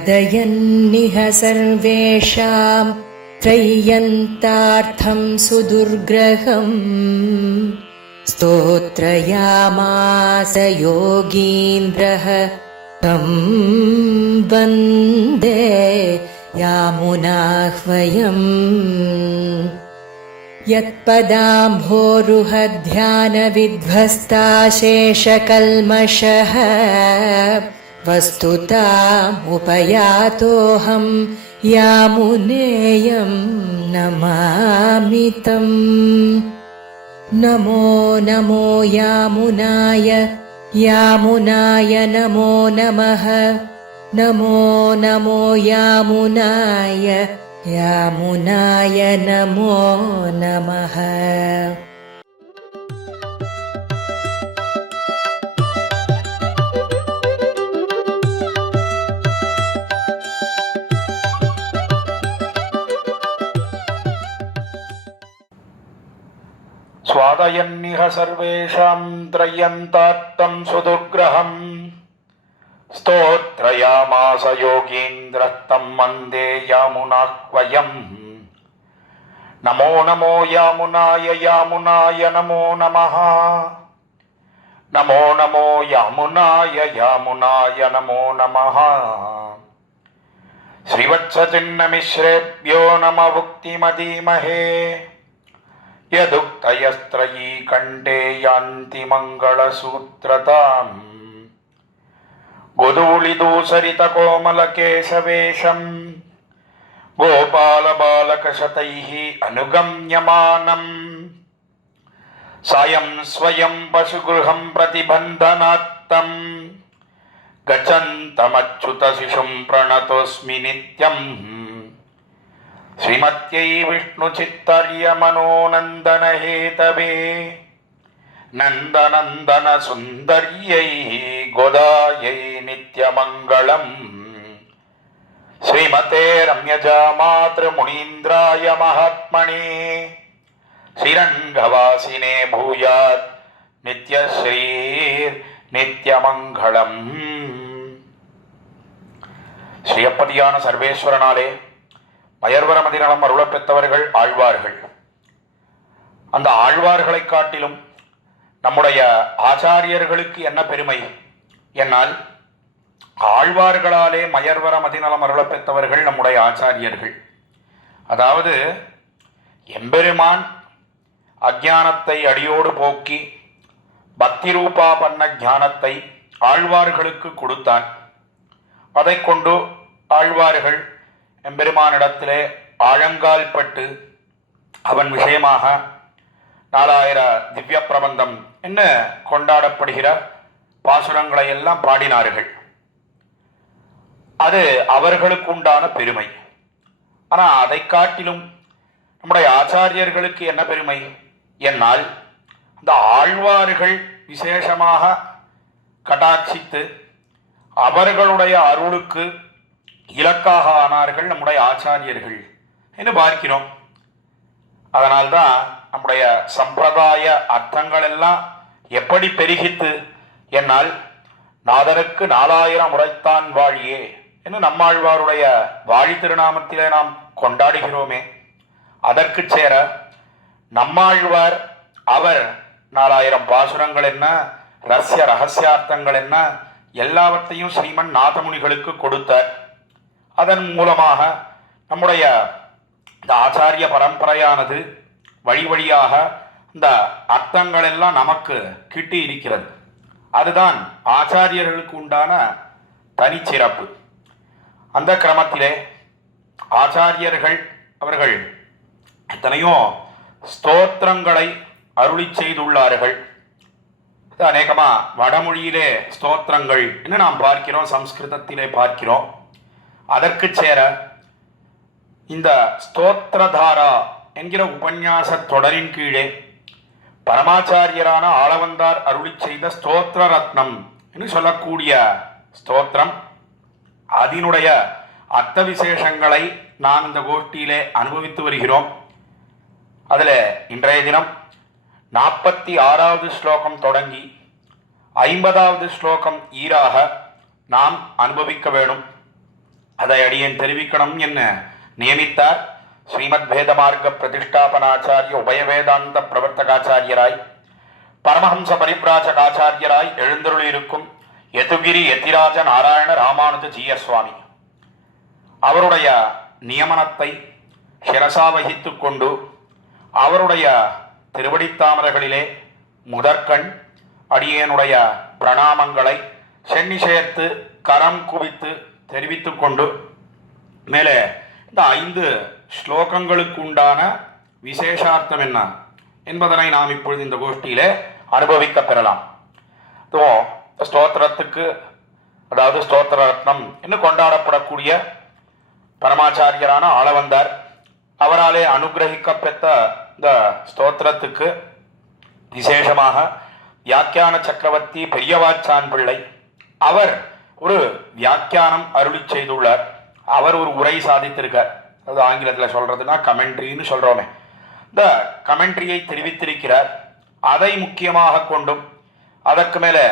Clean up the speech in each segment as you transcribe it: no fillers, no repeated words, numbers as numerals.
स्वादयन्निह सर्वेषां त्रय्यन्तार्थं सुदुर्ग्रहम् स्तोत्रयामास योगीन्द्रः तं वन्दे यामुनाह्वयम् यत्पदाम्भोरुहध्यानविध्वस्ताशेषकल्मषः वस्तुतामुपयातोऽहं यामुनेयं नमामि तम्। नमो नमो यामुनाय यामुनाय नमो नमः। नमो नमो यामुनाय यामुनाय नमो नमः। स्वादयन्निह सर्वेषां त्रय्यन्तार्थं सुदुर्ग्रहम् स्तोत्रयामास योगीन्द्रः तं वन्दे यामुनाह्वयम्। नमो नमो यामुनाय यामुनाय नमो नमः। नमो नमो यामुनाय यामुनाय नमो नमः। श्रीवत्सचिन्नमिश्रेभ्यो नमः भुक्तिमदीमहे। यदुक्तयस्त्रयी कण्ठे यान्ति मङ्गलसूत्रताम्। गोधूलिदूसरितकोमलकेशवेशम् गोपालबालकशतैः अनुगम्यमानम्। सायं स्वयं पशुगृहं प्रतिबन्धनात्तम् गच्छन्तमच्युतशिशुं प्रणतोऽस्मि नित्यम्। श्रीमत्यै विष्णुचित्तर्यमनोनन्दनहेतवे नन्दनन्दनसुन्दर्यै गोदायै नित्यमङ्गलम्। श्रीमते रम्यजामातृमुनीन्द्राय महात्मने श्रीरङ्गवासिने भूयात् नित्यश्रीर्नित्यमङ्गलम्। ஸ்ரீயப்பதியான சர்வேஸ்வரனாலே மயர்வரமதிநலம் அருளப் பெற்றவர்கள் ஆழ்வார்கள். அந்த ஆழ்வார்களை காட்டிலும் நம்முடைய ஆச்சாரியர்களுக்கு என்ன பெருமை என்னால், ஆழ்வார்களாலே மயர்வர மதிநலம் அருளப் பெற்றவர்கள் நம்முடைய ஆச்சாரியர்கள். அதாவது எம்பெருமான் அஜானத்தை அடியோடு போக்கி பக்தி ரூபா பண்ண ஞானத்தை ஆழ்வார்களுக்கு கொடுத்தான். அதை கொண்டு ஆழ்வார்கள் எம்பெருமானிடத்திலே ஆழங்கால் பட்டு அவன் விஷயமாக 4000 திவ்ய பிரபந்தம் என்ன கொண்டாடப்படுகிற பாசுரங்களை எல்லாம் பாடினார்கள். அது அவர்களுக்கு உண்டான பெருமை. ஆனால் அதை காட்டிலும் நம்முடைய ஆச்சாரியர்களுக்கு என்ன பெருமை என்னால், அந்த ஆழ்வார்கள் விசேஷமாக கடாட்சித்து அவர்களுடைய அருளுக்கு இலக்காக ஆனார்கள் நம்முடைய ஆச்சாரியர்கள் என்று பார்க்கிறோம். அதனால்தான் நம்முடைய சம்பிரதாய அர்த்தங்கள் எல்லாம் எப்படி பெருகித்து என்னால், நாதனுக்கு 4000 முறைத்தான் வாழியே என்று நம்மாழ்வாருடைய வாழி திருநாமத்திலே நாம் கொண்டாடுகிறோமே, அதற்கு சேர நம்மாழ்வார் அவர் 4000 பாசுரங்கள் என்ன, ரகசிய ரகசியார்த்தங்கள் என்ன, எல்லாவற்றையும் ஸ்ரீமன் நாதமுனிகளுக்கு கொடுத்தார். அதன் மூலமாக நம்முடைய இந்த ஆச்சாரிய பரம்பரையானது வழி வழியாக இந்த அர்த்தங்கள் எல்லாம் நமக்கு கிட்டி இருக்கிறது. அதுதான் ஆச்சாரியர்களுக்கு உண்டான தனிச்சிறப்பு. அந்த கிரமத்திலே ஆச்சாரியர்கள் அவர்கள் எத்தனையோ ஸ்தோத்திரங்களை அருளி செய்துள்ளார்கள். அநேகமாக வடமொழியிலே ஸ்தோத்திரங்கள் என்று நாம் பார்க்கிறோம், சம்ஸ்கிருதத்திலே பார்க்கிறோம். அதற்கு சேர இந்த ஸ்தோத்திரதாரா என்கிற உபன்யாச தொடரின் கீழே பரமாச்சாரியரான ஆளவந்தார் அருளி செய்த ஸ்தோத்திர ரத்னம் என்று சொல்லக்கூடிய ஸ்தோத்திரம், அதனுடைய அர்த்த விசேஷங்களை நான் இந்த கோஷ்டியிலே அனுபவித்து வருகிறோம். அதில் இன்றைய தினம் 46வது ஸ்லோகம் தொடங்கி 50வது ஸ்லோகம் ஈராக நாம் அனுபவிக்க வேணும். அதை அடியேன் தெரிவிக்கணும் என்ன நியமித்தார். ஸ்ரீமத் வேத மார்க்க பிரதிஷ்டாபனாச்சாரிய உபயவேதாந்த பிரவர்த்தகாச்சாரியராய் பரமஹம்ச பரிப்ராஜகாச்சாரியராய் எழுந்தருளியிருக்கும் யதுகிரி யதிராஜ நாராயண ராமானுஜ ஜீயர் சுவாமி அவருடைய நியமனத்தை சிரசாவகித்து கொண்டு அவருடைய திருவடித்தாமரைகளிலே முதற்கண் அடியேனுடைய பிரணாமங்களை சென்னி சேர்த்து கரம் குவித்து தெரிவித்து கொண்டு மேலே இந்த 5 ஸ்லோகங்களுக்கு உண்டான விசேஷார்த்தம் என்ன என்பதனை நாம் இப்பொழுது இந்த கோஷ்டியிலே அனுபவிக்க பெறலாம். ஸ்தோத்திரத்துக்கு அதாவது ஸ்தோத்திர ரத்னம் என்று கொண்டாடப்படக்கூடிய பரமாச்சாரியரான ஆளவந்தார் அவராலே அனுகிரகிக்கப்பெற்ற இந்த ஸ்தோத்திரத்துக்கு விசேஷமாக வியாக்கியான சக்கரவர்த்தி பெரியவாச்சான் பிள்ளை அவர் ஒரு வியாக்கியானம் அருளி செய்துள்ளார். அவர் ஒரு உரை சாதித்திருக்கார். அது ஆங்கிலத்தில் சொல்றதுன்னா கமெண்ட்ரின்னு சொல்றோமே, இந்த கமெண்ட்ரியை தெரிவித்திருக்கிறார். அதை முக்கியமாக கொண்டும் அதற்கு மேலே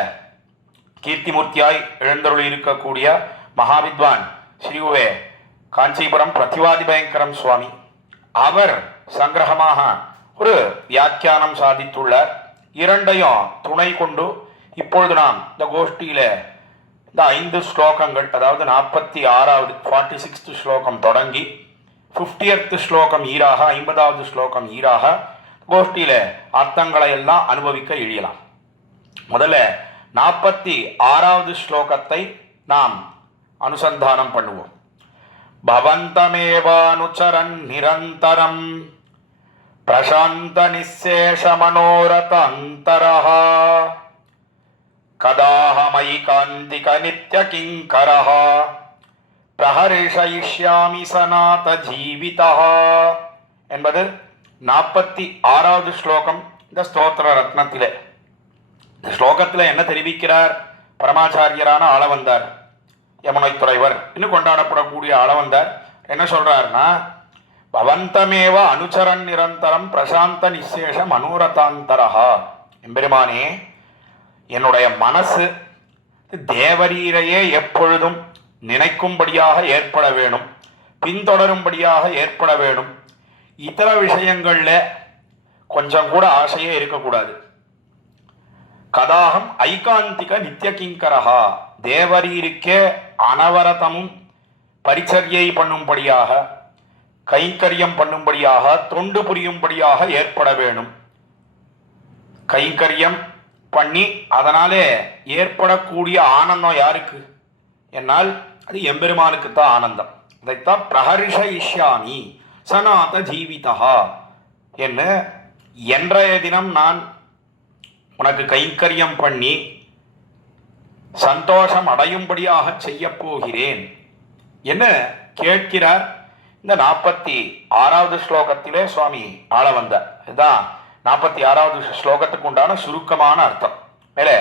கீர்த்திமூர்த்தியாய் எழுந்தருளி இருக்கக்கூடிய மகாவித்வான் ஸ்ரீ காஞ்சிபுரம் பிரதிவாதி பயங்கரம் சுவாமி அவர் சங்கிரகமாக ஒரு வியாக்கியானம் சாதித்துள்ளார். இரண்டையும் துணை கொண்டு இப்பொழுது நாம் இந்த கோஷ்டியில இந்த 5 ஸ்லோகங்கள் அதாவது 46வது 46th ஸ்லோகம் தொடங்கி 50th ஸ்லோகம் ஈராக 50வது ஸ்லோகம் ஈராக கோஷ்டியில அர்த்தங்களை எல்லாம் அனுபவிக்க இழியலாம். முதல்ல 46வது ஸ்லோகத்தை நாம் அனுசந்தானம் பண்ணுவோம். பவந்தமேவானுச்சரன் நிரந்தரம் பிரசாந்த நிசேஷ மனோரத அந்தரஹ கதாஹமைகாந்திக நித்ய கிங்கரஹ பிரஹர்ஷயிஷ்யாமி சநாத ஜீவிதஹ என்பது 46வது ஸ்லோகம். இந்த ஸ்தோத்திர ரத்னத்திலே இந்த ஸ்லோகத்தில் என்ன தெரிவிக்கிறார்? பரமாச்சாரியரான ஆளவந்தார் யமுனை துறைவர் இன்னும் கொண்டாடப்படக்கூடிய ஆளவந்தார் என்ன சொல்றாருன்னா, பவந்தமேவ அனுச்சரன் நிரந்தரம் பிரசாந்த நிசேஷ மனோரதாந்தரஹா. எம்பெருமானே, என்னுடைய மனசு தேவரீரையே எப்பொழுதும் நினைக்கும்படியாக ஏற்பட வேணும், பின்தொடரும்படியாக ஏற்பட வேணும். இதர விஷயங்கள்ல கொஞ்சம் கூட ஆசையே இருக்கக்கூடாது. கதாகம் ஐகாந்திக நித்திய கிங்கரஹா, தேவரீருக்கே அனவரதமும் பரிச்சரியை பண்ணும்படியாக கைங்கரியம் பண்ணும்படியாக தொண்டு புரியும்படியாக ஏற்பட வேணும். கைங்கரியம் பண்ணி அதனாலே ஏற்படக்கூடிய ஆனந்தம் யாருக்கு என்னால் அது எம்பெருமானுக்கு தான் ஆனந்தம். இதைத்தான் பிரஹர்ஷயிஷ்யாமி சநாத ஜீவிதா என்ன, என்றைய தினம் நான் உனக்கு கைங்கரியம் பண்ணி சந்தோஷம் அடையும்படியாக செய்ய போகிறேன் என்ன கேட்கிறார். இந்த 46வது ஸ்லோகத்திலே சுவாமி ஆளவந்தார். இதுதான் 46வது ஸ்லோகத்துக்கு உண்டான சுருக்கமான அர்த்தம். மேலே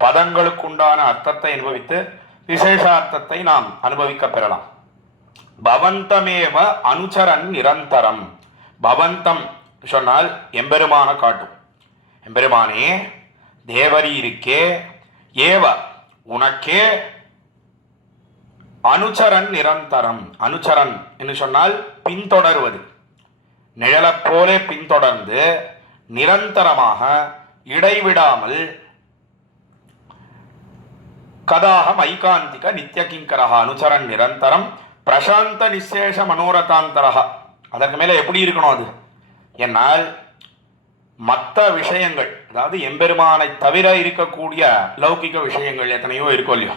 பதங்களுக்கு உண்டான அர்த்தத்தை அனுபவித்து விசேஷார்த்தத்தை நாம் அனுபவிக்க பெறலாம். பவந்தமேவ அனுச்சரன் நிரந்தரம். பவந்தம் சொன்னால் எம்பெருமான காட்டும். எம்பெருமானே, தேவரீருக்கே ஏவ உனக்கே அனுச்சரன் நிரந்தரம். அனுச்சரன் என்று சொன்னால் பின்தொடர்வது, நிழலைப் போலே பின்தொடர்ந்து நிரந்தரமாக இடைவிடாமல் கதாகம் ஐகாந்திக நித்திய கிங்கரஹ அனுச்சரன் நிரந்தரம் பிரசாந்த நிசேஷ மனோரதாந்தரஹ. அதற்கு மேலே எப்படி இருக்கணும் அது என்னால் மற்ற விஷயங்கள், அதாவது எம்பெருமானை தவிர இருக்கக்கூடிய லௌகிக விஷயங்கள் எத்தனையோ இருக்கோ இல்லையோ,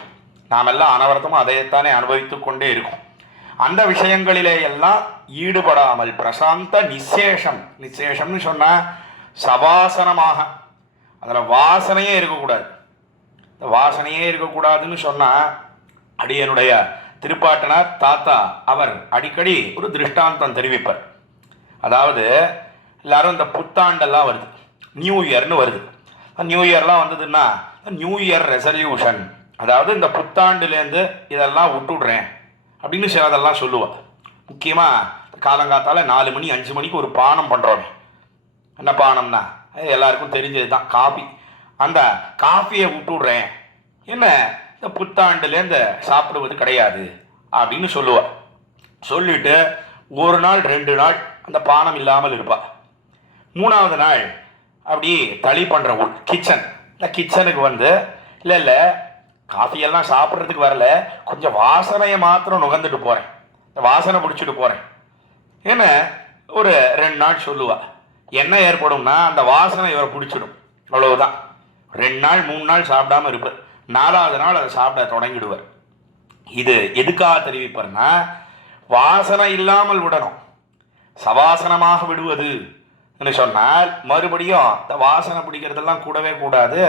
நாம் எல்லாம் அனவரத்தமும் அதையத்தானே அனுபவித்துக் கொண்டே இருக்கும். அந்த விஷயங்களிலே எல்லாம் ஈடுபடாமல் பிரசாந்த நிசேஷம். நிசேஷம்னு சொன்னால் சவாசனமாக, அதில் வாசனையே இருக்கக்கூடாது. இந்த வாசனையே இருக்கக்கூடாதுன்னு சொன்னால் அடியனுடைய திருப்பாட்டனார் தாத்தா அவர் அடிக்கடி ஒரு திருஷ்டாந்தம் தெரிவிப்பார். அதாவது எல்லாரும் இந்த புத்தாண்டெல்லாம் வருது, நியூ இயர்னு வருது. நியூ இயர்லாம் வந்ததுன்னா நியூ இயர் ரெசல்யூஷன், அதாவது இந்த புத்தாண்டுலேருந்து இதெல்லாம் விட்டுடுறேன் அப்படின்னு சிலதெல்லாம் சொல்லுவாள். முக்கியமாக காலங்காத்தால் 4 மணி 5 மணிக்கு ஒரு பானம் பண்ணுறோமே, என்ன பானம்னா எல்லாருக்கும் தெரிஞ்சது தான், காஃபி. அந்த காஃபியை விட்டுடுறேன், என்ன இந்த புத்தாண்டுலேருந்து சாப்பிடுவது கிடையாது அப்படின்னு சொல்லுவாள். சொல்லிட்டு ஒரு நாள் 2 நாள் அந்த பானம் இல்லாமல் இருப்பாள். 3ஆவது நாள் அப்படி தளி பண்ணுற கிச்சன், இந்த கிச்சனுக்கு வந்து இல்லை காஃபியெல்லாம் சாப்பிட்றதுக்கு வரல, கொஞ்சம் வாசனையை மாத்திரம் நுகர்ந்துட்டு போகிறேன், வாசனை பிடிச்சிட்டு போகிறேன் ஏன்னா ஒரு 2 நாள் சொல்லுவாள். என்ன ஏற்படும்னா அந்த வாசனை இவரை பிடிச்சிடும், அவ்வளவுதான். 2 நாள் 3 நாள் சாப்பிடாம இருப்பார். 4ஆவது நாள் அதை சாப்பிட தொடங்கிடுவார். இது எதுக்காக தெரிவிப்பார்னா, வாசனை இல்லாமல் விடணும். சவாசனமாக விடுவது என்று சொன்னால் மறுபடியும் இந்த வாசனை பிடிக்கிறதெல்லாம் கூடவே கூடாது,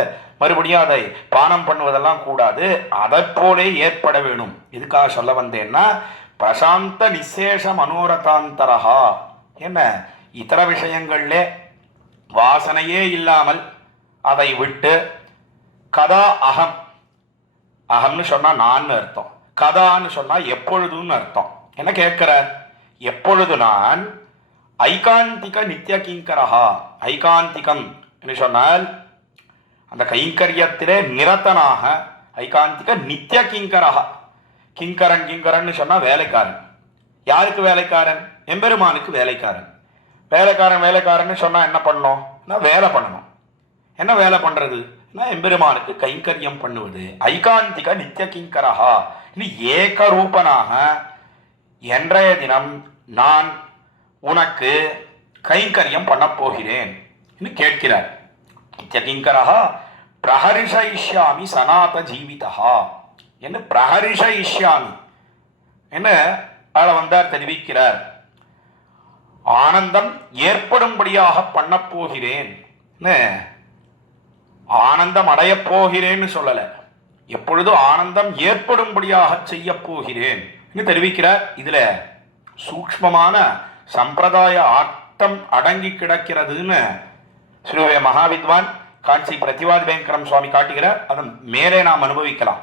மறுபடியும் அதை பானம் பண்ணுவதெல்லாம் கூடாது. அதை போலே ஏற்பட வேணும். எதுக்காக சொல்ல வந்தேன்னா, பிரசாந்த நிசேஷ மனோரதாந்தரஹா. என்ன இதர விஷயங்கள்ல வாசனையே இல்லாமல் அதை விட்டு கதா அகம், அகம்னு சொன்னா நான் அர்த்தம், கதான்னு சொன்னா எப்பொழுதுன்னு அர்த்தம். என்ன கேட்கிறார்? எப்பொழுது நான் ஐகாந்திக நித்திய கிங்கரஹா. ஐகாந்திகம் என்று சொன்னால் அந்த கைங்கரியத்திலே நிரத்தனாக, ஐகாந்திக நித்திய கிங்கரஹா. கிங்கரன், கிங்கரன் சொன்னா வேலைக்காரன். யாருக்கு வேலைக்காரன்? எம்பெருமானுக்கு வேலைக்காரன். வேலைக்காரன் சொன்னா என்ன பண்ணணும்? வேலை பண்ணணும். என்ன வேலை பண்றது? எம்பெருமானுக்கு கைங்கரியம் பண்ணுவது. ஐகாந்திக நித்திய கிங்கரஹா. ஏகரூபனாக என்றைய தினம் நான் உனக்கு கைங்கரியம் பண்ண போகிறேன் என்று கேட்கிறார். நித்திய கிங்கரஹா பிரஹரிஷயிஷ்யாமி சனாத ஜீவிதா என்று பிரஹரிஷயிஷ்யாமி என்ன ஆள வந்தார் தெரிவிக்கிறார். ஆனந்தம் ஏற்படும்படியாக பண்ண போகிறேன், ஆனந்தம் அடையப் போகிறேன்னு சொல்லல, எப்பொழுதும் ஆனந்தம் ஏற்படும்படியாக செய்ய போகிறேன் என்று தெரிவிக்கிறார். இதுல சூக்ஷ்மமான சம்பிரதாய ஆட்டம் அடங்கி கிடக்கிறதுன்னு ஸ்ரீவே மகாவித்வான் காஞ்சி பிரதிவாதி பயங்கரம் சுவாமி காட்டுகிறார். அதன் மேலே நாம் அனுபவிக்கலாம்.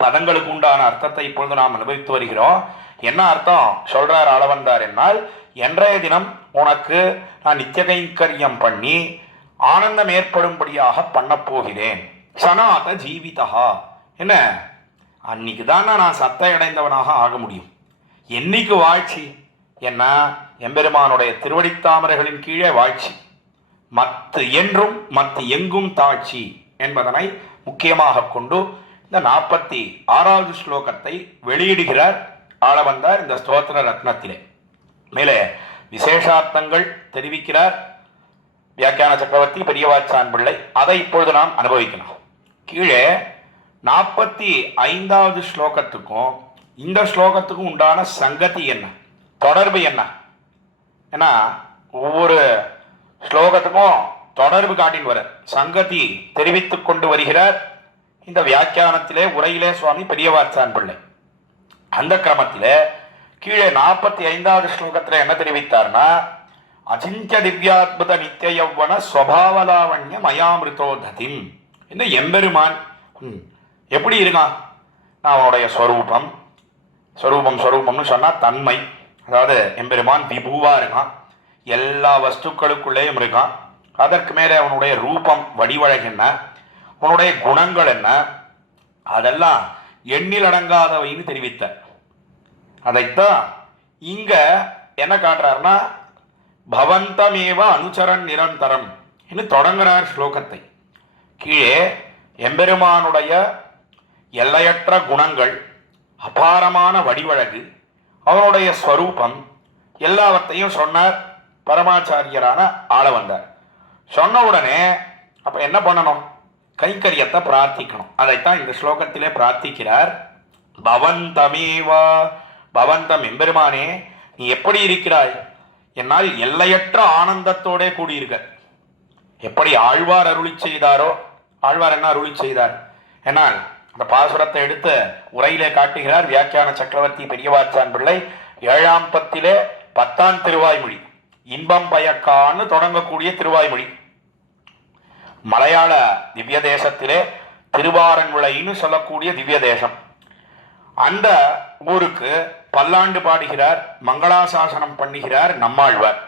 பதங்களுக்கு உண்டான அர்த்தத்தை இப்பொழுது நாம் அனுபவித்து வருகிறோம். என்ன அர்த்தம் சொல்றார் ஆளவந்தார் என்னால், என்றைய தினம் உனக்கு நான் நித்திய கைங்கரியம் பண்ணி ஆனந்தம் ஏற்படும்படியாக பண்ண போகிறேன். சனாத ஜீவிதா. என்ன அன்னைக்கு தான் நான் சத்தை அடைந்தவனாக ஆக முடியும். என்னைக்கு வாழ்ச்சி? என்ன எம்பெருமானுடைய திருவடித்தாமரைகளின் கீழே வாழ்ச்சி. மத்து என்றும் மத்து எங்கும் தாட்சி என்பதனை முக்கியமாக கொண்டு இந்த 46வது ஸ்லோகத்தை வெளியிடுகிறார் ஆளவந்தார் இந்த ஸ்தோத்திர ரத்னத்திலே. மேலே விசேஷார்த்தங்கள் தெரிவிக்கிறார் வியாக்கியான சக்கரவர்த்தி பெரியவாச்சான் பிள்ளை. அதை இப்பொழுது நாம் அனுபவிக்கலாம். கீழே 45வது ஸ்லோகத்துக்கும் இந்த ஸ்லோகத்துக்கும் உண்டான சங்கதி என்ன, தொடர்பு என்ன? ஏன்னா ஒவ்வொரு ஸ்லோகத்துக்கும் தொடர்பு காட்டின் வர சங்கதி தெரிவித்துக் கொண்டு வருகிறார் இந்த வியாக்கியானத்திலே உரையிலே சுவாமி பெரியவாச்சான் பிள்ளை. அந்த கிரமத்திலே கீழே 45வது ஸ்லோகத்தில் என்ன தெரிவித்தார்னா, அச்சிந்திய திவ்யாத்புத நித்திய யௌவன ஸ்வபாவலாவண்ய மயாமிருதோததிம். இந்த எம்பெருமான் எப்படி இருக்கான்? நான் அவனுடைய ஸ்வரூபம், ஸ்வரூபம்னு சொன்னால் தன்மை, அதாவது எம்பெருமான் விபுவா இருக்கான், எல்லா வஸ்துக்களுக்குள்ளேயும் இருக்கான். அதற்கு மேலே அவனுடைய ரூபம் வடிவழகு என்ன, அவனுடைய குணங்கள் என்ன, அதெல்லாம் எண்ணில் அடங்காதவைன்னு தெரிவித்தார். அதைத்தான் இங்க என்ன காட்டுறாருன்னா, பவந்தமேவ அனுச்சரன் நிரந்தரம் என்று தொடங்குறார் ஸ்லோகத்தை. கீழே எம்பெருமானுடைய எல்லையற்ற குணங்கள், அபாரமான வடிவழகு, அவனுடைய ஸ்வரூபம் எல்லாவற்றையும் சொன்னார் பரமாச்சாரியரான ஆளவந்தார். சொன்ன உடனே அப்ப என்ன பண்ணணும்? கைங்கரியத்தை பிரார்த்திக்கணும். அதைத்தான் இந்த ஸ்லோகத்திலே பிரார்த்திக்கிறார். பவந்தமேவா, பவந்தம் எம்பெருமானே நீ எப்படி இருக்கிறாய்? என்னால் எல்லையற்ற ஆனந்தத்தோட கூடியிருக்க. எப்படி ஆழ்வார் அருளி செய்தாரோ, ஆழ்வார் என்ன அருளி செய்தார்? என்னால் அந்த பாசுரத்தை எடுத்து உரையிலே காட்டுகிறார் வியாக்கியான சக்கரவர்த்தி பெரியவாச்சான் பிள்ளை. 7ஆம் பத்திலே 10ஆம் திருவாய்மொழி, இன்பம் பயக்கான்னு தொடங்கக்கூடிய திருவாய்மொழி. மலையாள திவ்ய தேசத்திலே திருவாரன்விளைன்னு சொல்லக்கூடிய திவ்ய தேசம். அந்த ஊருக்கு பல்லாண்டு பாடுகிறார், மங்களாசாசனம் பண்ணுகிறார் நம்மாழ்வார்.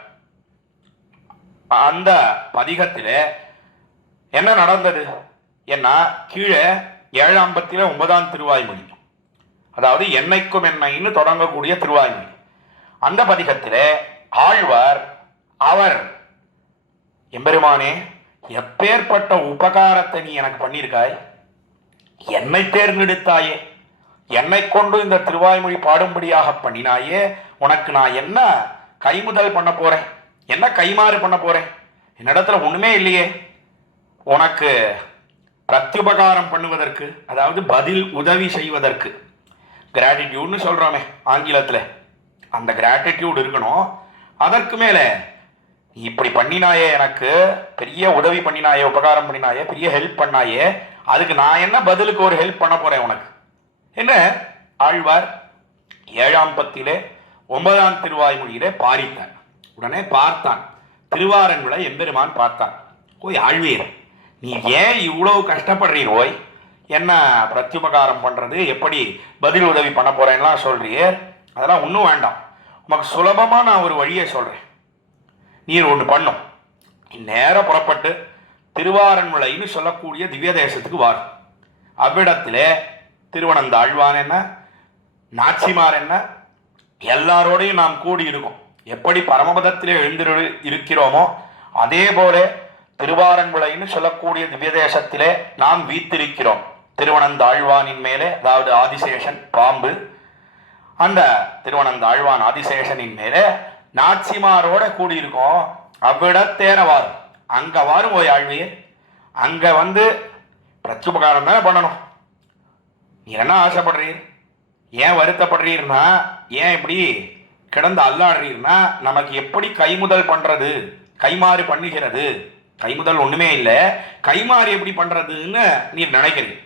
அந்த பதிகத்திலே என்ன நடந்தது? ஏன்னா கீழே 7ஆம் பத்தில 9ஆம் திருவாய்மொழி, அதாவது என்னைக்கும் என்னைன்னு தொடங்கக்கூடிய திருவாய்மொழி. அந்த பதிகத்திலே ஆழ்வார் அவர் எம்பெருமானே எப்பேற்பட்ட உபகாரத்தை நீ எனக்கு பண்ணியிருக்காய், என்னை தேர்ந்தெடுத்தாயே, என்னை கொண்டு இந்த திருவாய்மொழி பாடும்படியாக பண்ணினாயே, உனக்கு நான் என்ன கைமுதல் பண்ண போறேன், என்ன கைமாறு பண்ண போறேன், என்னிடத்துல ஒண்ணுமே இல்லையே. உனக்கு பிரத்யுபகாரம் பண்ணுவதற்கு, அதாவது பதில் உதவி செய்வதற்கு, கிராட்டிடியூட்னு சொல்றோமே ஆங்கிலத்தில், அந்த கிராட்டிடியூட் இருக்கணும். அதற்கு மேலே இப்படி பண்ணினாயே, எனக்கு பெரிய உதவி பண்ணினாயே, உபகாரம் பண்ணினாயே, பெரிய ஹெல்ப் பண்ணாயே, அதுக்கு நான் என்ன பதிலுக்கு ஒரு ஹெல்ப் பண்ண போறேன் உனக்கு என்ன. ஆழ்வார் 7ஆம் பத்திலே 9ஆம் திருவாய்மொழியிலே பாரித்தான். உடனே பார்த்தான், திருவாரன்விளை எம்பெருமான் பார்த்தான். ஓய் ஆழ்வீர், நீ ஏன் இவ்வளவு கஷ்டப்படுறீர், ஓய் என்ன பிரத்யுபகாரம் பண்றது, எப்படி பதில் உதவி பண்ண போறேன்லாம் சொல்றியே, அதெல்லாம் ஒன்றும் வேண்டாம். உனக்கு சுலபமாக நான் ஒரு வழியை சொல்றேன். நீர் ஒன்று பண்ணும், நேரம் புறப்பட்டு திருவாரன்விளைன்னு சொல்லக்கூடிய திவ்ய தேசத்துக்கு வார். அவ்விடத்திலே திருவனந்த ஆழ்வான் என்ன, நாச்சிமார் என்ன, எல்லாரோடையும் நாம் கூடி இருக்கோம். எப்படி பரமபதத்திலே எழுந்திரு இருக்கிறோமோ அதே போல திருவாரன்விளைன்னு சொல்லக்கூடிய திவ்ய தேசத்திலே நாம் வீத்திருக்கிறோம். திருவனந்த ஆழ்வானின் மேலே, அதாவது ஆதிசேஷன் பாம்பு, அந்த திருவனந்த ஆழ்வான் ஆதிசேஷனின் மேலே நாச்சிமாரோட கூடியிருக்கோம். அவ்விடத்தேர வாரும், அங்க வாரும் ஓய் ஆழ்வியே, அங்க வந்து பிரத்யுபகாரம் தானே பண்ணணும். நீ என்ன ஆசைப்படுறீர், ஏன் வருத்தப்படுறீர்னா, ஏன் இப்படி கிடந்து அல்லாடுறீர்னா, நமக்கு எப்படி கைமுதல் பண்றது, கைமாறு பண்ணுகிறது, கைமுதல் ஒண்ணுமே இல்லை, கைமாறு எப்படி பண்றதுன்னு நீர் நினைக்கிறீர்.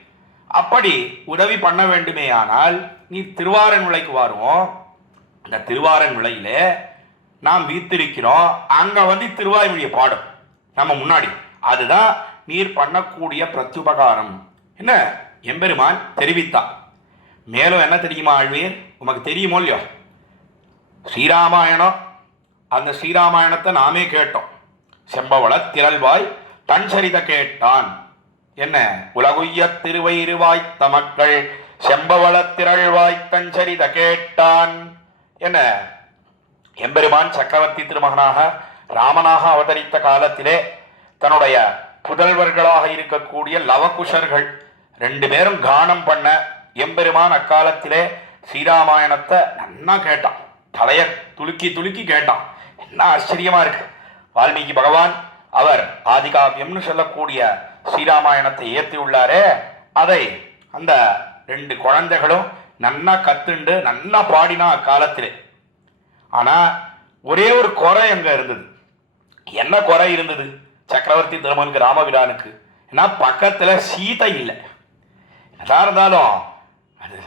அப்படி உதவி பண்ண வேண்டுமே ஆனால் நீ திருவாரன்விளைக்கு வாரும். அந்த திருவாரன்விளையில நாம் வீத்திருக்கிறோம், அங்க வந்து திருவாய்மொழியை பாடும் நம்ம முன்னாடி. அதுதான் நீர் பண்ணக்கூடிய பிரத்யுபகாரம் என்ன எம்பெருமான் தெரிவித்தான். மேலும் என்ன தெரியுமா ஆழ்வீர், உமக்கு தெரியுமோ இல்லையோ, ஸ்ரீராமாயணம், அந்த ஸ்ரீராமாயணத்தை நாமே கேட்டோம். செம்பவள திரள்வாய் தன் சரித கேட்டான் என்ன, உலகுய்ய திருவயிறுவாய் தமக்கள் செம்பவள திரள்வாய் தன் சரித கேட்டான் என்ன. எம்பெருமான் சக்கரவர்த்தி திருமகனாக ராமனாக அவதரித்த காலத்திலே தன்னுடைய புதல்வர்களாக இருக்கக்கூடிய லவகுஷர்கள் 2 பேரும் கானம் பண்ண எம்பெருமான் அக்காலத்திலே ஸ்ரீராமாயணத்தை நன்னா கேட்டான், தலைய துலுக்கி துலுக்கி கேட்டான். என்ன ஆச்சரியமா இருக்கு. வால்மீகி பகவான் அவர் ஆதிகாவியம்னு சொல்லக்கூடிய ஸ்ரீராமாயணத்தை ஏற்றி உள்ளாரே, அதை அந்த 2 குழந்தைகளும் நன்னா கத்துண்டு நன்னா பாடினா அக்காலத்திலே. ஆனா ஒரே ஒரு குறை அங்க இருந்தது. என்ன குறை இருந்தது சக்கரவர்த்தி திருமகனுக்கு ராமபிரானுக்கு? ஏன்னா பக்கத்துல சீதை இல்லை. எதா இருந்தாலும் அது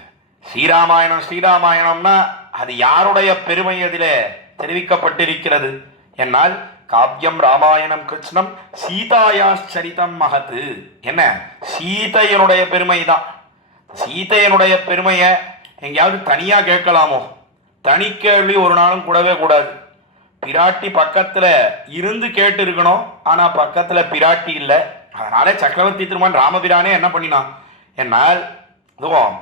ஸ்ரீராமாயணம், ஸ்ரீராமாயணம்னா அது யாருடைய பெருமை அதிலே தெரிவிக்கப்பட்டிருக்கிறது என்னால், காவியம் ராமாயணம் கிருஷ்ணம் சீதாயாச்சரிதம் மகத்து என்ன, சீதையனுடைய பெருமை தான். சீதையனுடைய பெருமையை எங்கேயாவது தனியா கேட்கலாமோ? தனி கேள்வி ஒரு நாளும் கூடவே கூடாது. பிராட்டி பக்கத்துல இருந்து கேட்டு இருக்கணும், ஆனா பக்கத்துல பிராட்டி இல்லை. அதனால சக்கரவர்த்தி திருமகன் ராமபிரானே என்ன பண்ணினான் என்னால், இதுவும்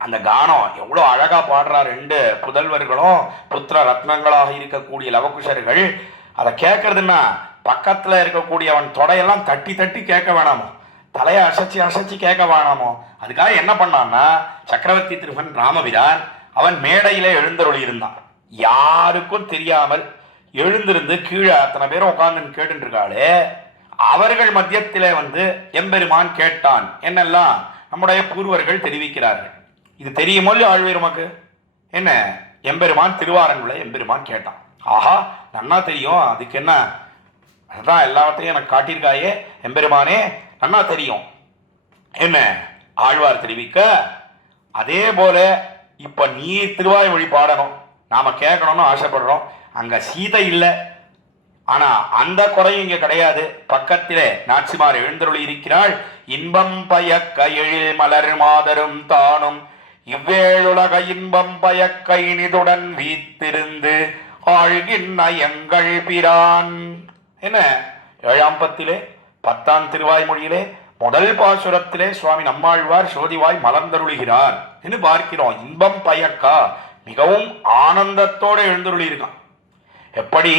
அந்த கானம் எவ்வளோ அழகா பாடுறா 2 புதல்வர்களும் புத்திர ரத்னங்களாக இருக்கக்கூடிய லவகுஷர்கள். அதை கேட்கறதுன்னா பக்கத்துல இருக்கக்கூடிய அவன் தொடையெல்லாம் தட்டி தட்டி கேட்க வேணாமோ, தலையை அசைச்சு அசைச்சு கேட்க வேணாமோ. அதுக்காக என்ன பண்ணான்னா சக்கரவர்த்தி திருமகன் ராமபிரான் அவன் மேடையிலே எழுந்தருளி இருந்தான். யாருக்கும் தெரியாமல் எழுந்திருந்து கீழே அத்தனை பேரும் உட்கார்ந்து கேட்டு இருக்காளே, அவர்கள் மத்தியத்திலே வந்து எம்பெருமான் கேட்டான் என்னெல்லாம் நம்முடைய பூர்வர்கள் தெரிவிக்கிறார்கள். இது தெரியுமோ ஆழ்வீர் உமக்கு என்ன, எம்பெருமான் திருவாரன்விளை எம்பெருமான் கேட்டான். ஆஹா நன்னா தெரியும், அதுக்கு என்ன, அதுதான் எல்லாத்தையும் எனக்கு காட்டியிருக்காயே எம்பெருமானே, நன்னா தெரியும் என்ன ஆழ்வார் தெரிவிக்க. அதே போல இப்ப நீ திருவாய்மொழி பாடணும், நாம கேட்கணும்னு ஆசைப்படுறோம். அங்க சீதை இல்லை, ஆனா அந்த குறையும் இங்க கிடையாது. பக்கத்திலே நாச்சிமார் எழுந்தருளி இருக்கிறாள். இன்பம் பயக்க எழில் மலர் மாதரும் தானும் இவ்வேழுலக இன்பம் பயக்க இனிதுடன் வீத்திருந்து ஆழ்கின்ற எங்கள் பிரான் என்ன. 7ஆம் பத்திலே 10ஆம் திருவாய்மொழியிலே முதல் பாசுரத்திலே சுவாமி நம்மாழ்வார் சோதிவாய் மலர்ந்தருளுகிறார் என்று பார்க்கிறோம். இன்பம் பயக்கா மிகவும் ஆனந்தத்தோடு எழுந்தருளி இருக்கான். எப்படி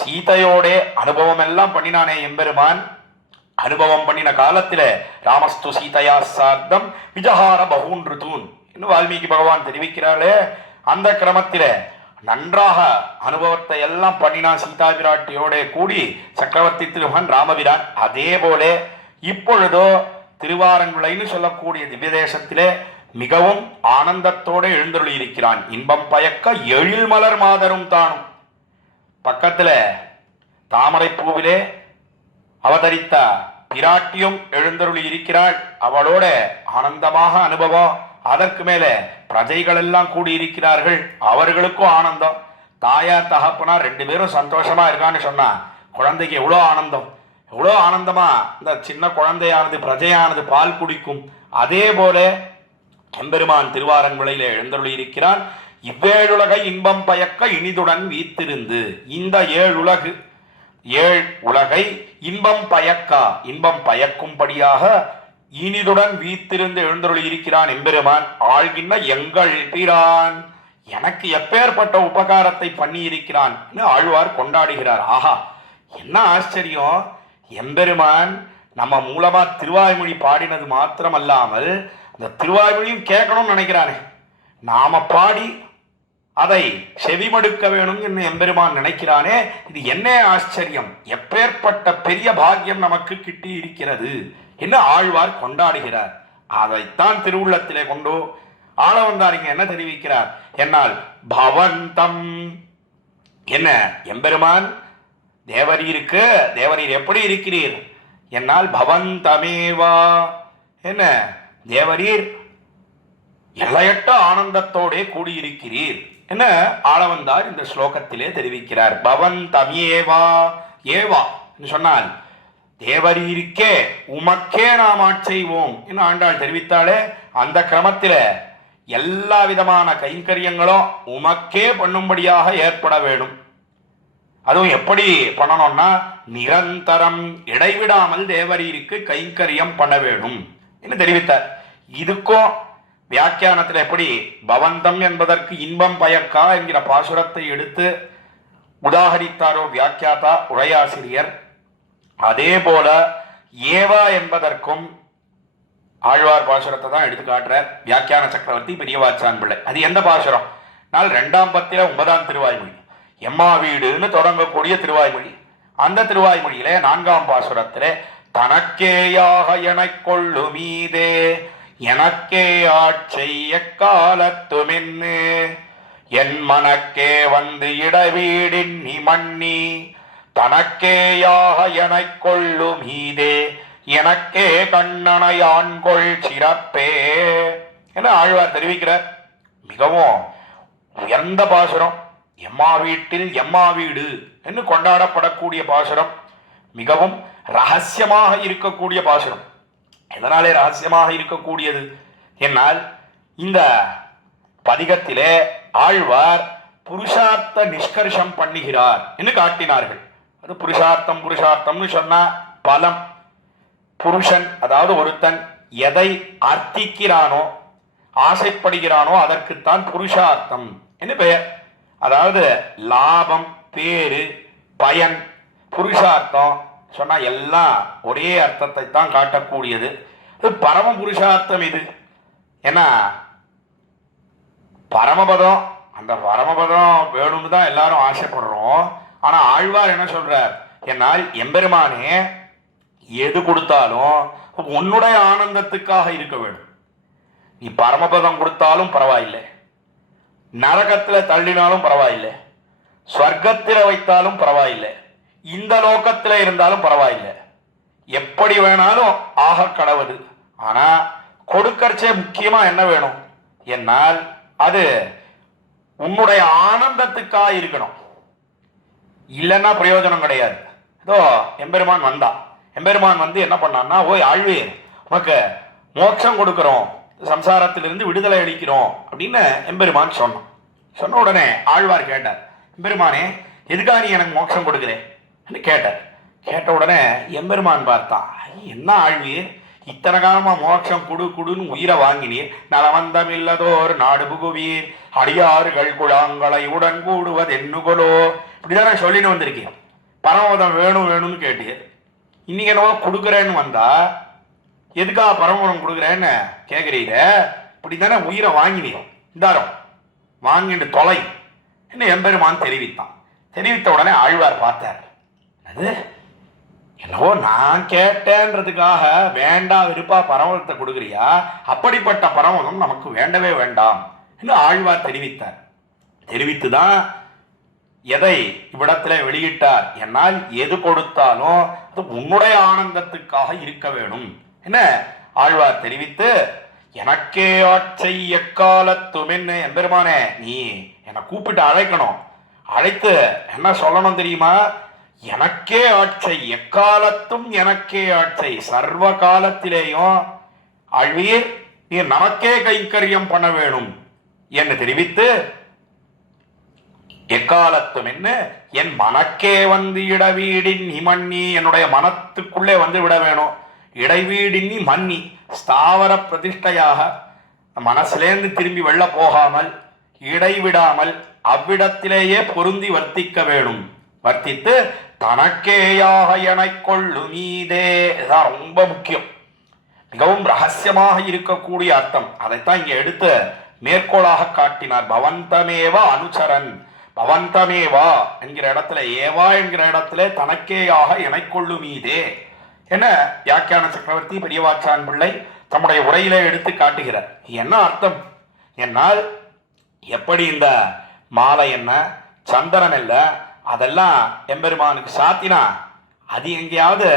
சீதையோட அனுபவம் எல்லாம் பண்ணினானே எம்பெருமான், அனுபவம் பண்ணின காலத்தில ராமஸ்து சீதையா சார்த்தம் விஜஹார பகூன்று தூண் என்று வால்மீகி பகவான் தெரிவிக்கிறாளே, அந்த கிரமத்தில நன்றாக அனுபவத்தை எல்லாம் பண்ணினா சீதா பிராட்டியோட கூடி சக்கரவர்த்தி திருமகன் ராமபிரான். அதே போல இப்பொழுதோ திருவாரங்குளைன்னு சொல்லக்கூடிய திவ்ய தேசத்திலே மிகவும் ஆனந்தத்தோடு எழுந்தருளி இருக்கிறான். இன்பம் பயக்க எழில் மலர் மாதரும் தானும். பக்கத்துல தாமரை பூவிலே அவதரித்த பிராட்டியும் எழுந்தருளி இருக்கிறாள். அவளோட ஆனந்தமாக அனுபவம். அதற்கு மேலே பிரஜைகள் எல்லாம் கூடியிருக்கிறார்கள், அவர்களுக்கும் ஆனந்தம். தாயார் தகப்பனா 2 பேரும் சந்தோஷமா இருக்கான்னு சொன்னா குழந்தைக்கு எவ்வளோ ஆனந்தம், எவ்வளோ ஆனந்தமா இந்த சின்ன குழந்தையானது பிரஜையானது பால் குடிக்கும். அதே போல எம்பெருமான் திருவாரங்குளையிலே எழுந்தருளி இருக்கிறான். இவ்வேழுலகை இன்பம் பயக்க இனிதுடன் வீத்திருந்து. இந்த 7 உலகை இன்பம் பயக்கா இன்பம் பயக்கும்படியாக இனிதுடன் வீத்திருந்து எழுந்தருளி இருக்கிறான் எம்பெருமான். ஆழ்கின்ற எங்கள் பிரான் எனக்கு எப்பேற்பட்ட உபகாரத்தை பண்ணி இருக்கிறான் ஆழ்வார் கொண்டாடுகிறார். ஆஹா, என்ன ஆச்சரியம்! எம்பெருமான் நம்ம மூலமா திருவாய்மொழி பாடினது மாத்திரமல்லாமல் அந்த திருவாய்மொழியும் கேட்கணும்னு நினைக்கிறானே, நாம பாடி அதை செவிமடுக்க வேணும் என்று எம்பெருமான் நினைக்கிறானே, இது என்ன ஆச்சரியம்! எப்பேற்பட்ட பெரிய பாக்கியம் நமக்கு கிட்டி இருக்கிறது என்று ஆழ்வார் கொண்டாடுகிறார். அதைத்தான் திருவுள்ளத்திலே கொண்டு ஆள வந்தாரிங்க என்ன தெரிவிக்கிறார் என்னால் பவந்தம். என்ன எம்பெருமான் தேவரீருக்கு, தேவரீர் எப்படி இருக்கிறீர் என்னால் பவந்தமேவா. என்ன தேவரீர் எல்லையற்ற ஆனந்தத்தோடே கூடியிருக்கிறீர் என்ன ஆளவந்தார் இந்த ஸ்லோகத்திலே தெரிவிக்கிறார். பவந்தமேவா ஏவா சொன்னால் தேவரீருக்கே உமக்கே நாம் ஆட்செய்வோம் என்று ஆண்டாள் தெரிவித்தாலே, அந்த கிரமத்தில் எல்லா விதமான கைங்கரியங்களும் உமக்கே பண்ணும்படியாக ஏற்பட வேணும். அதுவும் எப்படி பண்ணணும்னா நிரந்தரம் இடைவிடாமல் தேவரீருக்கு கைங்கரியம் பண்ண வேணும் என்று தெரிவித்தார். இதுக்கும் வியாக்கியானத்தில் எப்படி பவந்தம் என்பதற்கு இன்பம் பயக்கா என்கிற பாசுரத்தை எடுத்து உதாகரித்தாரோ வியாக்கியாதா உரையாசிரியர், அதே போல ஏவா என்பதற்கும் ஆழ்வார் பாசுரத்தை தான் எடுத்து காட்டுறார் வியாக்கியான சக்கரவர்த்தி பெரியவாச்சான் பிள்ளை. அது எந்த பாசுரம்? 2ஆம் பத்தில 9ஆம் திருவாய்மொழி, எம்மா வீடுன்னு தொடங்கக்கூடிய திருவாய்மொழி. அந்த திருவாய்மொழியில 4ஆம் பாசுரத்திலே தனக்கேயாக எனக் கொள்ளு மீதே எனக்கே ஆட்செய்ய காலத்துமின்னு என் மனக்கே வந்து இடவீடின் நீ மண்ணி தனக்கேயாக எனக் கொள்ளு மீதே எனக்கே கண்ணனையான்கொள் சிறப்பே என ஆழ்வார் தெரிவிக்கிறார். மிகவும் உயர்ந்த பாசுரம். எம்மா வீட்டில் எம்மா வீடு என்று கொண்டாடப்படக்கூடிய பாசுரம். மிகவும் ரகசியமாக இருக்கக்கூடிய பாசுரம். எதனாலே ரகசியமாக இருக்கக்கூடியது என்னால் இந்த பதிகத்திலே ஆழ்வார் புருஷார்த்த நிஷ்கர்ஷம் பண்ணுகிறார் என்று காட்டினார்கள். அது புருஷார்த்தம் புருஷார்த்தம்னு சொன்னா பலம். புருஷன் அதாவது ஒருத்தன் எதை அர்த்திக்கிறானோ ஆசைப்படுகிறானோ அதற்குத்தான் புருஷார்த்தம் என்று பெயர். அதாவது லாபம், பேரு, பயன். புருஷார்த்தம் சொன்னா எல்லாம் ஒரே அர்த்தத்தை தான் காட்டக்கூடியது. அது பரம புருஷார்த்தம். இது ஏன்னா பரமபதம், அந்த பரமபதம் வேணும்னு தான் எல்லாரும் ஆசைப்படுறோம். ஆனா ஆழ்வார் என்ன சொல்றார் என்னால் எம்பெருமானே எது கொடுத்தாலும் உன்னுடைய ஆனந்தத்துக்காக இருக்க வேண்டும். நீ பரமபதம் கொடுத்தாலும் பரவாயில்லை, நரகத்துல தள்ளினாலும் பரவாயில்லை, ஸ்வர்க்கத்தில வைத்தாலும் பரவாயில்லை, இந்த லோகத்தில் இருந்தாலும் பரவாயில்லை, எப்படி வேணாலும் ஆக கடவுது. ஆனா கொடுக்கறச்சே முக்கியமா என்ன வேணும் என்னால் அது உன்னுடைய ஆனந்தத்துக்காக இருக்கணும். இல்லைன்னா பிரயோஜனம் கிடையாது. ஏதோ எம்பெருமான் வந்தான். எம்பெருமான் வந்து என்ன பண்ணான்னா, ஓய் ஆழ்வீர் உனக்கு மோட்சம் கொடுக்கிறோம், சம்சாரத்திலிருந்து விடுதலை அளிக்கிறோம் அப்படின்னு எம்பெருமான் சொன்னான். சொன்ன உடனே ஆழ்வார் கேட்டார், எம்பெருமானே எதுக்காக நீ எனக்கு மோட்சம் கொடுக்குறேன் கேட்டார். கேட்ட உடனே எம்பெருமான் பார்த்தான், என்ன ஆழ்வீர் இத்தனை காலமா மோட்சம் குடு குடுன்னு உயிரை வாங்கினீர், நலவந்தமில்லதோர் நாடு புகுவீர், அடியாறுகள் குழாங்களை உடன் கூடுவது என்னுகொலோ, இப்படிதானே சொல்லின்னு வந்திருக்கேன். பரமபதம் வேணும் வேணும்னு கேட்டீர். இன்னைக்கு என்னவோ கொடுக்குறேன்னு வந்தா எதுக்காக பரமபதம் கொடுக்குறேன்னு கேட்குறீங்க. இப்படி தானே உயிரை வாங்கினீர், இந்தாரம் வாங்கிட்டு தொலை என்ன எம்பெருமான் தெரிவித்தான். தெரிவித்த உடனே ஆழ்வார் பார்த்தார். அது என்னவோ நான் கேட்டேன்றதுக்காக வேண்டாம் விருப்பா பரமதத்தை கொடுக்குறியா, அப்படிப்பட்ட பரமதம் நமக்கு வேண்டவே வேண்டாம் என்று ஆழ்வார் தெரிவித்தார். தெரிவித்துதான் எதை இவ்விடத்துல வெளியிட்டார். என்னால் எது கொடுத்தாலும் அது உன்னுடைய ஆனந்தத்துக்காக இருக்க வேணும் என்ன ஆழ்வார் தெரிவித்து, எனக்கே ஆட்சை எக்காலத்துமென்னு எம்பெருமானே நீ என்னை கூப்பிட்டு அழைக்கணும். அழைத்து என்ன சொல்லணும் தெரியுமா, எனக்கே ஆட்சை, எக்காலத்தும் எனக்கே ஆட்சை, சர்வ காலத்திலேயும் ஆழ்வீர் நீ நமக்கே கைங்கரியம் பண்ண வேணும் என்று தெரிவித்து, எக்காலத்தும் என்ன என் மனக்கே வந்து இடவீடின் மன்னி, என்னுடைய மனத்துக்குள்ளே வந்து விட வேணும். இடைவீடின் மன்னி ஸ்தாவர பிரதிஷ்டையாக மனசிலேந்து திரும்பி வெள்ள போகாமல் இடைவிடாமல் அவ்விடத்திலேயே பொருந்தி வர்த்திக்க வேணும். வர்த்தித்து தனக்கேயாக என கொள்ளுமீதே, இதுதான் ரொம்ப முக்கியம், மிகவும் ரகசியமாக இருக்கக்கூடிய அர்த்தம். அதைத்தான் இங்க எடுத்து மேற்கோளாக காட்டினார். பவந்தமேவா அனுச்சரன், பவந்தமேவா என்கிற இடத்துல ஏவா என்கிற இடத்துல தனக்கேயாக என கொள்ளுமீதே என வியாக்கியான சக்கரவர்த்தி பெரியவாச்சான் பிள்ளை தம்முடைய உரையிலே எடுத்து காட்டுகிறார். என்ன அர்த்தம் என்னால், எப்படி இந்த மாலை என்ன சந்தனம் இல்லை அதெல்லாம் எம்பெருமானுக்கு சாத்தினா அது எங்கேயாவது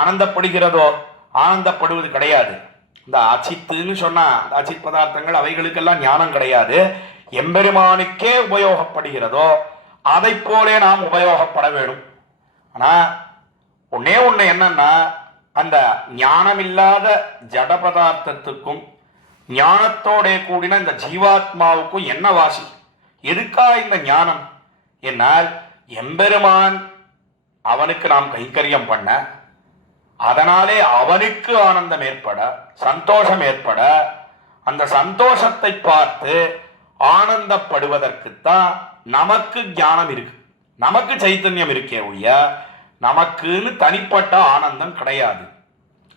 ஆனந்தப்படுகிறதோ, ஆனந்தப்படுவது கிடையாது. இந்த அச்சித்துன்னு சொன்னா அச்சித் பதார்த்தங்கள் அவைகளுக்கெல்லாம் ஞானம் கிடையாது. எம்பெருமானுக்கே உபயோகப்படுகிறதோ அதை போலே நாம் உபயோகப்பட வேணும். ஆனா ஒன்னே ஒண்ணு என்னன்னா, அந்த ஞானம் இல்லாத ஜட பதார்த்தத்துக்கும் ஞானத்தோட கூடின இந்த ஜீவாத்மாவுக்கும் என்ன வாசி? எதுக்கா இந்த ஞானம் என்னால், எம்பெருமான் அவனுக்கு நாம் கைங்கரியம் பண்ண, அதனாலே அவனுக்கு ஆனந்தம் ஏற்பட, சந்தோஷம் ஏற்பட, அந்த சந்தோஷத்தை பார்த்து ஆனந்தப்படுவதற்குத்தான் நமக்கு ஞானம் இருக்கு, நமக்கு சைத்தன்யம் இருக்கே ஒழிய நமக்குன்னு தனிப்பட்ட ஆனந்தம் கிடையாது.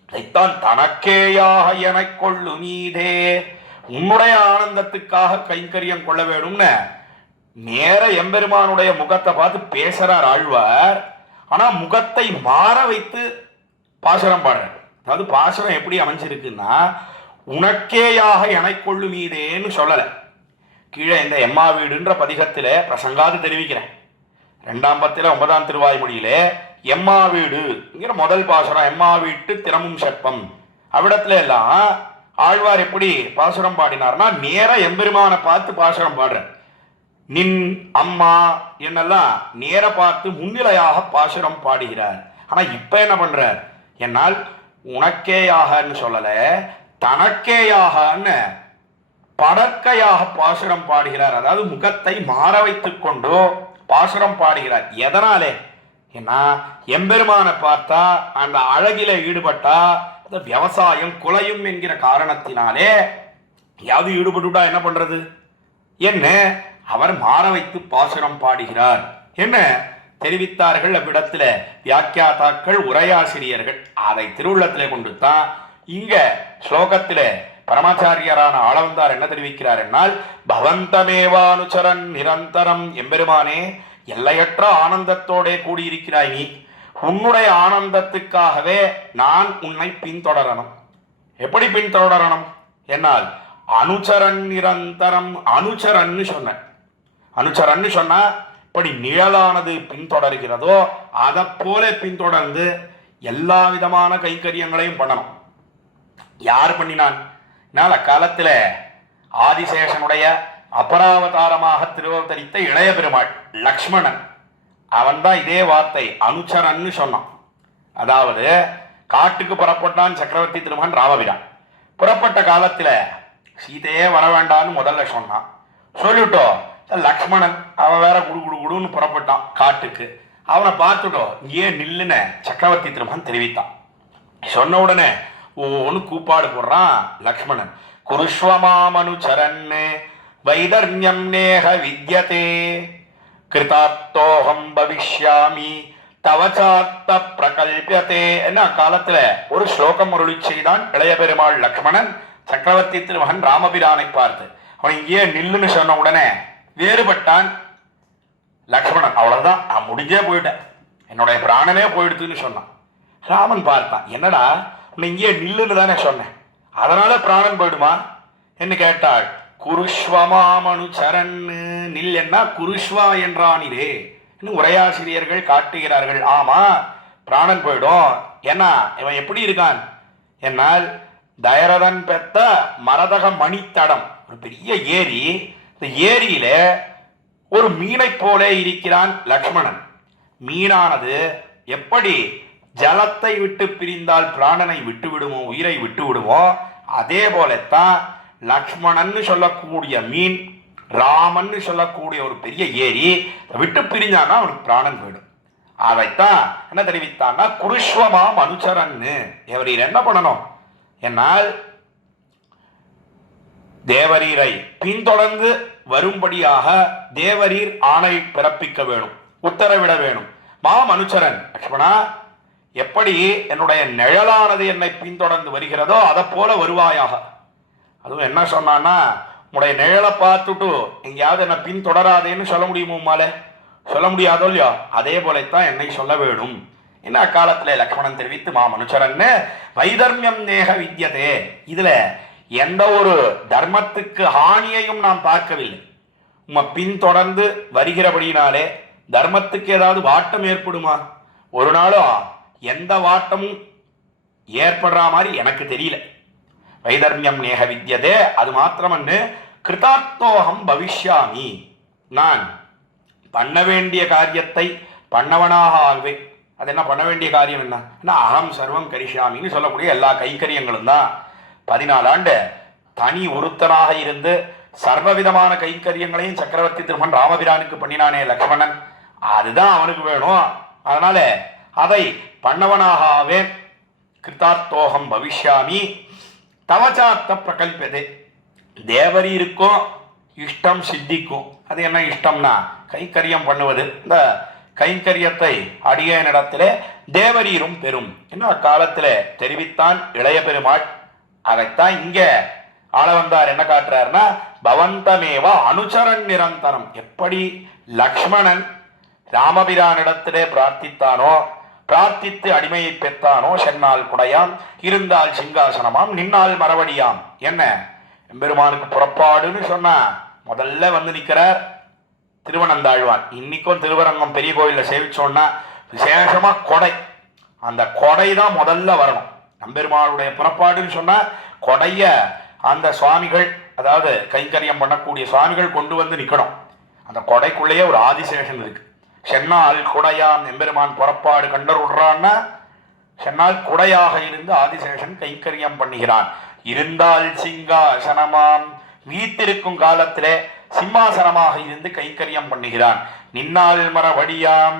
இதைத்தான் தனக்கேயாக என கொள்ளு நீதே, உன்னுடைய ஆனந்தத்துக்காக கைங்கரியம் கொள்ள வேணும்னு நேர எம்பெருமானுடைய முகத்தை பார்த்து பேசுறார் ஆழ்வார். ஆனா முகத்தை மாற வைத்து பாசுரம் பாடுறார். அதாவது பாசுரம் எப்படி அமைஞ்சிருக்குன்னா, உனக்கேயாக என கொள்ளு மீதேன்னு சொல்லலை. கீழே இந்த எம்மா வீடுன்ற பதிகத்திலே பிரசங்காது தெரிவிக்கிறேன். 2ஆம் பத்தில 9ஆம் திருவாய்மொழியிலே எம்மா வீடுங்கிற முதல் பாசுரம், எம்மா வீட்டு திறமும் செப்பம், அவ்விடத்துல எல்லாம் ஆழ்வார் எப்படி பாசுரம் பாடினார்னா, நேர எம்பெருமானை பார்த்து பாசுரம் பாடுறார். நின் அம்மா என்னெல்லாம் நேர பார்த்து முன்னிலையாக பாசுரம் பாடுகிறார். ஆனா இப்ப என்ன பண்றார் என்னால், உனக்கேயாகன்னு சொல்லல, தனக்கேயாகன்னு படற்கையாக பாசுரம் பாடுகிறார். அதாவது முகத்தை மாற வைத்துக் கொண்டு பாசுரம் பாடுகிறார். எதனாலே ஏன்னா, எம்பெருமானை பார்த்தா அந்த அழகில ஈடுபட்டா அந்த விவசாயம் குலையும் என்கிற காரணத்தினாலே யாவது ஈடுபட்டுட்டா என்ன பண்றது என்ன அவர் மாற வைத்து பாசுரம் பாடுகிறார் என்ன தெரிவித்தார்கள். அவ்விடத்துல வியாக்கியாதாக்கள், உரையாசிரியர்கள் அதை திருவுள்ளத்திலே கொண்டு தான் இங்க ஸ்லோகத்திலே பரமாச்சாரியரான ஆளவந்தார் என்ன தெரிவிக்கிறார் என்னால், பவந்தமேவானுச்சரன் நிரந்தரம், எம்பெருமானே எல்லையற்ற ஆனந்தத்தோட கூடியிருக்கிறாய் நீ, உன்னுடைய ஆனந்தத்துக்காகவே நான் உன்னை பின்தொடரணும். எப்படி பின்தொடரணும் என்னால், அனுச்சரன் நிரந்தரம், அனுச்சரன்னு சொன்ன, அனுச்சரன்னு சொன்னா இப்படி நிழலானது பின்தொடர்கிறதோ அதை போல பின்தொடர்ந்து எல்லா விதமான கைங்கரியங்களையும் பண்ணணும். யார் பண்ணினான்? அக்காலத்துல ஆதிசேஷனுடைய அபராவதாரமாக திருவதரித்த இளைய பெருமாள் லக்ஷ்மணன், அவன் தான் இதே வார்த்தை அனுச்சரன்னு சொன்னான். அதாவது காட்டுக்கு புறப்பட்டான் சக்கரவர்த்தி திருமகன் ராமபிரான். புறப்பட்ட காலத்துல சீதையே வர வேண்டான்னு முதல்ல சொன்னான். சொல்லிட்டோம் லக்ஷ்மணன் அவன் வேற குடு குடு குடுன்னு புறப்பட்டான் காட்டுக்கு. அவனை பார்த்துட்டோம் இங்கே நில்லுன்னு சக்கரவர்த்தி திருமகன் தெரிவித்தான். சொன்ன உடனே ஓன்னு கூப்பாடு போடுறான் லக்ஷ்மணன். குருஷ்வமாமனுச்சரன் வைதர்ணியம் நேக வித்யதே கிருதார்த்தோகம் பவிஷ்யாமி தவச்சாத்த பிரகல்பியதே. என்ன காலத்துல ஒரு ஸ்லோகம் அருளி செய்தான் இளைய பெருமாள் லக்ஷ்மணன் சக்கரவர்த்தி திருமகன் ராமபிரானை பார்த்து. அவன் இங்கேயே நில்லுன்னு சொன்ன உடனே வேறுபட்டான் லக்ஷ்மணன். அவ்வளவுதான், நான் முடிஞ்சே போயிட்டேன், என்னுடைய பிராணனே போயிடுதுன்னு சொன்னான். ராமன் பார்த்தான், என்னடா உன்னை இங்கேயே நில்லுன்னு தானே சொன்னேன், அதனால பிராணன் போயிடுமா என்று கேட்டாள். குருஷ்வமாமனு சரண், நில் என்ன குருஷ்வா என்றானிரே இன்னும் உரையாசிரியர்கள் காட்டுகிறார்கள். ஆமா, பிராணன் போயிடும். ஏன்னா இவன் எப்படி இருக்கான் என்னால் தயரதன் பெத்த மரதக மணித்தடம், ஒரு பெரிய ஏரி. இந்த ஏரியில ஒரு மீனை போல இருக்கிறான் லக்ஷ்மணன். மீனானது எப்படி ஜலத்தை விட்டு பிரிந்தால் பிராணனை விட்டு விடுமோ, உயிரை விட்டு விடுமோ, அதே போலத்தான் லக்ஷ்மணன் சொல்லக்கூடிய மீன், ராமன் சொல்லக்கூடிய ஒரு பெரிய ஏரி விட்டு பிரிஞ்சானா அவனுக்கு பிராணன் போயிடும். அதைத்தான் என்ன தெரிவித்தான்னா குருஷ்வமாம் அனுச்சரன்னு. எவரீர் என்ன பண்ணணும் என்னால் தேவரீரை பின்தொடர்ந்து வரும்படியாக தேவரீர் ஆணை பிறப்பிக்க வேணும், உத்தரவிட வேணும். மாம் அனுச்சரன், லக்ஷ்மணா எப்படி என்னுடைய நிழலானது என்னை பின்தொடர்ந்து வருகிறதோ அதை போல வருவாயாக. அதுவும் என்ன சொன்னான்னா, உன்னுடைய நிழலை பார்த்துட்டு எங்கேயாவது என்னை பின்தொடராதேன்னு சொல்ல முடியுமோ உம்மாலே? சொல்ல முடியாதோ இல்லையோ, அதே போலத்தான் என்னை சொல்ல வேணும் என்ன அக்காலத்தில் லக்ஷ்மணன் தெரிவித்து மாம் அனுச்சரன்னு வைதர்மியம் நேக வித்யதே. இதுல எந்த ஒரு தர்மத்துக்கு ஹானியையும் நாம் பார்க்கவில்லை. உம்மை பின்தொடர்ந்து வருகிறபடினாலே தர்மத்துக்கு ஏதாவது வாட்டம் ஏற்படுமா? ஒரு நாளும் எந்த வாட்டமும் ஏற்படுற மாதிரி எனக்கு தெரியல. வைதர்மியம் நேக வித்யதே, அது மாத்திரமன்னு கிருதார்த்தோகம் பவிஷ்யாமி, நான் பண்ண வேண்டிய காரியத்தை பண்ணவனாக ஆகுவேன். அது என்ன பண்ண வேண்டிய காரியம் என்ன? அகம் சர்வம் கரிஷ்யாமின்னு சொல்லக்கூடிய எல்லா கைங்கரியங்களும் தான். 14 ஆண்டு தனி ஒருத்தனாக இருந்து சர்வவிதமான கைங்கரியங்களையும் சக்கரவர்த்தி திருமகன் ராமபிரானுக்கு பண்ணினானே லக்ஷ்மணன், அதுதான் அவனுக்கு வேணும். அதனால அதை பண்ணவனாக ஆவேன். கிருதார்த்தோகம் பவிஷ்யாமி தவச்சாத்த பிரகல்பதே. தேவரீருக்கும் இஷ்டம் சித்திக்கும். அது என்ன இஷ்டம்னா கைங்கரியம் பண்ணுவது. இந்த கைங்கரியத்தை அடியனிடத்திலே தேவரீரும் பெறும் என்ன அக்காலத்தில் தெரிவித்தான் இளைய பெருமாள். அதைத்தான் இங்க ஆளவந்தார் என்ன காட்டுறாருன்னா பவந்தமேவா அனுச்சரன் நிரந்தரம். எப்படி லக்ஷ்மணன் ராமபிரானிடத்திலே பிரார்த்தித்தானோ, பிரார்த்தித்து அடிமையை பெற்றானோ, சென்னால் குடையாம் இருந்தால் சிங்காசனமாம் நின்னால் மரவடியாம். என்ன எம்பெருமானுக்கு புறப்பாடுன்னு சொன்னா முதல்ல வந்து நிற்கிறார் திருவனந்தாழ்வான். இன்னைக்கும் திருவரங்கம் பெரிய கோயிலில் சேவிச்சோன்னா விசேஷமா கொடை, அந்த கொடை தான் முதல்ல வரணும். நம்பெருமானுடைய புறப்பாடுன்னு சொன்னா கொடைய அந்த சுவாமிகள், அதாவது கைங்கரியம் பண்ணக்கூடிய சுவாமிகள் கொண்டு வந்து நிற்கணும். அந்த கொடைக்குள்ளேயே ஒரு ஆதிசேஷன் இருக்கு. சென்னால் குடையாம் எம்பெருமான் புறப்பாடு கண்டருடுறான்னா சென்னால் குடையாக இருந்து ஆதிசேஷன் கைங்கரியம் பண்ணுகிறான். இருந்தால் சிங்காசனமாம், வீத்திருக்கும் காலத்திலே சிம்மாசனமாக இருந்து கைங்கரியம் பண்ணுகிறான். நின்னால் மரவடியாம்,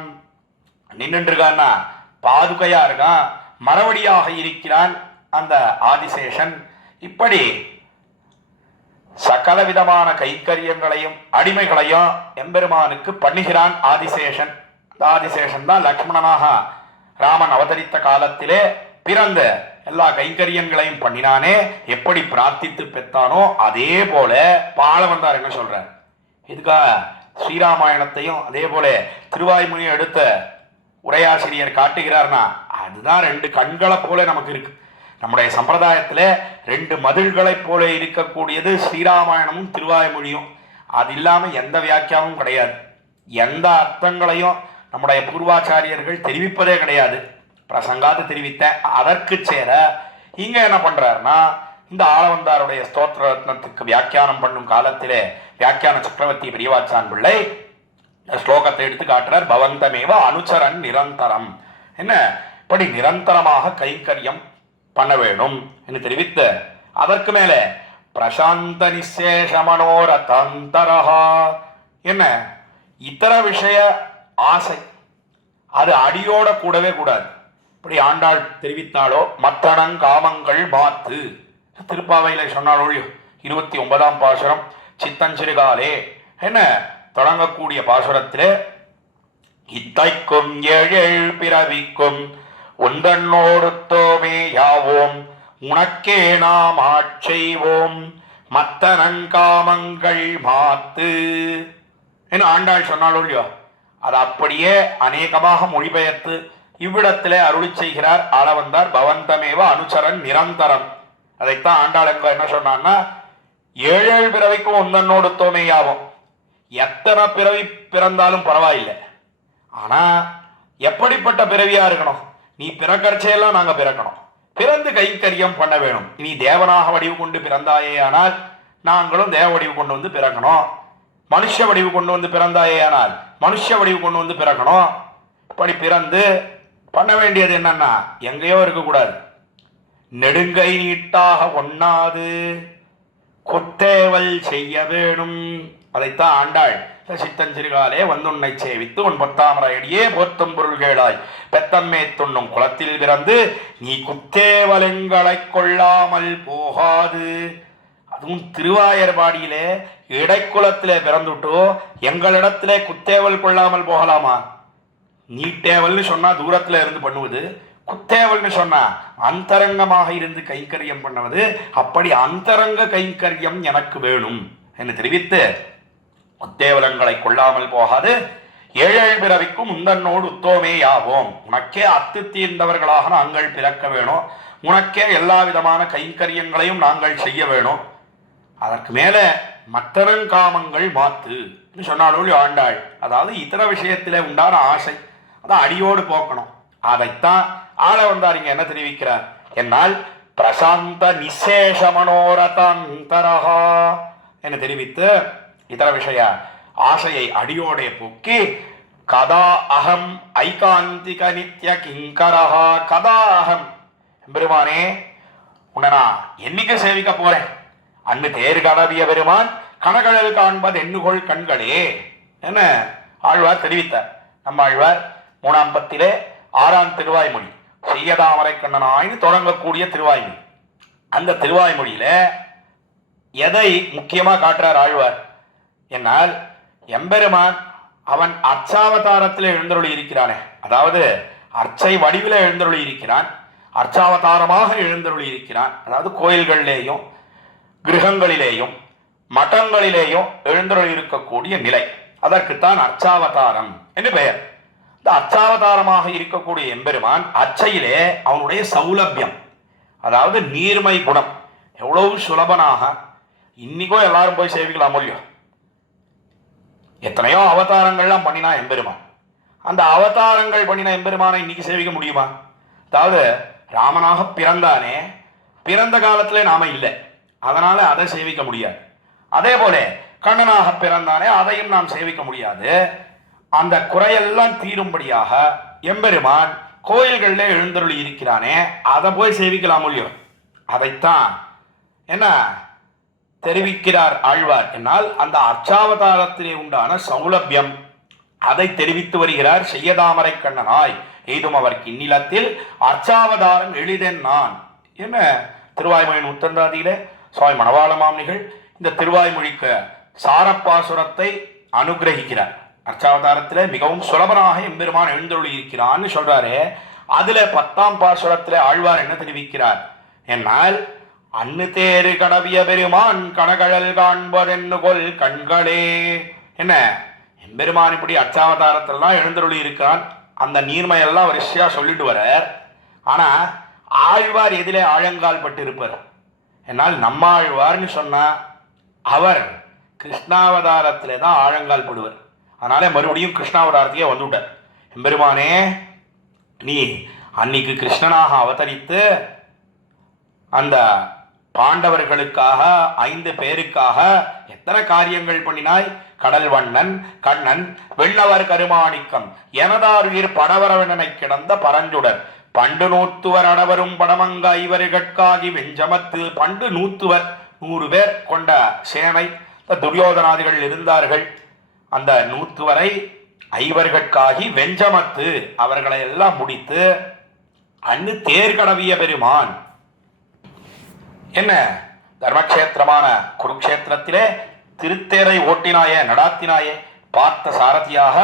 நின்றுருக்கான்னா பாதுகையா இருக்கான், மரவடியாக இருக்கிறான் அந்த ஆதிசேஷன். இப்படி சகல விதமான கைங்கரியங்களையும் அடிமைகளையும் எம்பெருமானுக்கு பண்ணுகிறான் ஆதிசேஷன். அந்த ஆதிசேஷன் தான் லக்ஷ்மணனாக ராமன் அவதரித்த காலத்திலே பிறந்த எல்லா கைங்கரியங்களையும் பண்ணினானே. எப்படி பிரார்த்தித்து பெற்றானோ அதே போல பால வந்தார் என்ன சொல்றார். இதுக்கா ஸ்ரீராமாயணத்தையும் அதே போல திருவாய்மொழியை எடுத்த உரையாசிரியர் காட்டுகிறார்னா அதுதான் 2 கண்களை போல நமக்கு இருக்கு. நம்முடைய சம்பிரதாயத்தில் 2 மதில்களை போல இருக்கக்கூடியது ஸ்ரீராமாயணமும் திருவாய்மொழியும். அது இல்லாமல் எந்த வியாக்கியானமும் கிடையாது. எந்த அர்த்தங்களையும் நம்முடைய பூர்வாச்சாரியர்கள் தெரிவிப்பதே கிடையாது. பிரசங்காத்து தெரிவித்தேன். அதற்கு சேர இங்க என்ன பண்றாருன்னா இந்த ஆளவந்தாருடைய ஸ்தோத்திர ரத்னத்துக்கு வியாக்கியானம் பண்ணும் காலத்திலே வியாக்கியான சக்கரவர்த்தி பெரியவாச்சான் பிள்ளை ஸ்லோகத்தை எடுத்து காட்டுறார். பவந்தமேவா அனுச்சரன் நிரந்தரம். என்ன இப்படி நிரந்தரமாக கைங்கரியம் பண்ண வேணும் என்று தெரிவித்து அதற்கு மேலே பிரசாந்த நிசேஷ மனோரதந்தரஹா. என்ன இதர விஷய ஆசை அது அடியோட கூடவே கூடாது. இப்படி ஆண்டாள் தெரிவித்தாளோ மத்தனங் காமங்கள் மாத்து திருப்பாவையில சொன்னாலோ 29ஆம் பாசுரம் சித்தஞ்சிறுகாலே என்ன தொடங்கக்கூடிய பாசுரத்திலே இத்தைக்கும் ஏழேழ் பிறவிக்கும் ஒன்றன்னோடுத்தோமே யாவோம் உனக்கே நாம் ஆட்செய்வோம் மத்தனங்காமங்கள் மாத்து என்று ஆண்டாள் சொன்னாலோ இல்லையோ அது அப்படியே அநேகமாக மொழிபெயர்த்து இவ்விடத்திலே அருளி செய்கிறார் ஆளவந்தார் பவந்தமேவ அனுச்சரன் நிரந்தரம். அதைத்தான் ஆண்டாள் என்ன சொன்னான்னா ஏழேழு பிறவிக்கும் ஒன்றன்னோடு தோமையாகும். எத்தனை பிறவி பிறந்தாலும் பரவாயில்லை, ஆனா எப்படிப்பட்ட பிறவியா இருக்கணும்? நீ பிறக்கறச்சையெல்லாம் நாங்க பிறக்கணும், பிறந்து கைங்கரியம் பண்ண வேணும். நீ தேவனாக வடிவு கொண்டு பிறந்தாயே ஆனால் நாங்களும் தேவ வடிவு கொண்டு வந்து பிறக்கணும். மனுஷ வடிவு கொண்டு வந்து பிறந்தாயே ஆனால் மனுஷ வடிவு கொண்டு வந்து பிறக்கணும். இப்படி பிறந்து பண்ண வேண்டியது என்னன்னா எங்கேயோ இருக்கக்கூடாது. நெடுங்கை நீட்டாக ஒண்ணாது கொத்தேவல் செய்ய வேணும். அதைத்தான் ஆண்டாள் சித்தஞ்சிறுகாலே வந்துன்னை சேவித்து உன் பொத்தாமரையடியே போத்தும் பொருள்கேளாய் பெத்தம்மே துண்ணும் குளத்தில் பிறந்து நீ குத்தேவலங்களை கொள்ளாமல் போகாது. அதுவும் திருவாயர்பாடியிலே இடைக்குளத்திலே பிறந்துட்டோ எங்களிடத்திலே குத்தேவல் கொள்ளாமல் போகலாமா? நீட்டேவல்னு சொன்னா தூரத்துல இருந்து பண்ணுவது, குத்தேவல்னு சொன்னா அந்தரங்கமாக இருந்து கைங்கரியம் பண்ணுவது. அப்படி அந்தரங்க கைங்கரியம் எனக்கு வேணும் என்று தெரிவித்து குத்தேவலங்களை கொள்ளாமல் போகாது ஏழேழு பிறவிக்கும் உந்தன்னோடு உத்தோமே யாவோம். உனக்கே அத்து தீர்ந்தவர்களாக நாங்கள் பிறக்க வேணும், உனக்கே எல்லா விதமான கைங்கரியங்களையும் நாங்கள் செய்ய வேணும். அதற்கு மேல மற்றனங்காமங்கள் மாத்து சொன்னாலும் ஆண்டாள். அதாவது இதர விஷயத்திலே உண்டான ஆசை அதை அடியோடு போக்கணும். அதைத்தான் ஆள வந்தார் என்ன தெரிவிக்கிறார் என்னால் பிரசாந்த நிசேஷ மனோரதந்தரஹா என தெரிவித்து இதர விஷய ஆசையை அடியோடே போக்கி கதா அகம் ஐகாந்திக நித்ய கிங்கரஹா கதா அகம் பெருமானே உன்னை நான் என்னைக்கு சேவிக்க போறேன்? அன்னு தேர் கடவிய பெருமான் கனகழல் காண்பது எண்ணுகொள் கண்களே என்ன ஆழ்வார் தெரிவித்தார். நம்ம ஆழ்வார் 3ஆம் பத்திலே 6ஆம் திருவாய்மொழி செய்யதாமரை கண்ணனாய்னு தொடங்கக்கூடிய திருவாய்மொழி. அந்த திருவாய்மொழியில எதை முக்கியமா காட்டுறார் ஆழ்வார் என்னால் எம்பெருமான் அவன் அர்ச்சாவதாரத்தில் எழுந்தருளி இருக்கிறானே, அதாவது அர்ச்சை வடிவில எழுந்தருளி இருக்கிறான், அர்ச்சாவதாரமாக எழுந்தருளி இருக்கிறான். அதாவது கோயில்களிலேயும் கிரகங்களிலேயும் மட்டங்களிலேயும் எழுந்தருளி இருக்கக்கூடிய நிலை, அதற்குத்தான் அர்ச்சாவதாரம் என்று பெயர். இந்த அர்ச்சாவதாரமாக இருக்கக்கூடிய எம்பெருமான் அர்ச்சையிலே அவனுடைய சௌலபியம், அதாவது நீர்மை குணம் எவ்வளவு சுலபனாக இன்னைக்கும் எல்லாரும் போய் சேவிக்கலாம் இல்லையோ. எத்தனையோ அவதாரங்கள்லாம் பண்ணினா எம்பெருமான், அந்த அவதாரங்கள் பண்ணின எம்பெருமானை இன்னைக்கு சேவிக்க முடியுமா? அதாவது ராமனாக பிறந்தானே, பிறந்த காலத்திலே நாம இல்லை, அதனால அதை சேவிக்க முடியாது. அதே போல கண்ணனாக பிறந்தானே, அதையும் நாம் சேவிக்க முடியாது. அந்த குறையெல்லாம் தீரும்படியாக எம்பெருமான் கோயில்களில் எழுந்தருளி இருக்கிறானே, அதை போய் சேவிக்கலாம் இல்லையோ. அதைத்தான் என்ன தெரிவிக்கிறார் ஆழ்வார் என்னால் அந்த அர்ச்சாவதாரத்திலே உண்டான சௌலபியம் அதை தெரிவித்து வருகிறார். செய்யதாமரை கண்ணனாய் எய்தும் அவருக்கு இந்நிலத்தில் அர்ச்சாவதாரம் எளிதென் நான் என்ன திருவாய்மொழியின் உத்தந்தாதியிலே சுவாமி மணவாள மாமுனிகள் இந்த திருவாய்மொழிக்கு சாரப்பாசுரத்தை அனுகிரகிக்கிறார். அர்ச்சாவதாரத்தில் மிகவும் சுலபனாக எம்பெருமான் எழுந்தருளி இருக்கிறான்னு சொல்றாரு. அதுல 10ஆம் பாசுரத்தில் ஆழ்வார் என்ன தெரிவிக்கிறார் என்னால் அன்னு தேரு கடவிய பெருமான் கனகழல் காண்பதென்னுகொள் கண்களே என்ன எம்பெருமான் இப்படி அர்ச்சாவதாரத்திலாம் எழுந்தருளி இருக்கிறான். அந்த நீர்மையெல்லாம் வரிசையா சொல்லிட்டு வர, ஆனா ஆழ்வார் எதிலே ஆழங்கால் பட்டு இருப்பார் என்னால் நம்ம ஆழ்வார்னு சொன்னா அவர் கிருஷ்ணாவதாரத்திலே தான் ஆழங்கால் படுவர். அதனால மறுபடியும் கிருஷ்ணாவதாரத்தையே வந்துவிட்டார். எம்பெருமானே நீ அன்னைக்கு கிருஷ்ணனாக அவதரித்து அந்த பாண்டவர்களுக்காக 5 பேருக்காக எத்தனை காரியங்கள் பண்ணினாய். கடல் வண்ணன் கண்ணன் வெள்ளவர் கருமாணிக்கம் எனதாருயிர் படவரவனை கிடந்த பரஞ்சுடர் பண்டு நூத்துவர் அடவரும் படமங்க ஐவருகட்காகி வெஞ்சமத்து பண்டு நூத்துவர் 100 பேர் கொண்ட சேனை துரியோதனாதிகள் இருந்தார்கள். அந்த 100 வரை ஐவர்கட்காகி வெஞ்சமத்து அவர்களை எல்லாம் முடித்து அன்னு தேர் கடவிய பெருமான். என்ன தர்மக்ஷேத்திரமான குருக்ஷேத்திரத்திலே திருத்தேரை ஓட்டினாயே, நடாத்தினாயே, பார்த்த சாரதியாக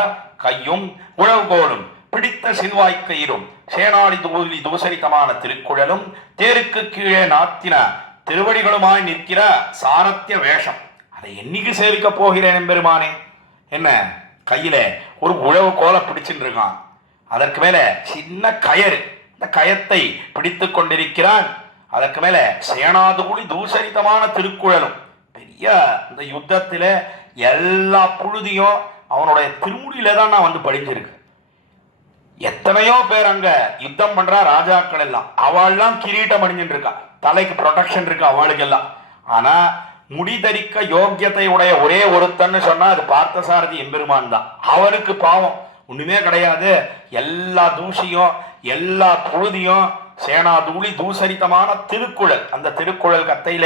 கையும் உழவுகோலும் பிடித்த சில்வாய்க்கயிறும் சேனாடி தூசரித்தமான திருக்குழலும் தேருக்கு கீழே நாத்தின திருவடிகளுமாய் நிற்கிற சாரத்திய வேஷம், அதை என்னைக்கு சேவிக்க போகிறேன் எம்பெருமானே. என்ன கையில ஒரு உழவு கோலை பிடிச்சுட்டு இருக்கான், அதற்கு மேல சின்ன கயறு, இந்த கயத்தை பிடித்து கொண்டிருக்கிறான். அதற்கு மேல சேனாதுகுலி தூசரித்தமான திருக்குழலும். பெரிய இந்த யுத்தத்துல எல்லா புழுதியும் அவனுடைய திருமுடியில தான் நான் வந்து படிஞ்சிருக்கு. எத்தனையோ பேர் அங்க யுத்தம் பண்றா ராஜாக்கள் எல்லாம், அவள்லாம் கிரீட்டம் அணிஞ்சுட்டு இருக்கா, தலைக்கு ப்ரொடெக்ஷன் இருக்கு அவளுக்கு எல்லாம். ஆனா முடிதரிக்க யோக்கியத்தை உடைய ஒரே ஒருத்தன்னு சொன்னா அது பார்த்தசாரதி எம்பெருமான் தான். அவனுக்கு பாவம் ஒண்ணுமே கிடையாது. எல்லா தூசியும் எல்லா புழுதியும் சேனா தூளி தூசரித்தமான திருக்குழல், அந்த திருக்குழல் கத்தையில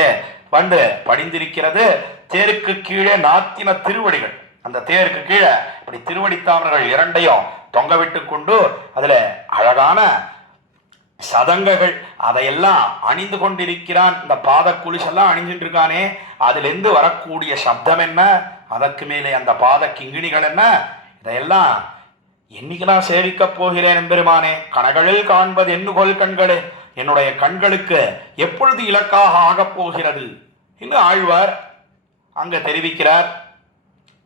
வந்து படிந்திருக்கிறது. தேருக்கு கீழே நாத்தின திருவடிகள், அந்த தேருக்கு கீழே இப்படி திருவடித்தாமர்கள் இரண்டையும் தொங்க விட்டு கொண்டு அதுல அழகான சதங்கங்கள் அதையெல்லாம் அணிந்து கொண்டிருக்கிறான். இந்த பாத குலிசெல்லாம் அணிஞ்சுட்டு இருக்கானே, அதுல இருந்து வரக்கூடிய சப்தம் என்ன, அதற்கு மேலே அந்த பாத கிங்கிணிகள் என்ன, இதையெல்லாம் என்னைக்கு நான் சேவிக்க போகிறேன் எம்பெருமானே. கனகளில் காண்பது எண்ணுகொள் கண்களே, என்னுடைய கண்களுக்கு எப்பொழுது இலக்காக ஆகப் போகிறது என்று ஆழ்வார் அங்க தெரிவிக்கிறார்.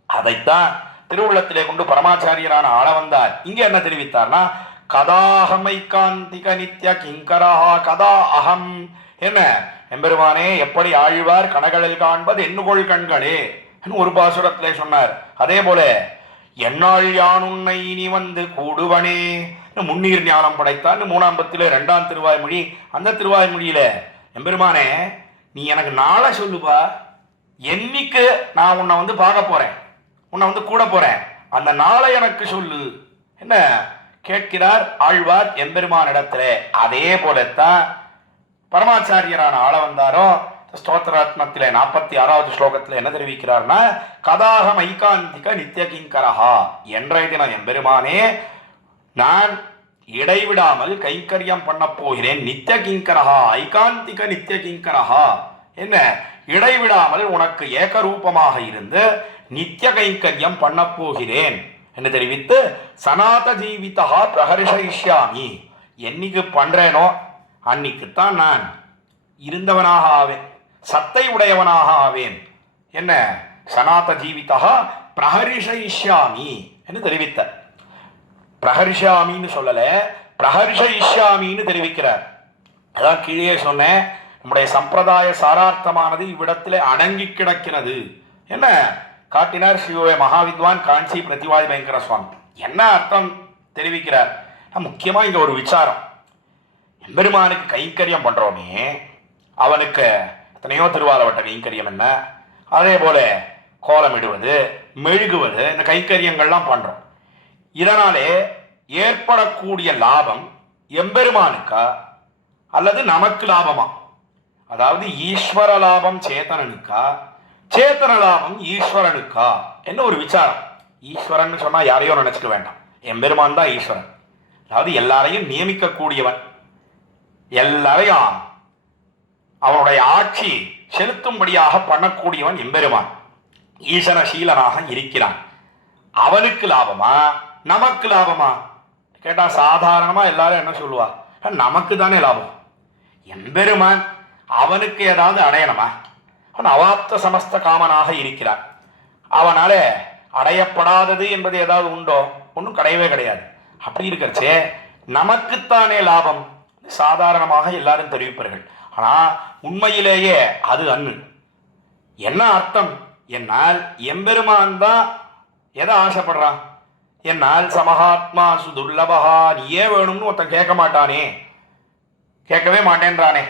அதைத்தான் திருவுள்ளத்திலே கொண்டு பரமாச்சாரியரான ஆள வந்தார். இங்க என்ன தெரிவித்தார்னா, கதாஹமைகாந்திக நித்ய கிங்கரஹா கதா அகம். என்ன எம்பெருமானே, எப்படி ஆழ்வார் கனகளில் காண்பது எண்ணுகொள் கண்களே ஒரு பாசுரத்திலே சொன்னார். அதே போல என்னாள் யான் உன்னை இனி வந்து கூடுவனே முன்னீர் ஞானம் படைத்தான் 3ஆம் பத்திலே 2ஆம் திருவாய்மொழி. அந்த திருவாய்மொழியில எம்பெருமானே, நீ எனக்கு நாளை சொல்லுப்பா, என்னைக்கு நான் உன்னை வந்து பார்க்க போறேன், உன்னை வந்து கூட போறேன், அந்த நாளை எனக்கு சொல்லு என்ன கேட்கிறார் ஆழ்வார் எம்பெருமானிடத்திலே. அதே போலத்தான் பரமாச்சாரியரான ஆள வந்தாரோ ஸ்தோத்திராத்மத்திலே 46வது ஸ்லோகத்தில் என்ன தெரிவிக்கிறார்னா, கதாகம் ஐகாந்திக நித்திய கிங்கரஹா, என்றைய தினம் எம்பெருமானே நான் இடைவிடாமல் கைங்கரியம் பண்ண போகிறேன். நித்திய கிங்கரஹா ஐகாந்திக நித்திய கிங்கரஹா, என்ன இடைவிடாமல் உனக்கு ஏகரூபமாக இருந்து நித்திய கைங்கரியம் பண்ண போகிறேன் என்று தெரிவித்து, சனாத ஜீவிதா பிரஹர்ஷயிஷ்யாமி, என்னைக்கு பண்றேனோ அன்னைக்குத்தான் நான் இருந்தவனாக ஆவேன், சத்தை உடையவனாக ஆவேன். என்ன சனாத ஜீவிதா பிரஹர்ஷயிஷ்யாமி என்று தெரிவித்த. பிரஹர்ஷாமின்னு சொல்லல, பிரஹர்ஷயிஷ்யாமின்னு தெரிவிக்கிறார். அதான் கீழே சொன்னேன், நம்முடைய சம்பிரதாய சாரார்த்தமானது இவ்விடத்திலே அடங்கி கிடக்கிறது. என்ன காட்டினார் ஸ்ரீ மகாவித்வான் காஞ்சி பிரதிவாதி பயங்கர சுவாமி. என்ன அர்த்தம் தெரிவிக்கிறார்? முக்கியமா இங்க ஒரு விசாரம், எம்பெருமானுக்கு கைங்கரியம் பண்றோமே, அவனுக்கு எத்தனையோ திருவாலவட்ட கைங்கரியம் என்ன, அதே போல கோலமிடுவது மெழுகுவது, இந்த கைங்கரியங்கள்லாம் பண்றோம். இதனாலே ஏற்படக்கூடிய லாபம் எம்பெருமானுக்கா அல்லது நமக்கு லாபமா? அதாவது ஈஸ்வர லாபம் சேத்தனனுக்கா, சேத்தன லாபம் ஈஸ்வரனுக்கா என்ன ஒரு விசாரம். ஈஸ்வரன் சொன்னா யாரையோ நினைச்சுக்க வேண்டாம், எம்பெருமான் தான் ஈஸ்வரன். அதாவது எல்லாரையும் நியமிக்க கூடியவன், எல்லாரையும் அவனுடைய ஆட்சி செலுத்தும்படியாக பண்ணக்கூடியவன் எம்பெருமான். ஈசனசீலனாக இருக்கிறான். அவனுக்கு லாபமா நமக்கு லாபமா கேட்டா சாதாரணமா எல்லாரும் என்ன சொல்லுவா, நமக்கு தானே லாபம். எம்பெருமான் அவனுக்கு ஏதாவது அடையணுமா? அவன் அவாப்த சமஸ்த காமனாக இருக்கிறான். அவனால அடையப்படாதது என்பது ஏதாவது உண்டோ? ஒன்றும் கிடையவே கிடையாது. அப்படி இருக்கிறச்சே நமக்குத்தானே லாபம் சாதாரணமாக எல்லாரும் தெரிவிப்பார்கள். ஆனா உண்மையிலேயே அது அன்னு. என்ன அர்த்தம் என்னால் எம்பெருமான் தான் எதை ஆசைப்படுறான் என்னால் சமஹாத்மா சுதுர்லபகா, நீயே வேணும்னு ஒருத்தன் கேட்க மாட்டானே, கேட்கவே மாட்டேன்றானே.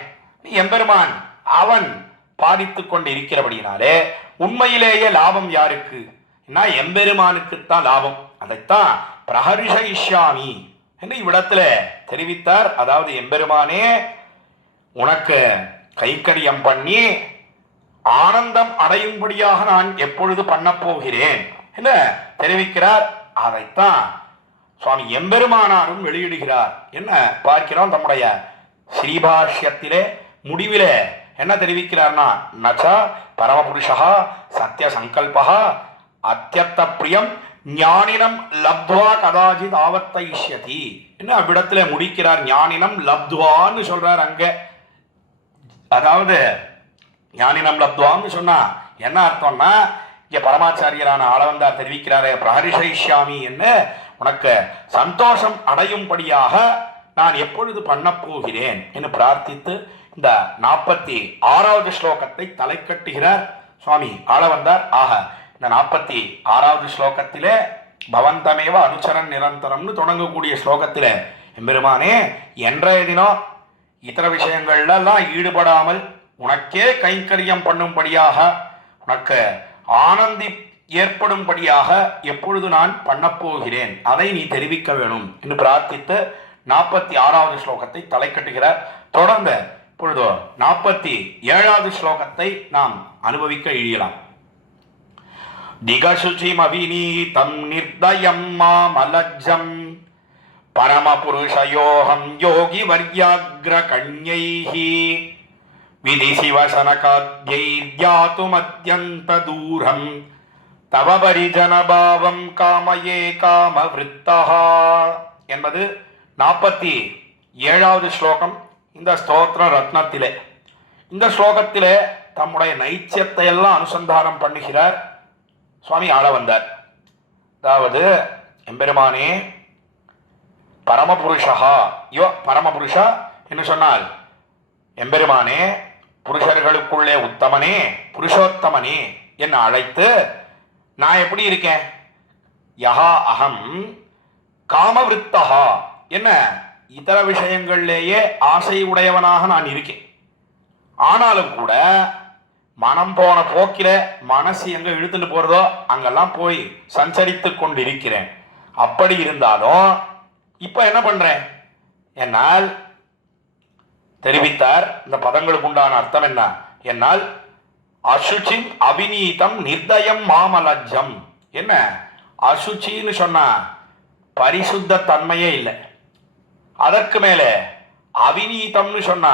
எம்பெருமான் அவன் பாதித்து கொண்டு இருக்கிறபடினாலே உண்மையிலேயே லாபம் யாருக்கு? எம்பெருமானுக்குத்தான் லாபம். அதைத்தான் பிரஹர்ஷயிஷ்யாமி என்று இவ்விடத்துல தெரிவித்தார். அதாவது எம்பெருமானே உனக்கு கைக்கரியம் பண்ணி ஆனந்தம் அடையும்படியாக நான் எப்பொழுது பண்ண போகிறேன் என்ன தெரிவிக்கிறார். அதைத்தான் சுவாமி எம்பெருமானாரும் வெளியிடுகிறார். என்ன பார்க்கிறோம்? தம்முடைய ஸ்ரீபாஷ்யத்திலே முடிவிலே என்ன தெரிவிக்கிறார்னா, நச்ச பரமபுருஷா சத்திய சங்கல்பா அத்தியர்த்த பிரியம் ஞானினம் லப்துவா கதாஜித் ஆவர்த்தயிஷ்யதி. என்ன அவ்விடத்துல முடிக்கிறார். ஞானினம் லப்துவான்னு சொல்றார் அங்க. அதாவது ஞானினம் லப்துவான்னு சொன்னா என்ன அர்த்தம்னா, இங்க பரமாச்சாரியரான ஆளவந்தார் தெரிவிக்கிறாரே, பிரஹரிஷயிஷ்யாமி என்ன, உனக்கு சந்தோஷம் அடையும்படியாக நான் எப்பொழுது பண்ண போகிறேன் என்று பிரார்த்தித்து இந்த 46வது ஸ்லோகத்தை தலை கட்டுகிறார் சுவாமி ஆளவந்தார். ஆக இந்த 46வது ஸ்லோகத்திலே பவந்தமேவ அனுச்சரன் நிரந்தரம்னு தொடங்கக்கூடிய ஸ்லோகத்திலே, எம்பெருமானே என்றைய தினம் இதர விஷயங்கள்லாம் ஈடுபடாமல் உனக்கே கைங்கரியம் பண்ணும்படியாக, உனக்கு ஆனந்தி ஏற்படும்படியாக எப்பொழுது நான் பண்ணப்போகிறேன் அதை நீ தெரிவிக்க வேணும் என்று பிரார்த்தித்து 46வது ஸ்லோகத்தை தலை கட்டுகிறார். தொடர்ந்து இப்பொழுது 47வது ஸ்லோகத்தை நாம் அனுபவிக்க இழியலாம். திகசுச்சிம் அவிநீதம் நிர்தயம் மாமலஜ்ஜம் பரமபுருஷயோகம் யோகி வர்யாக்ர கண்யைஹி விதி சிவசனகாத்யைத்யாதுமத்யந்த தூரம் தவ பரிஜனபாவம் காமயே காமவிருத்தஹ என்பது 47வது ஸ்லோகம் இந்த ஸ்தோத்திர ரத்னத்திலே. இந்த ஸ்லோகத்திலே தம்முடைய நைச்சியத்தை எல்லாம் அனுசந்தானம் பண்ணுகிறார் சுவாமி ஆளவந்தார். அதாவது எம்பெருமானே பரமபுருஷா, பரமபுருஷா என்று சொன்னால் எம்பெருமானே புருஷர்களுக்குள்ளே உத்தமனே புருஷோத்தமனே என்ன அழைத்து, நான் எப்படி இருக்கேன்? யஹா அகம் காமவிருத்தஹா, என்ன இதர விஷயங்களிலேயே ஆசை உடையவனாக நான் இருக்கேன். ஆனாலும் கூட மனம் போன போக்கில மனசு எங்க இழுத்துட்டு போறதோ அங்கெல்லாம் போய் சஞ்சரித்து கொண்டிருக்கிறேன். அப்படி இருந்தாலும் இப்ப என்ன பண்றேன் என்னால் தெரிவித்தார். இந்த பதங்களுக்கு உண்டான அர்த்தம் என்ன என்னால் அசுச்சிம் அவிநீதம் நிர்தயம் மாமலஜ்ஜம். என்ன அசுச்சின்னு சொன்னா பரிசுத்த தன்மையே இல்லை. அதற்கு மேலே அவிநீதம்னு சொன்னா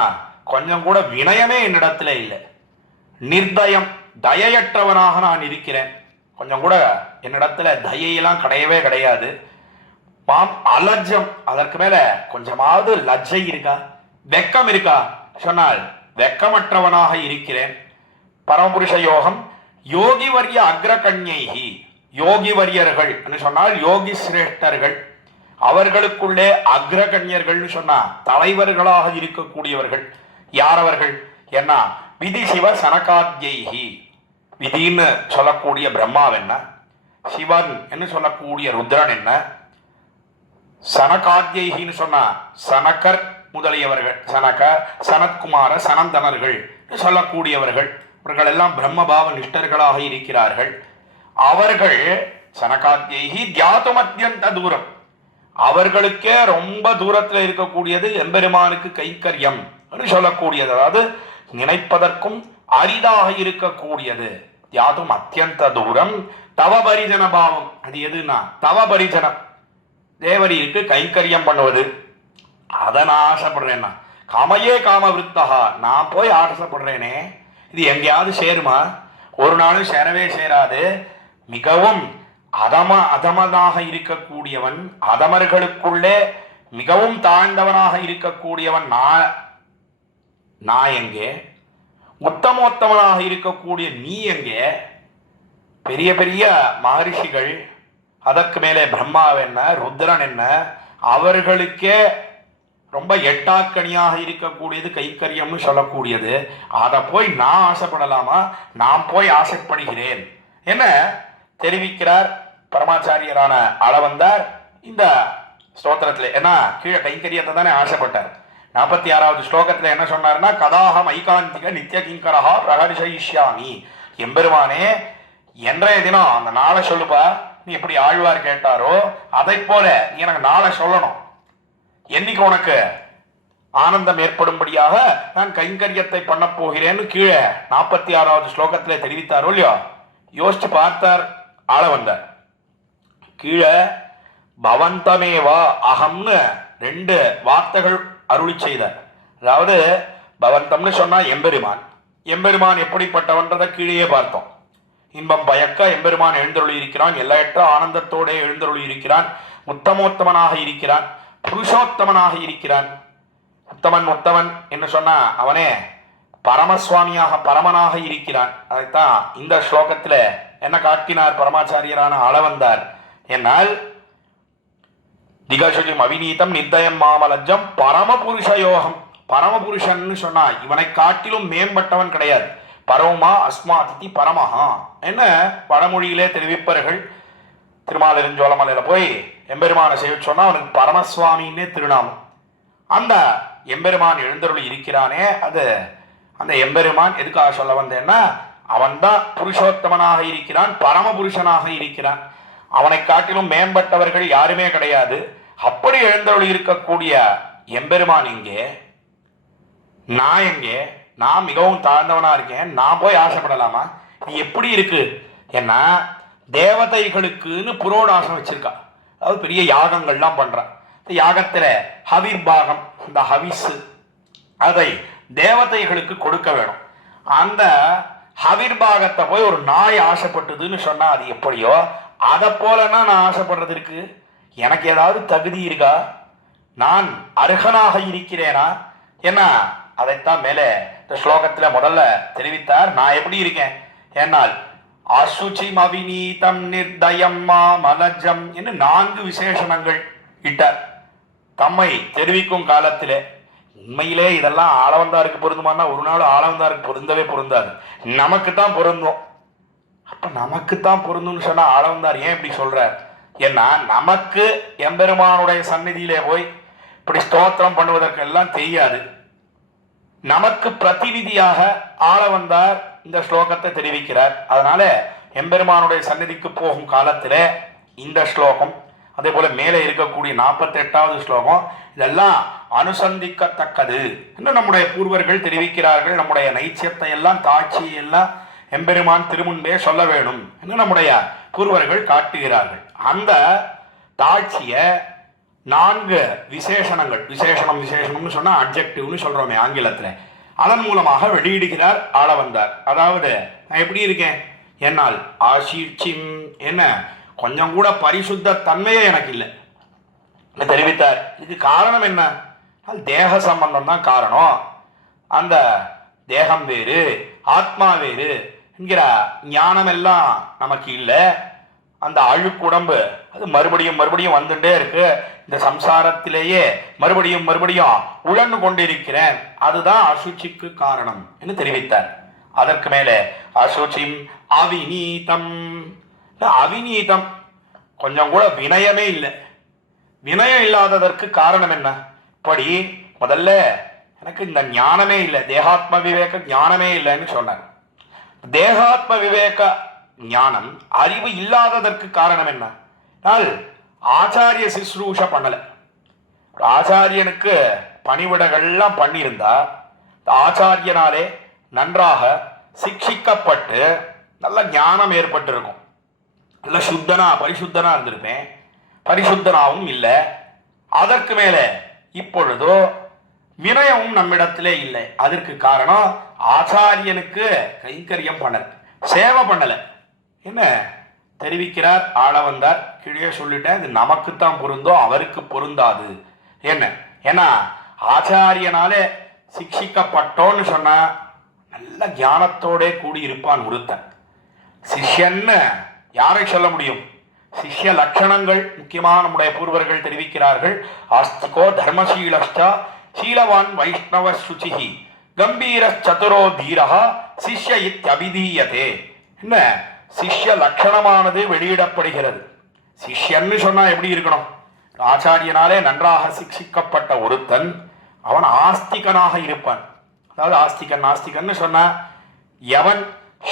கொஞ்சம் கூட வினயமே என்னிடத்துல இல்லை. நிர்தயம் தயையற்றவனாக நான் இருக்கிறேன். கொஞ்சம் கூட என்னிடத்துல தயையெல்லாம் கிடையவே கிடையாது. மாம் அலஜ்ஜம், அதற்கு மேல கொஞ்சமாவது லஜ்ஜை இருக்கா, வெக்கம் இருக்கா சொன்னால் வெக்கமற்றவனாக இருக்கிறேன். பரமபுருஷ யோகம் யோகி வரிய அக்ரகண்யைஹி, யோகி வரியர்கள் சொன்னால் யோகி சிரேஷ்டர்கள், அவர்களுக்குள்ளே அக்ரகண்யர்கள் சொன்னா தலைவர்களாக இருக்கக்கூடியவர்கள். யார் அவர்கள் என்ன? விதி சிவ சனகாத்யைஹி, விதின்னு சொல்லக்கூடிய பிரம்மாவென்ன, சிவன் என்று சொல்லக்கூடிய ருத்ரன் என்ன, சனகாத்யைஹின்னு சொன்னா சனகர் முதலியவர்கள், சனக சனத்குமார சனந்தனர்கள் சொல்லக்கூடியவர்கள். இவர்கள் எல்லாம் பிரம்மபாவ நிஷ்டர்களாக இருக்கிறார்கள். அவர்கள் சனகாத்யைஹி தியாதுமத்யந்த தூரம், அவர்களுக்கே ரொம்ப தூரத்தில் இருக்கக்கூடியது எம்பெருமானுக்கு கைக்கரியம் சொல்லக்கூடியது, அதாவது நினைப்பதற்கும் அரிதாக இருக்கக்கூடியது. தியாதும் அத்தியந்த தூரம் தவ பரிஜன பாவம். அது எதுனா தவ பரிஜனம், தேவரீருக்கு கைங்கரியம் பண்ணுவது. அதை நான் ஆசைப்படுறேன்னா காமையே காம விருத்தகா, நான் போய் ஆசைப்படுறேனே இது எங்கேயாவது சேருமா? ஒரு நாளும் சேரவே சேராது. மிகவும் அதமனாக இருக்கக்கூடியவன், அதமர்களுக்குள்ளே மிகவும் தாழ்ந்தவனாக இருக்கக்கூடியவன் நான் எங்கே? உத்தமோத்தமனாக இருக்கக்கூடிய நீ எங்கே? பெரிய பெரிய மகரிஷிகள், அதற்கு மேலே பிரம்மாவென்ன ருத்ரன் என்ன, அவர்களுக்கே ரொம்ப எட்டாக்கணியாக இருக்கக்கூடியது கைக்கரியம்னு சொல்லக்கூடியது. அதை போய் நான் ஆசைப்படலாமா? நான் போய் ஆசைப்படுகிறேன் என்ன தெரிவிக்கிறார் பரமாச்சாரியரான ஆளவந்தார் இந்த ஸ்தோத்திரத்தில். ஏன்னா கீழே கைங்கரியத்தை தானே ஆசைப்பட்டார். 46வது ஸ்லோகத்தில் என்ன சொன்னார்னா, கதாகம் ஐகாந்திக நித்திய கிங்கரஹா பிரகர்ஷயிஷ்யாமி. எம்பெருமானே என்றைய தினம் அந்த நாளை சொல்லுப்பா, நீ எப்படி ஆழ்வார் கேட்டாரோ அதை போல நீ எனக்கு நாளை சொல்லணும். என்னைக்கு உனக்கு ஆனந்தம் ஏற்படும்படியாக நான் கைங்கரியத்தை பண்ண போகிறேன்னு கீழே 46வது ஸ்லோகத்தில் தெரிவித்தாரோ இல்லையோ? யோசிச்சு பார்த்தார் ஆளவந்தார். கீழே பவந்தமேவா அகம்னு 2 வார்த்தைகள் அருளி செய்தார். அதாவது பவந்தம்னு சொன்னா எம்பெருமான். எம்பெருமான் எப்படிப்பட்டவன்றதை கீழே பார்த்தோம். இன்பம் பயக்க எம்பெருமான் எழுந்தருளி இருக்கிறான், எல்லையற்ற ஆனந்தத்தோட எழுந்தருளி இருக்கிறான், உத்தமோத்தமனாக இருக்கிறான், புருஷோத்தமனாக இருக்கிறான். உத்தமன் என்று சொன்னா அவனே பரமசுவாமியாக பரமனாக இருக்கிறான். அதைத்தான் இந்த ஸ்லோகத்தில் என்ன காட்டினார் பரமாச்சாரியரான ஆளவந்தார் என்னால், திகசுஜம் அவிநீதம் நிர்தயம் மாமலஜம் பரமபுருஷயோகம். பரமபுருஷன் சொன்னா இவனை காட்டிலும் மேம்பட்டவன் கிடையாது. பரவுமா அஸ்மாதிதி பரமஹா என்ன பழமொழியிலே தெரிவிப்பார்கள். திருமாலிருஞ்சோலமலையில போய் எம்பெருமானை செய்ய சொன்னா அவனுக்கு பரமசுவாமின்னே திருநாமம். அந்த எம்பெருமான் எழுந்தருளி இருக்கிறானே, அது அந்த எம்பெருமான் எதுக்காக சொல்ல வந்தேன்னா, அவன்தான் புருஷோத்தமனாக இருக்கிறான், பரமபுருஷனாக இருக்கிறான். அவனை காட்டிலும் மேம்பட்டவர்கள் யாருமே கிடையாது. அப்படி எழுந்தருளி இருக்கக்கூடிய எம்பெருமான் இங்கே, நான் எங்கே, நான் மிகவும் தாழ்ந்தவனா இருக்கேன், நான் போய் ஆசைப்படலாமா? இது எப்படி இருக்கு? ஏன்னா தேவதைகளுக்குன்னு புரோடாசம் வச்சிருக்கா. அதாவது பெரிய யாகங்கள்லாம் பண்றான். யாகத்துல ஹவிர்பாகம், இந்த ஹவிஸ் அதை தேவதைகளுக்கு கொடுக்க வேணும். அந்த ஹவிர்பாகத்தை போய் ஒரு நாய் ஆசைப்பட்டதுன்னு சொன்னா அது எப்படியோ அதை போலன்னா நான் ஆசைப்படுறது இருக்கு. எனக்கு ஏதாவது தகுதி இருக்கா? நான் அர்ஹனாக இருக்கிறேனா? என்ன அதைத்தான் மேலே இந்த ஸ்லோகத்துல முதல்ல தெரிவித்தார். நான் எப்படி இருக்கேன் என்னால் அசுச்சிம் அவிநீதம் நிர்தயம் மாமலஜம் என்று 4 விசேஷணங்கள் இட்டார் தம்மை தெரிவிக்கும் காலத்திலே. உண்மையிலே இதெல்லாம் ஆளவந்தாருக்கு பொருந்துமானா ஒரு நாள் ஆளவந்தாருக்கு பொருந்தவே பொருந்தாது, நமக்கு தான் பொருந்தும். அப்ப நமக்கு தான் பொருந்தும்னு சொன்னா ஆளவந்தார் ஏன் இப்படி சொல்றார்? ஏன்னா நமக்கு எம்பெருமானுடைய சந்நிதியிலே போய் இப்படி ஸ்தோத்திரம் பண்ணுவதற்கெல்லாம் தெரியாது. நமக்கு பிரதிநிதியாக ஆளவந்தார் இந்த ஸ்லோகத்தை தெரிவிக்கிறார். அதனால எம்பெருமானுடைய சந்நிதிக்கு போகும் காலத்திலே இந்த ஸ்லோகம், அதே போல மேலே இருக்கக்கூடிய 48வது ஸ்லோகம், இதெல்லாம் அனுசந்திக்கத்தக்கது என்று நம்முடைய பூர்வர்கள் தெரிவிக்கிறார்கள். நம்முடைய நைச்சியத்தை எல்லாம் தாட்சியை எல்லாம் எம்பெருமான் திருமுன்பே சொல்ல வேணும் என்று நம்முடைய பூர்வர்கள் காட்டுகிறார்கள். அந்த தாட்சிய 4 விசேஷணங்கள், விசேஷணம்னு சொன்னா அட்ஜெக்டிவ்னு சொல்றோமே ஆங்கிலத்துல, அதன் மூலமாக வெளியிடுகிறார் ஆளவந்தார். அதாவது நான் எப்படி இருக்கேன் என்னால் ஆசிர்ச்சிம் என்ன கொஞ்சம் கூட பரிசுத்த தன்மையே எனக்கு இல்லை தெரிவித்தார். இதுக்கு காரணம் என்ன? தேக சம்பந்தம் தான் காரணம். அந்த தேகம் வேறு ஆத்மா வேறு என்கிற ஞானம் எல்லாம் நமக்கு இல்லை. அந்த அழுக்குடம்பு அது மறுபடியும் வந்துட்டே இருக்கு. இந்த சம்சாரத்திலேயே மறுபடியும் உழந்து கொண்டிருக்கிறேன். அதுதான் அசுச்சிக்கு காரணம் என்று தெரிவித்தார். அதற்கு மேலே அசுச்சிம் அவிநீதம், அவிநீதம் கொஞ்சம் கூட வினயமே இல்லை. வினயம் இல்லாததற்கு காரணம் என்ன? இப்படி முதல்ல எனக்கு இந்த ஞானமே இல்லை, தேகாத்ம விவேக ஞானமே இல்லைன்னு சொன்னார். தேகாத்ம விவேக ஞானம் அறிவு இல்லாததற்கு காரணம் என்ன? ஆச்சாரிய சிஸ்ரூஷ பண்ணல. ஆச்சாரியனுக்கு பணிவிடைகள்லாம் பண்ணியிருந்தா ஆச்சாரியனாலே நன்றாக சிக்ஷிக்கப்பட்டு நல்ல ஞானம் ஏற்பட்டிருக்கும். நல்ல பரிசுத்தனா இருந்திருப்பேன். பரிசுத்தனாவும் இல்லை. அதற்கு மேலே இப்பொழுதோ வினயமும் நம்மிடத்திலே இல்லை. அதற்கு காரணம் ஆச்சாரியனுக்கு கைங்கரியம் பண்ணல, சேவை பண்ணல. என்ன தெரிவிக்கிறார் ஆளவந்தார்? கீழே சொல்லிட்டேன், இது நமக்குத்தான் பொருந்தோ அவருக்கு பொருந்தாது. என்ன ஏன்னா ஆச்சாரியனாலே சிக்ஷிக்கப்பட்டோன்னு சொன்னா நல்ல ஞானத்தோட கூடி இருப்பான் ஒருத்தன். சிஷ்யன்னு யாரை சொல்ல முடியும்? சிஷ்ய லட்சணங்கள் முக்கியமான நம்முடைய பூர்வர்கள் தெரிவிக்கிறார்கள். ஆஸ்திகோ தர்மசீலஷ்டா சீலவான் வைஷ்ணவ சுச்சிஹி கம்பீர சதுரோ தீரஹா சிஷ்ய இத்யபிதீயதே. என்ன சிஷ்ய லட்சணமானது வெளியிடப்படுகிறது. சிஷ்யன்னு சொன்னா எப்படி இருக்கணும்? ஆச்சாரியனாலே நன்றாக சிக்ஷிக்கப்பட்ட ஒருத்தன் அவன் ஆஸ்திகனாக இருப்பான். அதாவது நாஸ்திகன்னு சொன்னா எவன்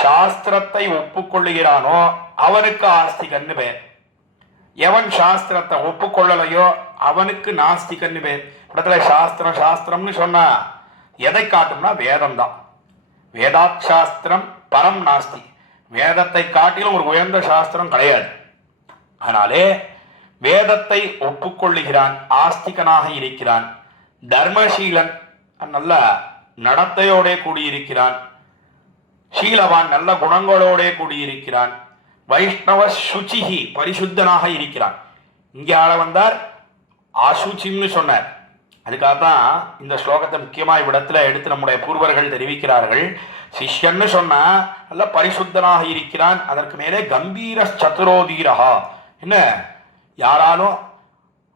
சாஸ்திரத்தை ஒப்புக்கொள்ளுகிறானோ அவனுக்கு ஆஸ்திகன்னு பேர். எவன் சாஸ்திரத்தை ஒப்புக்கொள்ளலையோ அவனுக்கு நாஸ்திகன்னு பேர். இடத்துல சாஸ்திரம்னு சொன்னா எதை காட்டும்னா வேதம் தான். வேதாத் சாஸ்திரம் பரம் நாஸ்தி. வேதத்தை காட்டிலும் ஒரு உயர்ந்த சாஸ்திரம் கிடையாது. அதனாலே வேதத்தை ஒப்புக்கொள்ளுகிறான், ஆஸ்திகனாக இருக்கிறான், தர்மசீலன், நல்ல நடத்தையோட கூடியிருக்கிறான், சீலவான், நல்ல குணங்களோட கூடியிருக்கிறான், வைஷ்ணவ சுச்சிஹி, பரிசுத்தனாக இருக்கிறான். இங்கே ஆள வந்தார் அசுச்சின்னு சொன்னார். அதுக்காகத்தான் இந்த ஸ்லோகத்தை முக்கியமாக இவ்விடத்துல எடுத்து நம்முடைய பூர்வர்கள் தெரிவிக்கிறார்கள். சிஷ்யன்னு சொன்னா நல்ல பரிசுத்தனாக இருக்கிறான், அதற்கு மேலே கம்பீர சதுரோதீரஹா, என்ன யாராலும்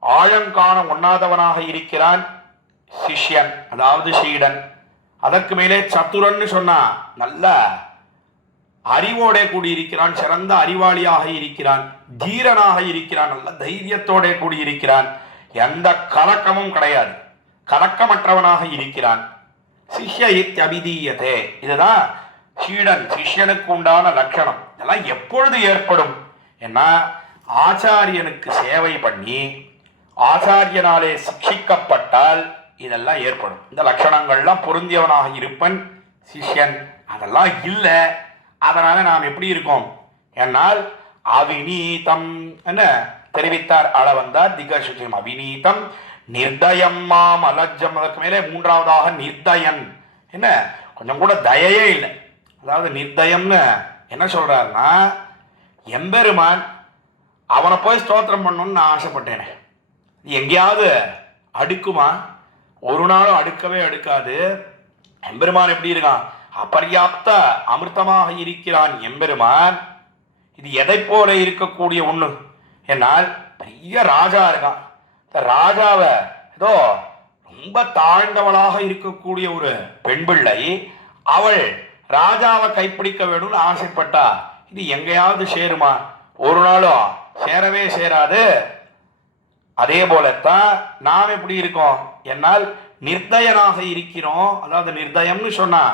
ஆழங்காண ஒண்ணாதவனாக இருக்கிறான் சிஷ்யன், அதாவது சீடன். அதற்கு மேலே சத்துரன்னு சொன்னா நல்ல அறிவோட கூடியிருக்கிறான், சிறந்த அறிவாளியாக இருக்கிறான், தீரனாக இருக்கிறான், நல்ல தைரியத்தோட கூடியிருக்கிறான், எந்த கலக்கமும் கிடையாது, கலக்கமற்றவனாக இருக்கிறான். சிஷ்ய இத்யபிதீயதே, இதுதான் சீடன் சிஷ்யனுக்கு உண்டான லட்சணம். இதெல்லாம் எப்பொழுது ஏற்படும்? ஏன்னா ஆச்சாரியனுக்கு சேவை பண்ணி ஆச்சாரியனாலே சிக்ஷிக்கப்பட்டால் இதெல்லாம் ஏற்படும். இந்த லட்சணங்கள்லாம் பொருந்தியவனாக இருப்பன் சிஷ்யன். அதெல்லாம் இல்லை. அதனால நாம் எப்படி இருக்கோம்? என்னால் அவிநீதம் என்ன தெரிவித்தார் ஆள வந்தார் திகசுஜம். அவிநீதம் நிர்தயம் மாம் அலஜம். அதற்கு மேலே மூன்றாவதாக நிர்தயன், என்ன கொஞ்சம் கூட தயையே இல்லை. அதாவது நிர்தயம்னு என்ன சொல்றாருன்னா, எம்பெருமான் அவனை போய் ஸ்தோத்திரம் பண்ணணும்னு நான் ஆசைப்பட்டேனே, எங்கேயாவது அடுக்குமா? ஒரு நாளும் அடுக்கவே அடுக்காது. எம்பெருமான் எப்படி இருக்கான்? அபர்யாப்த அமிர்தமாக இருக்கிறான் எம்பெருமான். இது எதை போல இருக்கக்கூடிய ஒண்ணு என்னால் பெரிய ராஜா இருக்கான். ராஜாவை ஏதோ ரொம்ப தாழ்ந்தவளாக இருக்கக்கூடிய ஒரு பெண் பிள்ளை அவள் ராஜாவை கைப்பிடிக்க வேணும்னு ஆசைப்பட்டா இது எங்கேயாவது சேருமா? ஒரு நாளும் சேரவே சேராது. அதே போலத்தான் நாம் எப்படி இருக்கோம்? என்னால் நிர்தயனாக இருக்கிறோம். அதாவது நிர்தயம்னு சொன்னா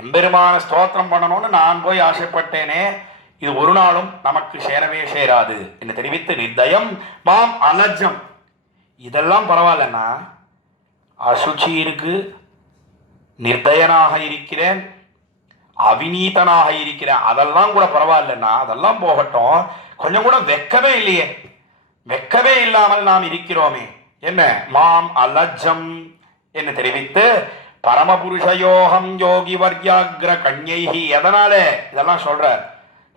எம்பெருமான ஸ்தோத்திரம் பண்ணணும்னு நான் போய் ஆசைப்பட்டேனே, இது ஒரு நாளும் நமக்கு சேரவே சேராது என்று தெரிவித்து நிர்தயம் மாம் அலஜம். இதெல்லாம் பரவாயில்லண்ணா, அசுச்சி இருக்கு, நிர்தயனாக இருக்கிறேன், அவிநீதனாக இருக்கிறேன், அதெல்லாம் கூட பரவாயில்லண்ணா, அதெல்லாம் போகட்டும், கொஞ்சம் கூட வெக்கமே இல்லையே, வெக்கமே இல்லாமல் நாம் இருக்கிறோமே, என்ன மாம் அலஜம் என்று தெரிவித்து பரமபுருஷயோகம் யோகி வர்யாகிர கண்யைஹி. எதனாலே இதெல்லாம் சொல்றார்?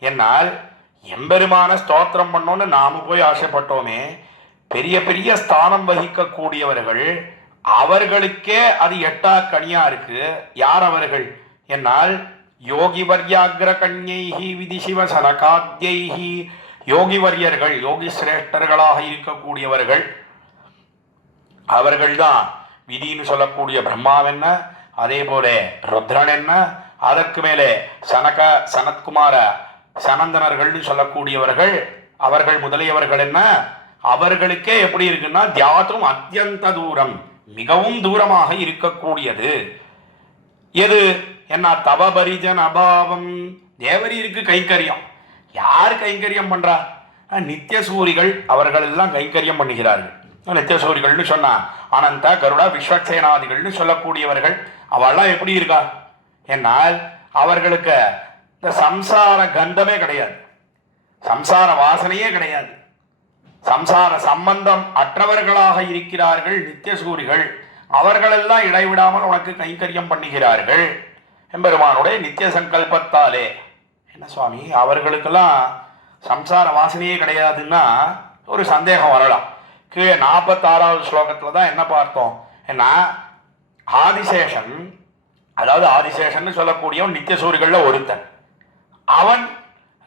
என்னால் எம்பெருமான ஸ்தோத்திரம் பண்ணோன்னு நாம போய் ஆசைப்பட்டோமே, பெரிய பெரிய ஸ்தானம் வகிக்கக்கூடியவர்கள், அவர்களுக்கே அது எட்டா கனியா இருக்கு. யார் அவர்கள்? என்னால் யோகி வர்யாகிர கண்யைஹி விதிசிவ சனகாத்யைஹி, யோகி வரியர்கள், யோகி சிரேஷ்டர்களாக இருக்கக்கூடியவர்கள், அவர்கள்தான் விதின்னு சொல்லக்கூடிய பிரம்மாவென்ன, அதே போல ருத்ரன் என்ன, அதற்கு மேலே சனத்குமார சனந்தனர்கள்னு சொல்லக்கூடியவர்கள், அவர்கள் முதலியவர்கள் என்ன, அவர்களுக்கே எப்படி இருக்குன்னா தியாதும் அத்தியந்த தூரம், மிகவும் தூரமாக இருக்கக்கூடியது. எது என்ன? தவபரிஜன் அபாவம். தேவரீருக்கு கைங்கரியம். யார் கைங்கரியம் பண்றா? நித்தியசூரிகள் அவர்கள் எல்லாம் கைங்கரியம் பண்ணுகிறார்கள். நித்தியசூரிகள்னு சொன்னா அனந்த கருடா விஸ்வக்சேனாதிகள்னு சொல்லக்கூடியவர்கள், அவெல்லாம் எப்படி இருக்கா? என்னால் அவர்களுக்கு இந்த சம்சார கந்தமே கிடையாது, சம்சார வாசனையே கிடையாது, சம்சார சம்பந்தம் அற்றவர்களாக இருக்கிறார்கள் நித்தியசூரிகள். அவர்களெல்லாம் இடைவிடாமல் உனக்கு கைங்கரியம் பண்ணுகிறார்கள் எம்பெருமானுடைய நித்திய சங்கல்பத்தாலே. என்ன சுவாமி, அவர்களுக்கெல்லாம் சம்சார வாசனையே கிடையாதுன்னா ஒரு சந்தேகம் வரலாம். கீழே 46வது ஸ்லோகத்துல தான் என்ன பார்த்தோம்? ஏன்னா ஆதிசேஷன், அதாவது ஆதிசேஷன் சொல்லக்கூடியவன் நித்தியசூரிகள்ல ஒருத்தன். அவன்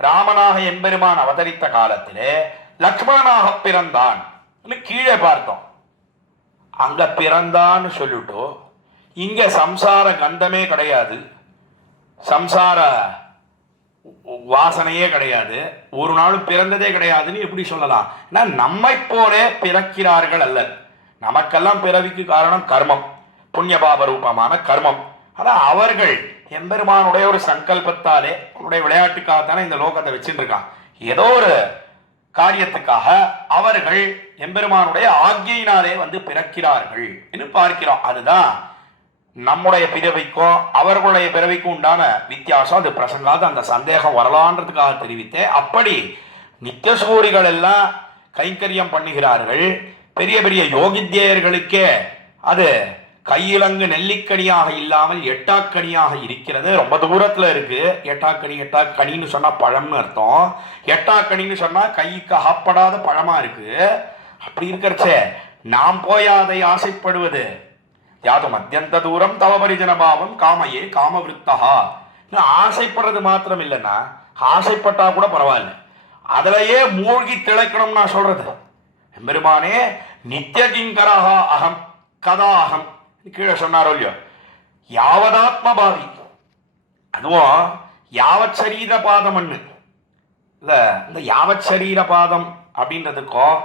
ராமனாக எம்பெருமான் அவதரித்த காலத்திலே லக்ஷ்மணனாக பிறந்தான் கீழே பார்த்தோம். அங்க பிறந்தான்னு சொல்லிட்டு இங்க சம்சார கந்தமே கிடையாது, சம்சார வாசனையே கிடையாது, ஒரு நாளும் பிறந்ததே கிடையாதுன்னு எப்படி சொல்லலாம்? நம்மை போலே பிறக்கிறார்கள் அல்ல. நமக்கெல்லாம் பிறவிக்கு காரணம் கர்மம், புண்ணிய பாப ரூபமான கர்மம். அதான் அவர்கள் எம்பெருமானுடைய ஒரு சங்கல்பத்தாலே, உன்னுடைய விளையாட்டுக்காகத்தானே இந்த லோகத்தை வச்சுட்டு இருக்கான். ஏதோ ஒரு காரியத்துக்காக அவர்கள் எம்பெருமானுடைய ஆக்ஞையினாலே வந்து பிறக்கிறார்கள் என்று பார்க்கிறோம். அதுதான் நம்முடைய பிறவிக்கும் அவர்களுடைய பிறவிக்கும் உண்டான வித்தியாசம். அது பிரசங்காத அந்த சந்தேகம் வரலான்றதுக்காக தெரிவித்தேன். அப்படி நித்தியசூரிகள் எல்லாம் கைங்கரியம் பண்ணுகிறார்கள். பெரிய பெரிய யோகித்யர்களுக்கே அது கையிலங்கு நெல்லிக்கனியாக இல்லாமல் எட்டாக்கனியாக இருக்கிறது. ரொம்ப தூரத்தில் இருக்கு. எட்டாக்கனின்னு சொன்னா பழம்னு அர்த்தம். எட்டாக்கனின்னு சொன்னா கைக்கு அகப்படாத பழமா இருக்கு. அப்படி இருக்கிறச்சே நாம் போய் அதை ஆசைப்படுவது யாதும் அத்தியந்த தூரம் தவ பரிஜன பாவம் காமையே காமவிருத்தகா. ஆசைப்படுறது மாத்திரம் இல்லைன்னா ஆசைப்பட்டா கூட பரவாயில்ல, அதிலேயே மூழ்கி திளைக்கணும். நான் சொல்றது பெருமானே நித்திய கிங்கரஹா அகம் கதா அகம் கீழே சொன்னாரோ இல்லையோ, யாவதாத்ம பாவி, அதுவும் யாவத் சரீர பாதம்னு இல்ல. இந்த யாவத் சரீர பாதம் அப்படின்றதுக்கும்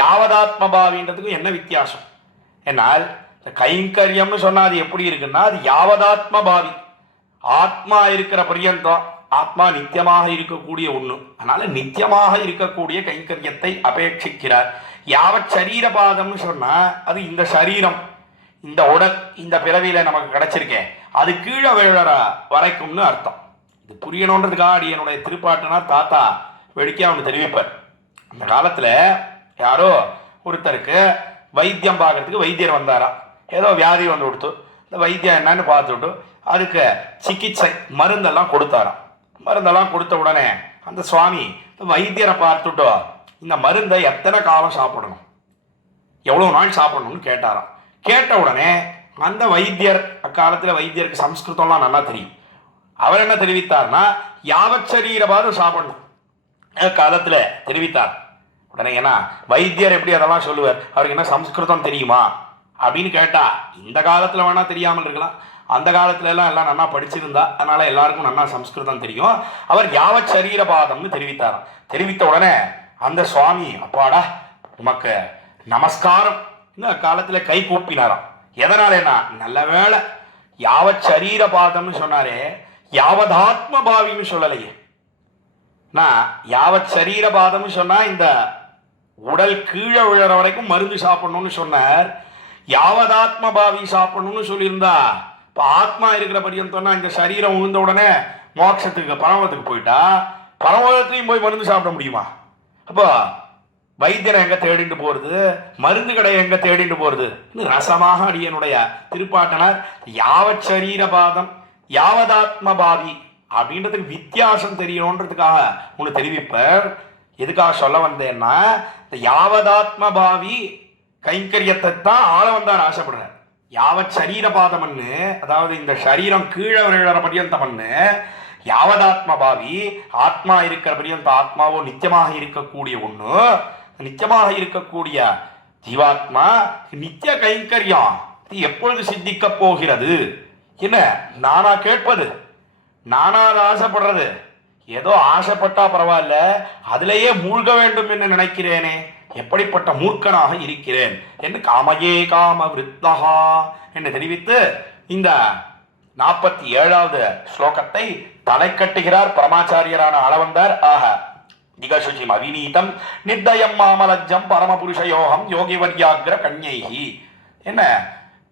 யாவதாத்ம பாவின்றதுக்கும் என்ன வித்தியாசம்? என்னால் இந்த கைங்கரியம்னு சொன்னா அது எப்படி இருக்குன்னா, அது யாவதாத்ம பாவி, ஆத்மா இருக்கிற பரியந்தம், ஆத்மா நித்தியமாக இருக்கக்கூடிய ஒண்ணு. அதனால நித்தியமாக இருக்கக்கூடிய கைங்கரியத்தை அபேட்சிக்கிறார். யாவத் சரீர பாதம்னு சொன்னா அது இந்த சரீரம், இந்த உடல், இந்த பிறவியில நமக்கு கிடைச்சிருக்கேன், அது கீழே விழற வரைக்கும்னு அர்த்தம். இது புரியணுன்றதுக்காக என்னுடைய திருப்பாட்டனார் தாத்தா வெடிக்க அவனு தெரிவிப்பார். அந்த காலத்துல யாரோ ஒருத்தருக்கு வைத்தியம் பார்க்கறதுக்கு வைத்தியர் வந்தாரா. ஏதோ வியாதி வந்து கொடுத்து இந்த வைத்தியம் என்னன்னு பார்த்துட்டு அதுக்கு சிகிச்சை மருந்தெல்லாம் கொடுத்தாராம். மருந்தெல்லாம் கொடுத்த உடனே அந்த சுவாமி வைத்தியரை பார்த்துட்டோ இந்த மருந்தை எத்தனை காலம் சாப்பிடணும், எவ்வளோ நாள் சாப்பிடணும்னு கேட்டாராம். கேட்ட உடனே அந்த வைத்தியர், அக்காலத்தில் வைத்தியருக்கு சம்ஸ்கிருதம்லாம் நல்லா தெரியும், அவர் என்ன தெரிவித்தார்னா யாவத் சரீரபாது சாப்பிடணும் காலத்தில் தெரிவித்தார். உடனே ஏன்னா வைத்தியர் எப்படி அதெல்லாம் சொல்லுவார், அவருக்கு என்ன சம்ஸ்கிருதம் தெரியுமா அப்படின்னு கேட்டா, இந்த காலத்தில் வேணா தெரியாமல் இருக்கலாம், அந்த காலத்துல எல்லாம் நல்லா படிச்சிருந்தா, அதனால எல்லாருக்கும் நல்லா சம்ஸ்கிருதம் தெரியும். அவர் யாவத் சரீரபாதம்னு தெரிவித்தாராம். தெரிவித்த உடனே அந்த சுவாமி அப்பாடா உமக்கு நமஸ்காரம் அக்காலத்துல கை கூப்பினாராம். எதனால என்ன, நல்ல வேளை யாவத் சரீரபாதம்னு சொன்னாரே, யாவதாத்ம பாவின்னு சொல்லலையே. நான் யாவத் சரீரபாதம்னு சொன்னா இந்த உடல் கீழே விழற வரைக்கும் மருந்து சாப்பிடணும்னு சொன்னார். யாவதாத்ம பாவி சாப்பிடணும்னு சொல்லியிருந்தா, இப்போ ஆத்மா இருக்கிற பரியந்தம்னா இந்த சரீரம் விழுந்த உடனே மோட்சத்துக்கு பரமத்துக்கு போயிட்டா பரமத்துலையும் போய் மருந்து சாப்பிட முடியுமா? அப்போ வைத்தியரை எங்க தேடிட்டு போறது, மருந்து கடையை எங்க தேடிட்டு போறது? ரசமாக அடியனுடைய திருப்பாட்டனார் யாவத் சரீரபாதம் யாவதாத்ம பாவி அப்படின்றதுக்கு வித்தியாசம் தெரியணுன்றதுக்காக ஒன்று தெரிவிப்பார். எதுக்காக சொல்ல வந்தேன்னா, இந்த யாவதாத்ம பாவி கைங்கரியத்தை தான் ஆள வந்தார் ஆசைப்படுறார். யாவத் சரீரபாதம்னு, அதாவது இந்த சரீரம் கீழே விழுற பரியந்தம்னு, யாவதாத்ம பாவி ஆத்மா இருக்கிற பரியந்த ஆத்மாவோ நித்தியமாக இருக்கக்கூடிய ஒண்ணு, நித்தியமாக இருக்கக்கூடிய ஜீவாத்மா நித்திய கைங்கரியம் எப்பொழுது சித்திக்க போகிறது? என்ன நானா கேட்பது, நானா ஆசைப்படுறது? ஏதோ ஆசைப்பட்டா பரவாயில்ல, அதிலேயே மூழ்க வேண்டும் என்று நினைக்கிறேனே, எப்படிப்பட்ட மூர்க்கனாக இருக்கிறேன் என்று காமையே காம விருத்தகா என்று தெரிவித்து இந்த 47வது ஸ்லோகத்தை தலை கட்டுகிறார் பரமாச்சாரியரான அளவந்தார். ஆக திகசுஜிம் அவிநீதம் நிர்தயம் மாமலஜம் பரமபுருஷயோகம் யோகிவர்யாகிர கண்யைஹி. என்ன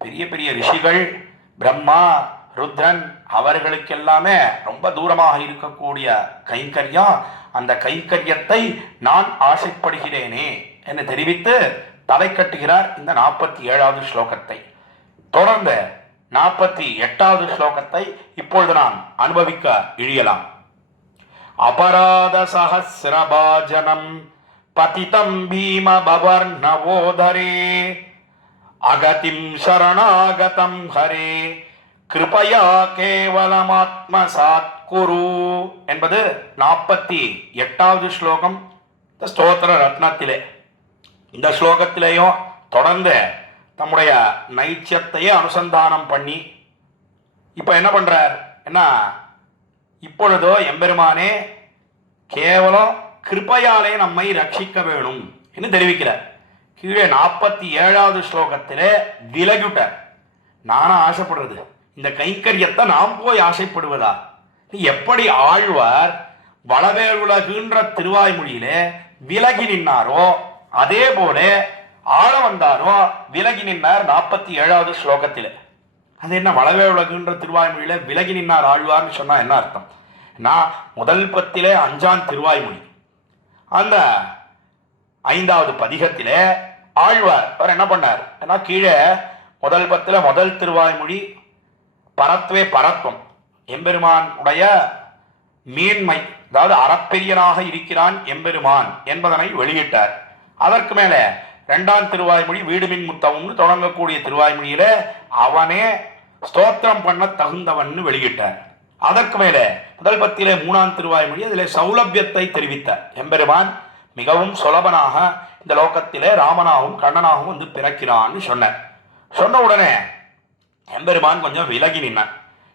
பெரிய பெரிய ரிஷிகள், பிரம்மா, ருத்ரன், அவர்களுக்கெல்லாமே ரொம்ப தூரமாக இருக்கக்கூடிய கைங்கரியம், அந்த கைங்கரியத்தை நான் ஆசைப்படுகிறேனே என்று தெரிவித்து தலை கட்டுகிறார் இந்த 47வது ஸ்லோகத்தை. தொடர்ந்து 48வது ஸ்லோகத்தை இப்பொழுது நாம் அனுபவிக்க இழியலாம். அபராத சஹஸ்ரபாஜனம் பதிதம் பீம பவர்ணவோதரே அகதிம் சரணாகதம் ஹரே கிருபயா கேவலமாத்மசாத் குரு என்பது 48வது ஸ்லோகம் ஸ்தோத்திர ரத்னத்திலே. இந்த ஸ்லோகத்திலேயும் தொடர்ந்து தம்முடைய நைச்சியத்தையே அனுசந்தானம் பண்ணி இப்போ என்ன பண்றார், என்ன இப்பொழுதோ எம்பெருமானே கேவலம் கிருபையாலே நம்மை ரட்சிக்க வேணும் என்று தெரிவிக்கிறார். கீழே 47வது ஸ்லோகத்திலே விலகிட்டார். நானா ஆசைப்படுறது, இந்த கைங்கரியத்தை நாம் போய் ஆசைப்படுவதா? எப்படி ஆழ்வார் வளவேலுலகுன்ற திருவாய்மொழியிலே விலகி நின்னாரோ அதே போல ஆள வந்தாரோ விலகி நின்னார் 47வது ஸ்லோகத்தில். அது என்ன வளவேலுலகுன்ற திருவாய்மொழியில விலகி நின்னார் ஆழ்வார்னு சொன்னா என்ன அர்த்தம்? நான் முதல் பத்திலே 5ஆம் திருவாய்மொழி, அந்த 5வது பதிகத்திலே ஆழ்வார் அவர் என்ன பண்ணார்? ஏன்னா கீழே முதல் பத்தில் முதல் திருவாய்மொழி பரத்வே பரத்வம், எம்பெருமான் உடைய மேன்மை, அதாவது அறப்பெரியனாக இருக்கிறான் எம்பெருமான் என்பதனை வெளியிட்டார். அதற்கு மேல 2ஆம் திருவாய்மொழி வீடுமின் முத்தம்னு தொடங்கக்கூடிய திருவாய்மொழியில அவனே ஸ்தோத்திரம் பண்ண தகுந்தவன் வெளியிட்டார். அதற்கு மேல முதல் பத்திலே 3ஆம் திருவாய்மொழி அதில் சௌலபியத்தை தெரிவித்தார். எம்பெருமான் மிகவும் சுலபனாக இந்த லோகத்திலே ராமனாகவும் கண்ணனாகவும் வந்து பிறக்கிறான்னு சொன்னார். சொன்ன உடனே எம்பெருமான் கொஞ்சம் விலகி நின்னான்.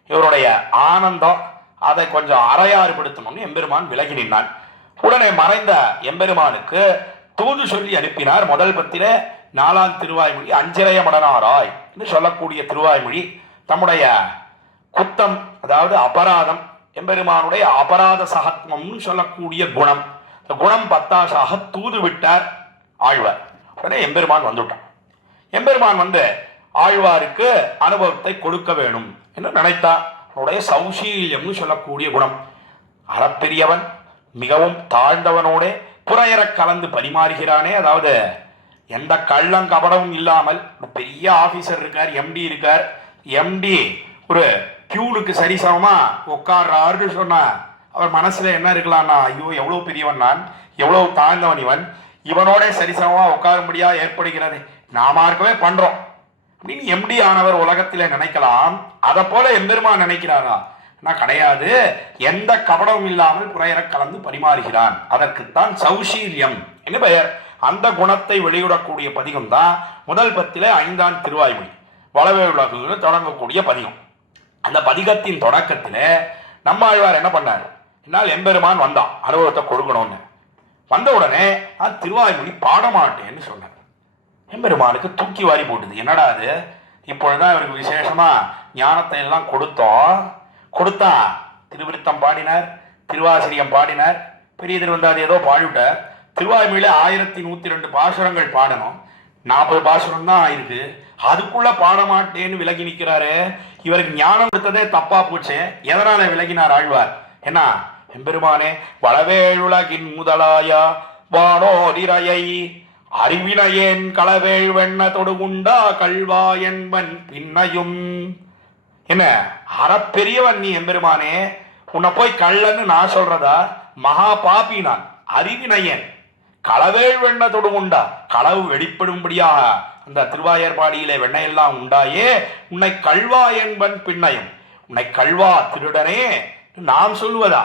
இவருடைய ஆனந்தம் அதை கொஞ்சம் அரையாறுபடுத்தணும்னு எம்பெருமான் விலகி நின்னான். உடனே மறைந்த எம்பெருமானுக்கு தூது சொல்லி அனுப்பினார். முதல் பத்திலே 4ஆம் திருவாய்மொழி அஞ்சரைய மடனாராய் என்று சொல்லக்கூடிய திருவாய்மொழி தம்முடைய குத்தம், அதாவது அபராதம், எம்பெருமானுடைய அபராத சகத்வம்னு சொல்லக்கூடிய குணம், இந்த குணம் பத்தாசாக தூது விட்டார் ஆழ்வார். உடனே எம்பெருமான் வந்துவிட்டான். எம்பெருமான் வந்து ஆழ்வாருக்கு அனுபவத்தை கொடுக்க வேணும் என்று நினைத்தார். அவனுடைய சௌசீல்யம்னு சொல்லக்கூடிய குணம், அறப்பெரியவன் மிகவும் தாழ்ந்தவனோட புறையற கலந்து பரிமாறுகிறானே, அதாவது எந்த கள்ளம் கபடமும் இல்லாமல். பெரிய ஆபீசர் இருக்கார், எம்டி இருக்கார். எம்டி ஒரு பியூனுக்கு சரிசமமா உட்கார்றாருன்னு சொன்னா அவர் மனசுல என்ன இருக்கலாம்னா, ஐயோ எவ்வளவு பெரியவன் நான், எவ்வளவு தாழ்ந்தவன் இவன், இவனோட சரிசமமா உட்காரும்படியா ஏற்படுகிறது, நாம இருக்கவே பண்றோம் அப்படின்னு எம்டி ஆனவர் உலகத்திலே நினைக்கலாம். அதை போல எம்பெருமான் நினைக்கிறாரா? நான் கிடையாது. எந்த கபடமும் இல்லாமல் புறையற கலந்து பரிமாறுகிறான். அதற்குத்தான் சௌசீல்யம் என்று பெயர். அந்த குணத்தை வெளியிடக்கூடிய பதிகம் தான் முதல் பத்திலே 5ஆம் திருவாய்மொழி வளவே உலகு தொடங்கக்கூடிய பதிகம். அந்த பதிகத்தின் தொடக்கத்திலே நம்மாழ்வார் என்ன பண்ணார்? என்னால் எம்பெருமான் வந்தான் அனுபவத்தை கொடுக்கணும்னு. வந்த உடனே திருவாய்மொழி பாடமாட்டேன்னு சொன்னார். எம்பெருமானுக்கு தூக்கி வாரி போட்டுது. என்னடா அது, இப்பொழுதுதான் இவருக்கு விசேஷமா ஞானத்தை எல்லாம் கொடுத்தா திருவிருத்தம் பாடினார், திருவாசிரியம் பாடினார், பெரிய திருவந்தாதி ஏதோ பாடிவிட்டார். திருவாய்மொழியில 1102 பாசுரங்கள் பாடணும், 40 பாசுரம் தான் ஆயிருக்கு. அதுக்குள்ள பாடமாட்டேன்னு விலகி நிற்கிறாரு. இவருக்கு ஞானம் கொடுத்ததே தப்பா போச்சு. எதனால விலகினார் ஆழ்வார்? என்ன, எம்பெருமானே வளவேழுலகின் முதலாயா வானோரிரையை அறிவினையேன் களவேள் வெண்ண தொடுகுண்டா கல்வா என்பன் பின்னையும். என்ன அறப்பெரியவன் நீ எம்பெருமானே, உன்னை போய் கள்ளன்னு நான் சொல்றதா? மகா பாப்பி நான், அறிவினையன் களவேள் வெண்ண தொடுகுண்டா, களவு வெளிப்படும்படியாக அந்த திருவாயர்பாடியிலே வெண்ணையெல்லாம் உண்டாயே, உன்னை கல்வா என்பன் பின்னையும், உன்னை கல்வா திருடனே நாம் சொல்லுவதா?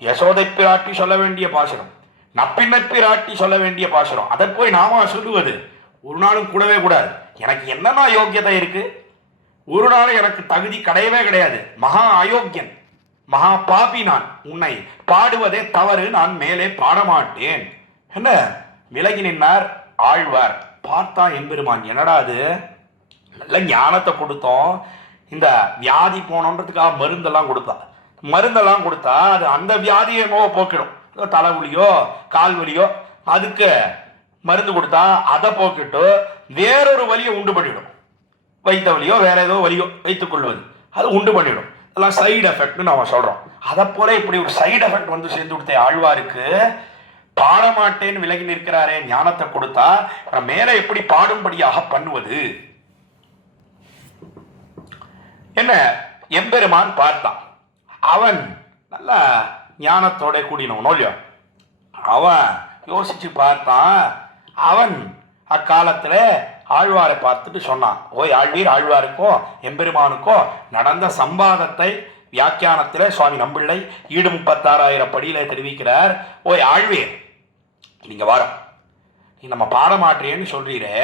யசோதை பிராட்டி சொல்ல வேண்டிய பாசுரம், நப்பின்னை பிராட்டி சொல்ல வேண்டிய பாசுரம், அதை போய் நாம சொல்லுவது? ஒரு நாளும் கூடவே கூடாது. எனக்கு என்னன்னா யோக்கியதை இருக்கு? ஒரு நாளும் எனக்கு தகுதி கிடையவே கிடையாது. மகா அயோக்கியன், மகா பாபி நான், உன்னை பாடுவதே தவறு, நான் மேலே பாடமாட்டேன் என்ன விலகி நின்னார் ஆழ்வார். பார்த்தா எம்பெருமான், என்னடா அது, நல்ல ஞானத்தை கொடுத்தோம், இந்த வியாதி போனோன்றதுக்காக மருந்தெல்லாம் கொடுத்தா அது அந்த வியாதியை என்னவோ போக்கிடும். தலைவலியோ கால் வலியோ அதுக்கு மருந்து கொடுத்தா அதை போக்கிட்டு வேறொரு வலியை உண்டு பண்ணிடும். வைத்த வலியோ வேற ஏதோ வலியோ வைத்துக் கொள்வது அது உண்டு பண்ணிடும். அதெல்லாம் சைடு எஃபெக்ட்னு நம்ம சொல்றோம். அதை போல இப்படி ஒரு சைடு எஃபெக்ட் வந்து சேர்ந்து கொடுத்த ஆழ்வாருக்கு பாடமாட்டேன்னு விலகி நிற்கிறாரே, ஞானத்தை கொடுத்தா மேல எப்படி பாடும்படியாக பண்ணுவது? என்ன எம்பெருமான் பார்த்தான். அவன் நல்ல ஞானத்தோட கூடினவனோ இல்லையோ, அவன் யோசிச்சு பார்த்தான். அவன் அக்காலத்துல ஆழ்வாரை பார்த்துட்டு சொன்னான், ஓய் ஆழ்வீர், ஆழ்வாருக்கும் எம்பெருமானுக்கும் நடந்த சம்பாதத்தை வியாக்கியானத்திலே சுவாமி நம்பிள்ளை ஈடு 36,000 படியில தெரிவிக்கிறார். ஓய் ஆழ்வீர், நீங்க வாரம், நீ நம்ம பாடமாட்டேன்னு சொல்றீரே,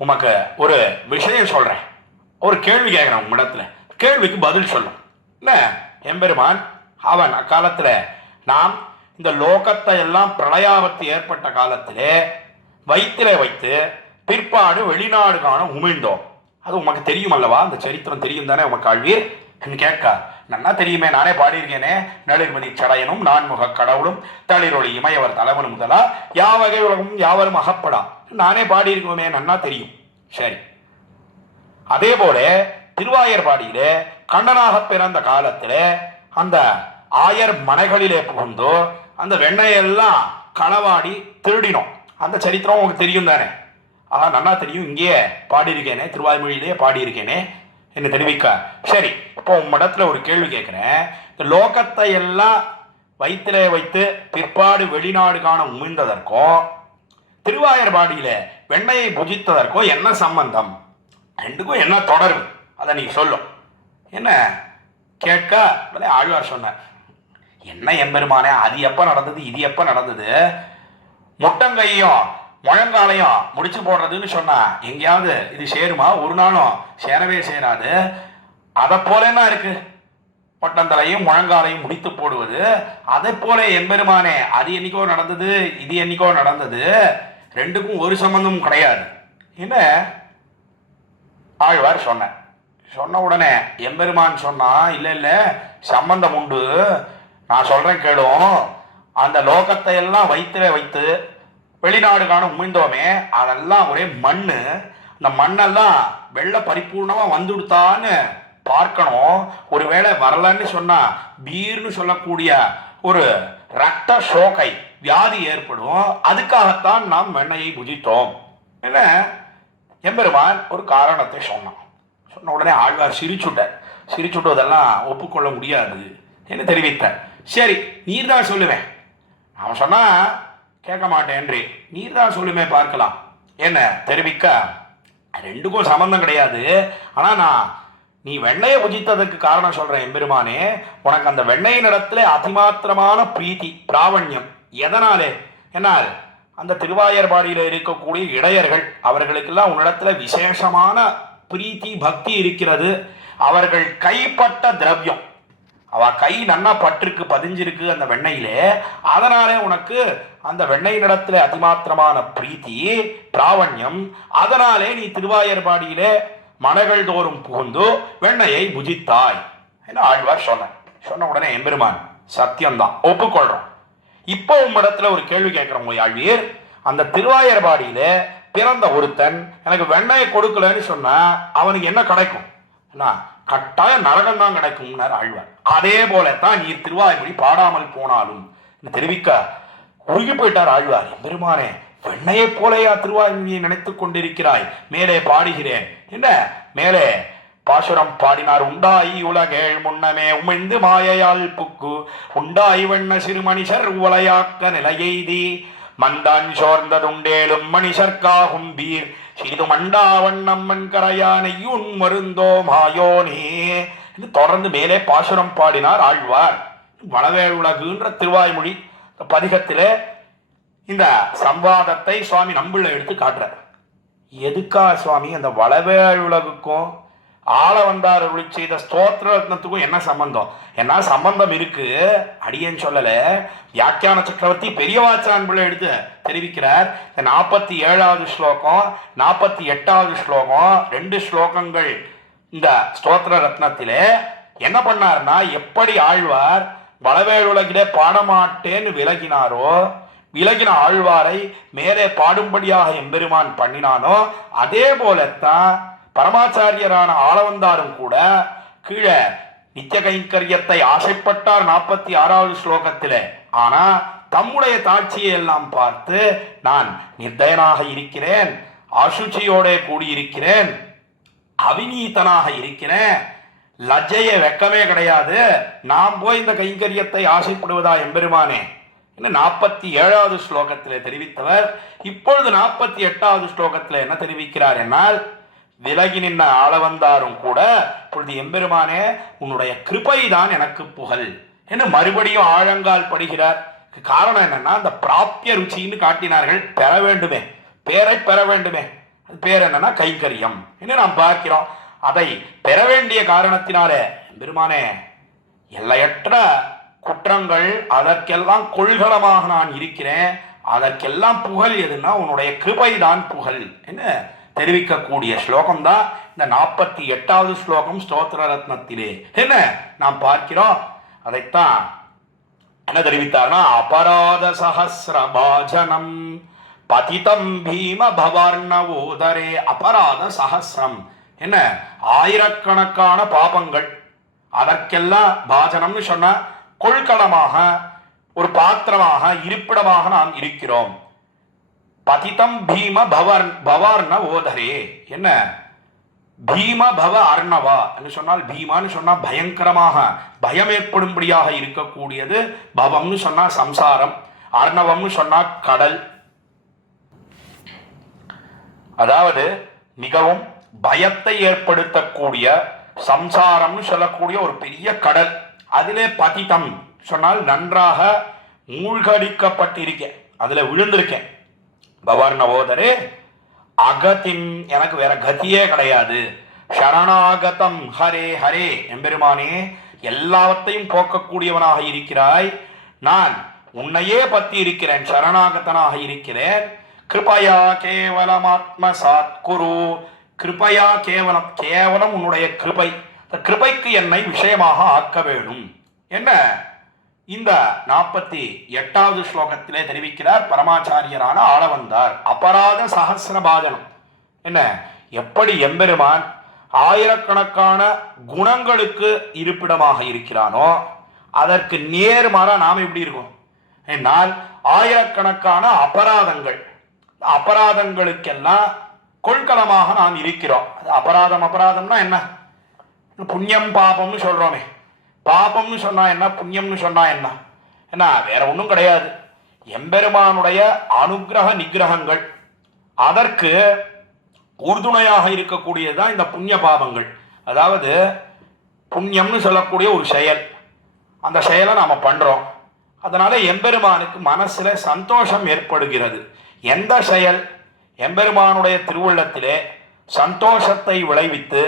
உமக்கு ஒரு விஷயம் சொல்றேன், ஒரு கேள்வி கேட்கிறேன் உம்மிடத்துல, கேள்விக்கு பதில் சொல்லும். என்ன எம்பெருமான் அவன் அக்காலத்துல நாம் இந்த லோகத்தை எல்லாம் பிரளயாபத்து ஏற்பட்ட காலத்திலே வயிற்றிலே வைத்து பிற்பாடு வெளிநாடு காண உமிழ்ந்தோம். அது உமக்கு தெரியும் அல்லவா? அந்த சரித்திரம் தெரியும் தானே உமக்கு ஆழ்வீர்? கேட்க, நன்னா தெரியுமே, நானே பாடியிருக்கேனே, நளிர்மதி சடையனும் நான்முக கடவுளும் தளிரொளி இமையவர் தலைவனும் முதலா யாவகை உலகம் யாவரும் அகப்படா, நானே பாடியிருக்கோமே, நன்னா தெரியும். சரி, அதே போல திருவாயர்பாடியிலே கண்ணனாக பிறந்த காலத்திலே அந்த ஆயர் மனைகளிலே புகுந்தோ அந்த வெண்ணையெல்லாம் களவாடி திருடினோம். அந்த சரித்திரம் உங்களுக்கு தெரியும் தானே? நன்னா தெரியும், இங்கேயே பாடியிருக்கேனே, திருவாய்மொழியிலேயே பாடியிருக்கேனே என்ன தெரிவிக்க. சரி, இப்போ உம்மிடத்துல ஒரு கேள்வி கேட்குறேன். இந்த லோகத்தை எல்லாம் வயிற்றிலே வைத்து பிற்பாடு வெளிநாடு காண உமிழ்ந்ததற்கும் திருவாயர்பாடியில வெண்ணையை புஜித்ததற்கும் என்ன சம்பந்தம்? ரெண்டுக்கும் என்ன தொடர்பு? அதை நீ சொல்லும். என்ன கேட்க ஆழ்வார் சொன்னார், என்ன எம்பெருமானே, அது எப்போ நடந்தது, இது எப்போ நடந்தது? முட்டங்கையும் முழங்காலையும் முடிச்சு போடுறதுன்னு சொன்னா எங்கேயாவது இது சேருமா? ஒரு நாளும் சேரவே சேராது. அதை போல என்ன இருக்கு, பொட்டந்தலையும் முழங்காலையும் முடித்து போடுவது. அதை போல எம்பெருமானே, அது என்னைக்கோ நடந்தது, இது என்னைக்கோ நடந்தது, ரெண்டுக்கும் ஒரு சம்பந்தமும் கிடையாது என்ன ஆழ்வார் சொன்ன உடனே எம்பெருமான் சொன்னா, இல்ல இல்ல சம்பந்தம் உண்டு, நான் சொல்றேன் கேளும். அந்த லோகத்தை எல்லாம் வயிற்றில வைத்து வெளிநாடு காண உமிழ்ந்தோமே, அதெல்லாம் ஒரே மண்ணு. அந்த மண்ணெல்லாம் வெள்ளை பரிபூர்ணமா வந்துடுத்தான்னு பார்க்கணும். ஒருவேளை வரலன்னு சொன்னா பீர்னு சொல்லக்கூடிய ஒரு ரத்த சோகை வியாதி ஏற்படும். அதுக்காகத்தான் நாம் வெண்ணையை புஜித்தோம் என்ன எம்பெருமான் ஒரு காரணத்தை சொன்னான். சொன்ன உடனே ஆழ்வார் சிரிச்சுட்டதெல்லாம் ஒப்புக்கொள்ள முடியாது என்று தெரிவித்தார். சரி, நீர் தான் சொல்லுவேன். அவன் சொன்னா கேட்க மாட்டேன்றி, நீர் தான் சொல்லுமே பார்க்கலாம் என்ன தெரிவிக்க. ரெண்டுக்கும் சம்பந்தம் கிடையாது. ஆனா நான் நீ வெண்ணையை புஜித்ததற்கு காரணம் சொல்றேன் எம்பெருமானே. உனக்கு அந்த வெண்ணையின் இடத்துல அதிமாத்திரமான பிரீத்தி பிராவண்யம் எதனாலே? என்னால் அந்த திருவாயர்பாடியில் இருக்கக்கூடிய இடையர்கள் அவர்களுக்கெல்லாம் உன்னிடத்துல விசேஷமான பிரீத்தி பக்தி இருக்கிறது. அவர்கள் கைப்பட்ட திரவியம், அவ கை நன்னா பற்றுக்கு பதிஞ்சிருக்கு அந்த வெண்ணையிலே. அதனாலே உனக்கு அந்த வெண்ணெய் இடத்துல அதிமாத்திரமான பிரீத்தி பிராவண்யம். அதனாலே நீ திருவாயர்பாடியிலே மனகள் தோறும் புகுந்து வெண்ணையை புஜித்தாய் என்று ஆழ்வார் சொன்ன உடனே எம்பெருமான் சத்தியம்தான் ஒப்புக்கொள்றோம். இப்போ உம்மிடத்துல ஒரு கேள்வி கேட்கிறோம் ஆழ்வீர். அந்த திருவாயர்பாடியில பிறந்த ஒருத்தன் எனக்கு வெண்ணையை கொடுக்கலன்னு சொன்னா அவனுக்கு என்ன கிடைக்கும்? கட்டாய நரகம் தான் கிடைக்கும் ஆழ்வார். அதே போலத்தான் நீ திருவாய்மொழி பாடாமல் போனாலும் தெரிவிக்க உருகி போயிட்டார் ஆழ்வார். பெருமானே, வெண்ணையை போலையா திருவாய்மொழியை நினைத்துக் கொண்டிருக்கிறாய்? மேலே பாடுகிறேன் என்ன மேலே பாசுரம் பாடினார். உண்டாய் உலகேள் முன்னமே உமிழ்ந்து மாயையால் புக்கு உண்டாய் வெண்ண சிறு மனுஷர் உலையாக்க நிலையெய்தி மந்தான் சோர்ந்ததுண்டேலும் மனுஷர்க்காகும் பீர் சிறிது மண்டாவண்ணம்மன் கரையானையுன் மருந்தோ மாயோனே என்று தொடர்ந்து மேலே பாசுரம் பாடினார் ஆழ்வார். வளவேள் உலகுன்ற திருவாய்மொழி பதிகத்திலே இந்த சம்வாதத்தை சுவாமி நம்பிள்ள எடுத்து காட்டுறார். எதுக்கா சுவாமி அந்த வளவேள் உலகுக்கும் ஆள வந்தார் செய்த ஸ்தோத்திர ரத்னத்துக்கும் என்ன சம்பந்தம்? என்ன சம்பந்தம் இருக்கு? அடியேன்னு சொல்லல, வியாக்கியான சக்கரவர்த்தி பெரியவாச்சான் பிள்ளை எடுத்து தெரிவிக்கிறார். 47வது ஸ்லோகம் 48வது ஸ்லோகம் 2 ஸ்லோகங்கள் இந்த ஸ்தோத்திர ரத்னத்திலே என்ன பண்ணார்னா, எப்படி ஆழ்வார் வளவேளுலகிலே பாடமாட்டேன்னு விலகின ஆழ்வாரை மேலே பாடும்படியாக எம்பெருமான் பண்ணினானோ அதே போலத்தான் பரமாச்சாரியரான ஆளவந்தாரும் கூட கீழே நித்திய கைங்கரியத்தை ஆசைப்பட்டார் 46வது ஸ்லோகத்திலே. ஆனா தம்முடைய தாட்சியை எல்லாம் பார்த்து நான் நிர்தயனாக இருக்கிறேன், அசுச்சியோட கூடியிருக்கிறேன், அவிநீதனாக இருக்கிறேன், லஜ்ஜைய வெக்கமே கிடையாது, நாம் போய் இந்த கைங்கரியத்தை ஆசைப்படுவதா எம்பெருமானே என்ன 47வது ஸ்லோகத்திலே தெரிவித்தவர் இப்பொழுது 48வது ஸ்லோகத்தில் என்ன தெரிவிக்கிறார் என்னால், விலகி நின்ன ஆளவந்தாரும் கூட இப்பொழுது எம்பெருமானே உன்னுடைய கிருபை தான் எனக்கு புகழ் என்று மறுபடியும் ஆழங்கால் படுகிறார். காரணம் என்னன்னா, அந்த பிராப்திய ருச்சின்னு காட்டினார்கள். பெற வேண்டுமே, பேரை பெற வேண்டுமே. பேர் என்னன்னா கைங்கரியம் என்று நாம் பார்க்கிறோம். அதை பெற வேண்டிய காரணத்தினாலே எம்பெருமானே எல்லையற்ற குற்றங்கள், அதற்கெல்லாம் கொள்கலமாக நான் இருக்கிறேன், அதற்கெல்லாம் புகழ் எதுன்னா உன்னுடைய கிருபை தான் புகழ் என்ன தெரிவிக்கக்கூடிய ஸ்லோகம் தான் இந்த 48வது ஸ்லோகம் ஸ்தோத்திர ரத்னத்திலே என்ன நாம் பார்க்கிறோம். அதைத்தான் என்ன தெரிவித்தார்னா, அபராத சஹஸ்ரபாஜனம் பதிதம் பீம பவர்ணவோதரே. அபராத சஹஸ்ரம் என்ன, ஆயிரக்கணக்கான பாபங்கள், அதற்கெல்லாம் பாஜனம்னு சொன்ன கொள்கலமாக ஒரு பாத்திரமாக இருப்பிடமாக நாம் இருக்கிறோம். பதிதம் பீம பவார்ண ஓதரே. என்ன பீம பவ அர்ணவா என்று சொன்னால், பீமான்னு சொன்னா பயங்கரமாக பயம் ஏற்படும்படியாக இருக்கக்கூடியது, பவம்னு சொன்னா சம்சாரம், அர்ணவம்னு சொன்னா கடல். அதாவது மிகவும் பயத்தை ஏற்படுத்தக்கூடிய சம்சாரம்னு சொல்லக்கூடிய ஒரு பெரிய கடல். அதிலே பதிதம் சொன்னால் நன்றாக மூழ்கடிக்கப்பட்டிருக்கேன், அதுல விழுந்திருக்கேன். பவர்ணவோதரே அகதிம், எனக்கு வேற கதியே கிடையாது. சரணாகதம் ஹரே ஹரே, எம்பெருமானே எல்லாவற்றையும் போக்கக்கூடியவனாக இருக்கிறாய், நான் உன்னையே பத்தி இருக்கிறேன், சரணாகதனாக இருக்கிறேன். கிருபயா கேவலம் ஆத்மசாத் குரு, கிருபையா கேவலம், கேவலம் உன்னுடைய கிருபை, கிருபைக்கு என்னை விஷயமாக ஆக்க வேணும். என்ன இந்த 48வது ஸ்லோகத்திலே தெரிவிக்கிறார் பரமாச்சாரியரான ஆளவந்தார். அபராத சஹசிரபாதனம். என்ன எப்படி எம்பெருமான் ஆயிரக்கணக்கான குணங்களுக்கு இருப்பிடமாக இருக்கிறானோ அதற்கு நேர்மாறா நாம் எப்படி இருக்கோம் என்னால் ஆயிரக்கணக்கான அபராதங்கள், அபராதங்களுக்கெல்லாம் கொள்கலமாக நாம் இருக்கிறோம். அபராதம், அபராதம்னா என்ன? புண்ணியம் பாபம்னு சொல்றோமே, பாபம்னு சொன்னா என்ன, புண்ணியம்னு சொன்னா என்ன? என்ன வேற ஒன்றும் கிடையாது, எம்பெருமானுடைய அனுகிரக நிகிரகங்கள், அதற்கு உறுதுணையாக இருக்கக்கூடியதுதான் இந்த புண்ணிய பாபங்கள். அதாவது புண்ணியம்னு சொல்லக்கூடிய ஒரு செயல், அந்த செயலை நாம பண்றோம், அதனால எம்பெருமானுக்கு மனசுல சந்தோஷம் ஏற்படுகிறது. எந்த செயல் எம்பெருமானுடைய திருவுள்ளத்திலே சந்தோஷத்தை விளைவித்து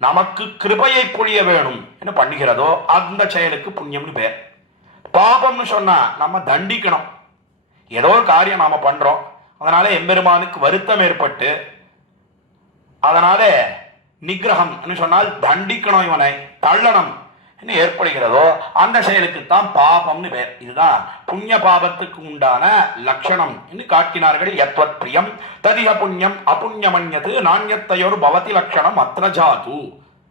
நமக்கு கிருபையை பொழிய வேணும் என்று பண்ணுகிறதோ அந்த செயலுக்கு புண்ணியம்னு பேர். பாபம்னு சொன்னா நம்ம தண்டிக்கணும், ஏதோ ஒரு காரியம் நாம பண்றோம், அதனால எம்பெருமானுக்கு வருத்தம் ஏற்பட்டு அதனால நிகிரகம் சொன்னால் தண்டிக்கணும், இவனை தள்ளணும் என்ன ஏற்படுகிறதோ அந்த செயலுக்கு தான் பாபம்னு பேர். இதுதான் புண்ணிய பாபத்துக்கு உண்டான லட்சணம் என்று காட்டினார்கள். யத்வத் பிரியம் ததிக புண்ணியம் அபுண்ணியமன்யது நாண்யத்தையோர் பவதி லட்சணம் அத்ரஜாது.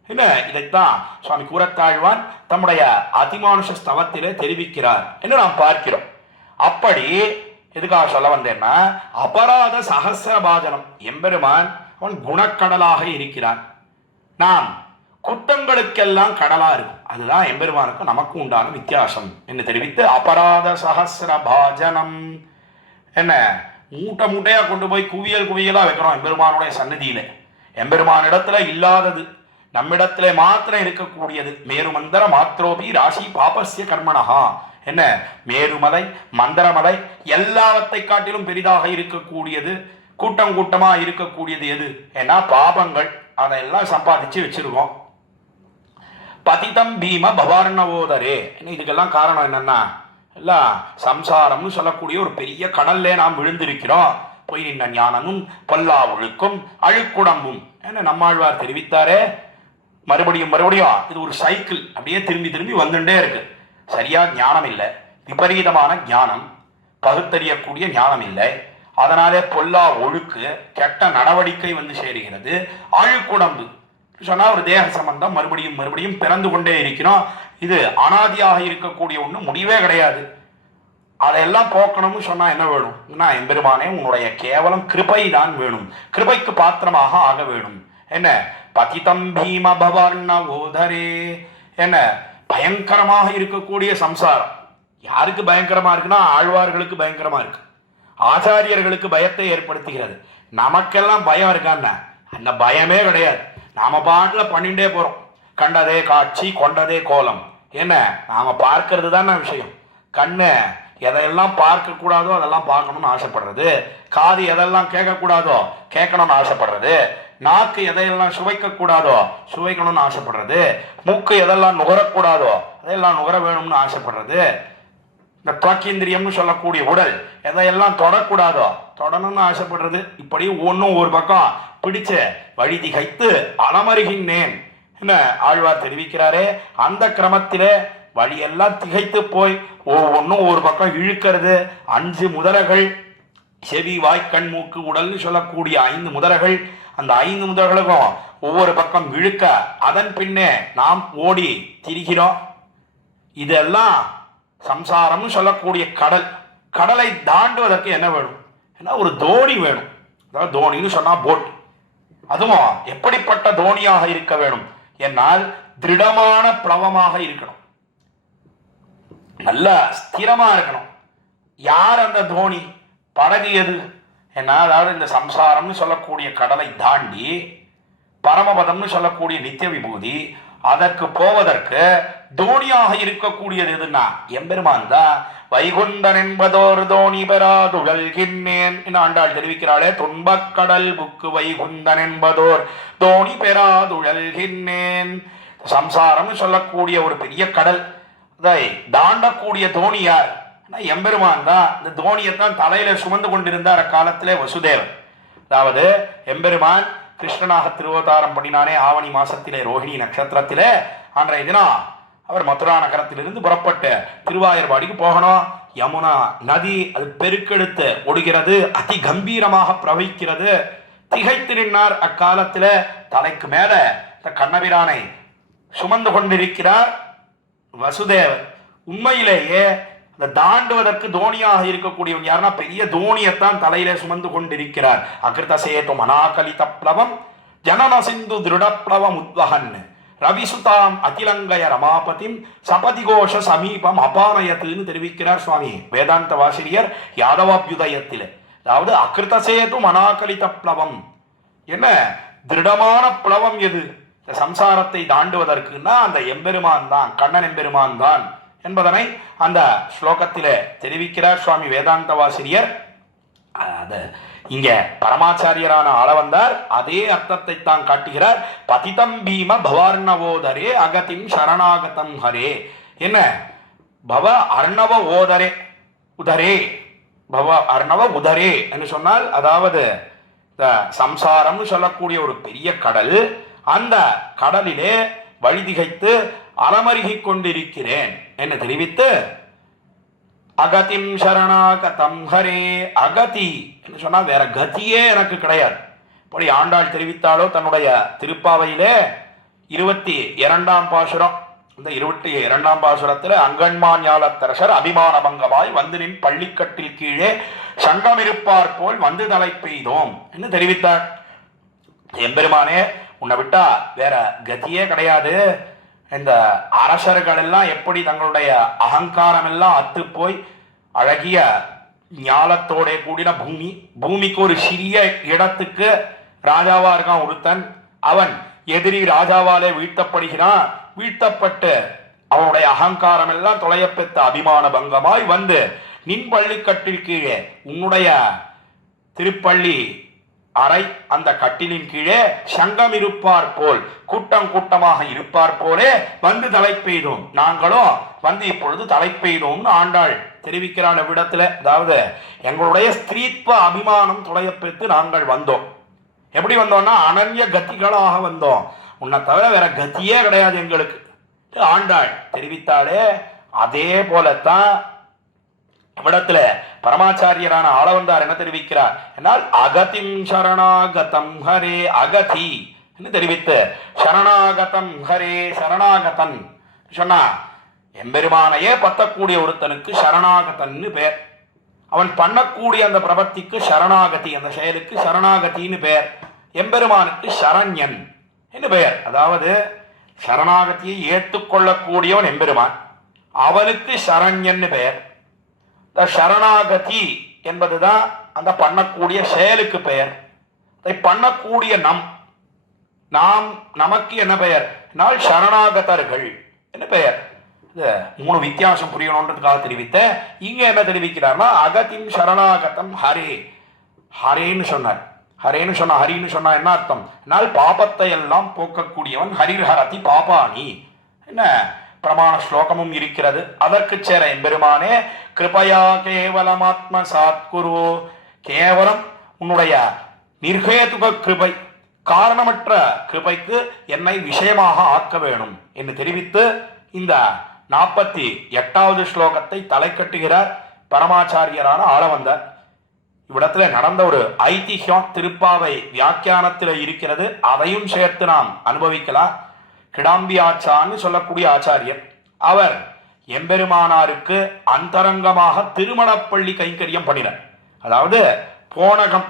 என்ன இதைத்தான் சுவாமி கூரத்தாழ்வான் தம்முடைய அதிமானுஷ ஸ்தவத்திலே தெரிவிக்கிறார் என்று நாம் பார்க்கிறோம். அப்படி எதுக்காக சொல்ல வந்தேன்னா, அபராத சஹசிரபாஜனம், எம்பெருமான் அவன் குணக்கடலாக இருக்கிறான், நாம் குற்றங்களுக்கெல்லாம் கடலா இருக்கும். அதுதான் எம்பெருமானுக்கும் நமக்கும் உண்டான வித்தியாசம் என்று தெரிவித்து, அபராத சஹசிரபாஜனம் என்ன மூட்டை மூட்டையா கொண்டு போய் குவியல் குவியலா வைக்கிறோம் எம்பெருமானுடைய சன்னதியில. எம்பெருமானிடத்துல இல்லாதது நம்மிடத்திலே மாத்திரம் இருக்கக்கூடியது. மேருமந்தர மாத்ரோபி ராசி பாபஸ்ய கர்மணஹா. என்ன மேருமலை மந்தரமலை எல்லாவற்றை காட்டிலும் பெரிதாக இருக்கக்கூடியது, கூட்டம் கூட்டமா இருக்கக்கூடியது எது? ஏன்னா பாபங்கள், அதையெல்லாம் சம்பாதிச்சு வச்சிருக்கோம். பதிதம் பீம பவார்ணவோதரே. இதுக்கெல்லாம் காரணம் என்னன்னா, எல்லாம் சம்சாரம்னு சொல்லக்கூடிய ஒரு பெரிய கடல்ல நாம் விழுந்திருக்கிறோம். போய் நின்ன ஞானமும் பொல்லா ஒழுக்கும் அழுக்குடம்பும் என்ன நம்மாழ்வார் தெரிவித்தாரே. மறுபடியும் மறுபடியும் இது ஒரு சைக்கிள், அப்படியே திரும்பி திரும்பி வந்துட்டே இருக்கு. சரியா ஞானம் இல்லை, விபரீதமான ஞானம், பகுத்தறியக்கூடிய ஞானம் இல்லை, அதனாலே பொல்லா ஒழுக்கு கெட்ட நடவடிக்கை வந்து சேருகிறது. அழுக்குடம்பு சொன்னா ஒரு தேக சம்பந்தம், மறுபடியும் மறுபடியும் பிறந்து கொண்டே இருக்கிறோம். இது அனாதியாக இருக்கக்கூடிய ஒன்று, முடிவே கிடையாது. அதையெல்லாம் போக்கணும்னு சொன்னா என்ன வேணும்? எம்பெருமானே உன்னுடைய கேவலம் கிருபை தான் வேணும், கிருபைக்கு பாத்திரமாக ஆக வேணும். என்ன பதிதம் பீம பவர்ணவோதரே. என்ன பயங்கரமாக இருக்கக்கூடிய சம்சாரம். யாருக்கு பயங்கரமா இருக்குன்னா ஆழ்வார்களுக்கு பயங்கரமா இருக்கு, ஆச்சாரியர்களுக்கு பயத்தை ஏற்படுத்துகிறது. நமக்கெல்லாம் பயம் இருக்கான்னா அந்த பயமே கிடையாது. நாம பாட்டுல பண்ணிட்டே போறோம். கண்டதே காட்சி கொண்டதே கோலம். என்ன நாம பார்க்கறது தானே விஷயம். கண்ணு எதையெல்லாம் பார்க்க கூடாதோ அதெல்லாம் பார்க்கணும்னு ஆசைப்படுறது, காது எதெல்லாம் கேட்கக்கூடாதோ கேட்கணும்னு ஆசைப்படுறது, நாக்கு எதையெல்லாம் சுவைக்க கூடாதோ சுவைக்கணும்னு ஆசைப்படுறது, மூக்கு எதெல்லாம் நுகரக்கூடாதோ அதையெல்லாம் நுகர வேணும்னு ஆசைப்படுறது, இந்த துவக்கேந்திரியம்னு சொல்லக்கூடிய உடல் எதையெல்லாம் தொடக்கூடாதோ தொடணும்னு ஆசைப்படுறது. இப்படி ஒன்றும் ஒரு பக்கம் பிடிச்ச வழி திகைத்து அலமருகின்றேன் என்ன ஆழ்வார் தெரிவிக்கிறாரே. அந்த கிரமத்திலே வழியெல்லாம் திகைத்து போய் ஒவ்வொன்றும் ஒரு பக்கம் இழுக்கிறது. 5 முதலைகள், செவி வாய்க்கண் மூக்கு உடல்னு சொல்லக்கூடிய 5 முதலைகள், அந்த 5 முதல்களுக்கும் ஒவ்வொரு பக்கம் இழுக்க அதன் பின்னே நாம் ஓடி திரிகிறோம். இதெல்லாம் சம்சாரம்னு சொல்லக்கூடிய கடல். கடலை தாண்டுவதற்கு என்ன வேணும்? ஏன்னா ஒரு தோணி வேணும். அதாவது தோணின்னு சொன்னா போட். அதுவும் எப்படிப்பட்ட தோணியாக இருக்க வேணும் என்னால் திருடமான பிளவமாக இருக்கணும், நல்ல ஸ்திரமா இருக்கணும். யார் அந்த தோணி? படகு எது? ஏன்னா அதாவது இந்த சம்சாரம்னு சொல்லக்கூடிய கடலை தாண்டி பரமபதம்னு சொல்லக்கூடிய நித்திய விபூதி, அதற்கு போவதற்கு தோணியாக இருக்கக்கூடியது எதுன்னா எம்பெருமான் தான். வைகுண்டன் என்பதோர் தோணி பெறாதுழல்கின்னேன் என்று ஆண்டாள் தெரிவிக்கிறாளே, துன்பக்கடல் புக்கு வைகுண்டன் என்பதோர் தோணி பெறாதுழல்கின்னேன். சம்சாரம்னு சொல்லக்கூடிய ஒரு பெரிய கடல், அதை தாண்டக்கூடிய தோணி யார்? எம்பெருமான் தான். இந்த தோணியைத்தான் தலையில சுமந்து கொண்டிருந்தார் அக்காலத்திலே வசுதேவன். அதாவது எம்பெருமான் கிருஷ்ணனாக திருவதாரம் பண்ணினானே ஆவணி மாசத்திலே ரோஹிணி நட்சத்திரத்திலே, அன்றைய தினம் அவர் மதுரா நகரத்திலிருந்து புறப்பட்டு திருவாயூர்பாடிக்கு போகணும். யமுனா நதி அது பெருக்கெடுத்து ஒடுகிறது, அதி கம்பீரமாக பிரவகிக்கிறது. திகைத்து நின்றார் அக்காலத்தில. தலைக்கு மேல இந்த கண்ணபிரானை சுமந்து கொண்டிருக்கிறார் வசுதேவர். உண்மையிலேயே அந்த தாண்டுவதற்கு தோணியாக இருக்கக்கூடியவன் யாருன்னா பெரிய தோணியத்தான் தலையில சுமந்து கொண்டிருக்கிறார். அகிருத சேதும் அநாகலித பிளவம் ஜனன சிந்து திருடப்ளவம் உத்வகன் ரவிசுதாம் அகிலங்கய ரமாபதிம் சபதிகோஷ சமீபம் அபானயத்துன்னு தெரிவிக்கிறார் சுவாமி வேதாந்த வாசிரியர் யாதவாபியுதயத்தில். அதாவது அகிருத சேதும் அநாகலித பிளவம், என்ன திருடமான பிளவம் எது சம்சாரத்தை தாண்டுவதற்குன்னா அந்த எம்பெருமான் தான், கண்ணன் எம்பெருமான் தான் என்பதனை அந்த ஸ்லோகத்திலே தெரிவிக்கிறார் சுவாமி வேதாந்த வாசிரியர். இங்க பரமாச்சாரியரான ஆளவந்தார் அதே அர்த்தத்தை தான் காட்டுகிறார். பதிதம் பீம பவார்ணவோதரே அகதிம் சரணாகதம் ஹரே. என்ன பவ அர்ணவ ஓதரே உதரே, பவ அர்ணவ உதரே என்று சொன்னால் அதாவது சம்சாரம் சொல்லக்கூடிய ஒரு பெரிய கடல், அந்த கடலிலே வழிதிகைத்து அலமருகிக் கொண்டிருக்கிறேன் என்று தெரிவித்து அகதிம் சரணாகதம் ஹரே. அகதி என்று சொன்னால் வேற கதியே எனக்கு கிடையாது. இப்படி ஆண்டாள் தெரிவித்தாலோ தன்னுடைய திருப்பாவையிலே 22ஆம் பாசுரம். இந்த 22ஆம் பாசுரத்தில் அங்கன்மான் ஞாலத்தரசர் அபிமானபங்கமாய் வந்து நின் பள்ளிக்கட்டில் கீழே சங்கம் இருப்பார் போல் வந்து தலை பெய்தோம் என்று தெரிவித்தார். எம்பெருமானே உன்னை விட்டா வேற கதியே கிடையாது. இந்த அரசர்கள் எல்லாம் எப்படி தங்களுடைய அகங்காரம் எல்லாம் அத்து போய் அழகிய ஞாலத்தோட கூடின பூமிக்கு ஒரு சிறிய இடத்துக்கு ராஜாவா இருக்கான் ஒருத்தன். அவன் எதிரி ராஜாவாலே வீழ்த்தப்படுகிறான். வீழ்த்தப்பட்டு அவனுடைய அகங்காரம் எல்லாம் தொலையப்பெற்ற அபிமான பங்கமாய் வந்து நின் பள்ளிக்கட்டில் கீழே உன்னுடைய திருப்பள்ளி அறை அந்த கட்டிலின் கீழே சங்கம் இருப்பார் போல் கூட்டம் கூட்டமாக இருப்பார் போலே வந்து தலை பெய்தோம். நாங்களும் வந்து இப்பொழுது தலை பெய்தோம்னு ஆண்டாள் தெரிவிக்கிறாள் விடத்துல. அதாவது எங்களுடைய ஸ்திரீத்வ அபிமானம் தொலையப்பெற்று நாங்கள் வந்தோம். எப்படி வந்தோம்னா அனன்ய கதிகளாக வந்தோம். உன்னை தவிர வேற கதியே கிடையாது எங்களுக்கு ஆண்டாள் தெரிவித்தாலே. அதே போலத்தான் இவ்விடத்துல பரமாச்சாரியரான ஆளவந்தார் என்ன தெரிவிக்கிறார் என்னால் அகதிம் சரணாகதம் ஹரே. அகதி என்று தெரிவித்து சரணாகதம் ஹரே, சரணாகதன் சொன்னா எம்பெருமானையே பத்தக்கூடிய ஒருத்தனுக்கு சரணாகதன்னு பேர். அவன் பண்ணக்கூடிய அந்த பிரபத்திக்கு சரணாகதி, அந்த செயலுக்கு சரணாகத்தின்னு பேர். எம்பெருமானுக்கு சரண்யன் என்று பெயர். அதாவது சரணாகத்தியை ஏற்றுக்கொள்ளக்கூடியவன் எம்பெருமான், அவனுக்கு சரண்யன்னு பெயர். சரணாகதி என்பதுதான் அந்த பண்ணக்கூடிய செயலுக்கு பெயர். அதை பண்ணக்கூடிய நமக்கு என்ன பெயர்? சரணாகதர்கள் என்ன பெயர்? மூணு வித்தியாசம் புரியணுன்றதுக்காக தெரிவித்த. இங்க என்ன தெரிவிக்கிறார்னா அகதிம் சரணாகதம் ஹரே. ஹரேன்னு சொன்னார். ஹரேன்னு சொன்னா ஹரின்னு சொன்னா என்ன அர்த்தம்? பாபத்தை எல்லாம் போக்கக்கூடியவன் ஹரிஹரதி பாபானி என்ன பிரமாண ஸ்லோகமும் இருக்கிறது. அதற்கு சேர எம்பெருமானே கிருபையா கேவலம் ஆத்ம சாத்குரு, கேவலம் உன்னுடைய நிர்ஹேதுக கிருபை, காரணமற்ற கிருபைக்கு என்னை விஷயமாக ஆக்க வேணும் என்று தெரிவித்து இந்த 48வது ஸ்லோகத்தை தலை கட்டுகிறார் பரமாச்சாரியரான ஆளவந்தார். இவ்விடத்துல நடந்த ஒரு ஐதிஹ்யம் திருப்பாவை வியாக்கியானத்தில் இருக்கிறது. அதையும் சேர்த்து நாம் அனுபவிக்கலாம். கிடாம்பி ஆச்சான்னு சொல்லக்கூடிய ஆச்சாரியர், அவர் எம்பெருமானாருக்கு அந்தரங்கமாக திருமணப்பள்ளி கைங்கரியம் பண்ணினார். அதாவது போனகம்,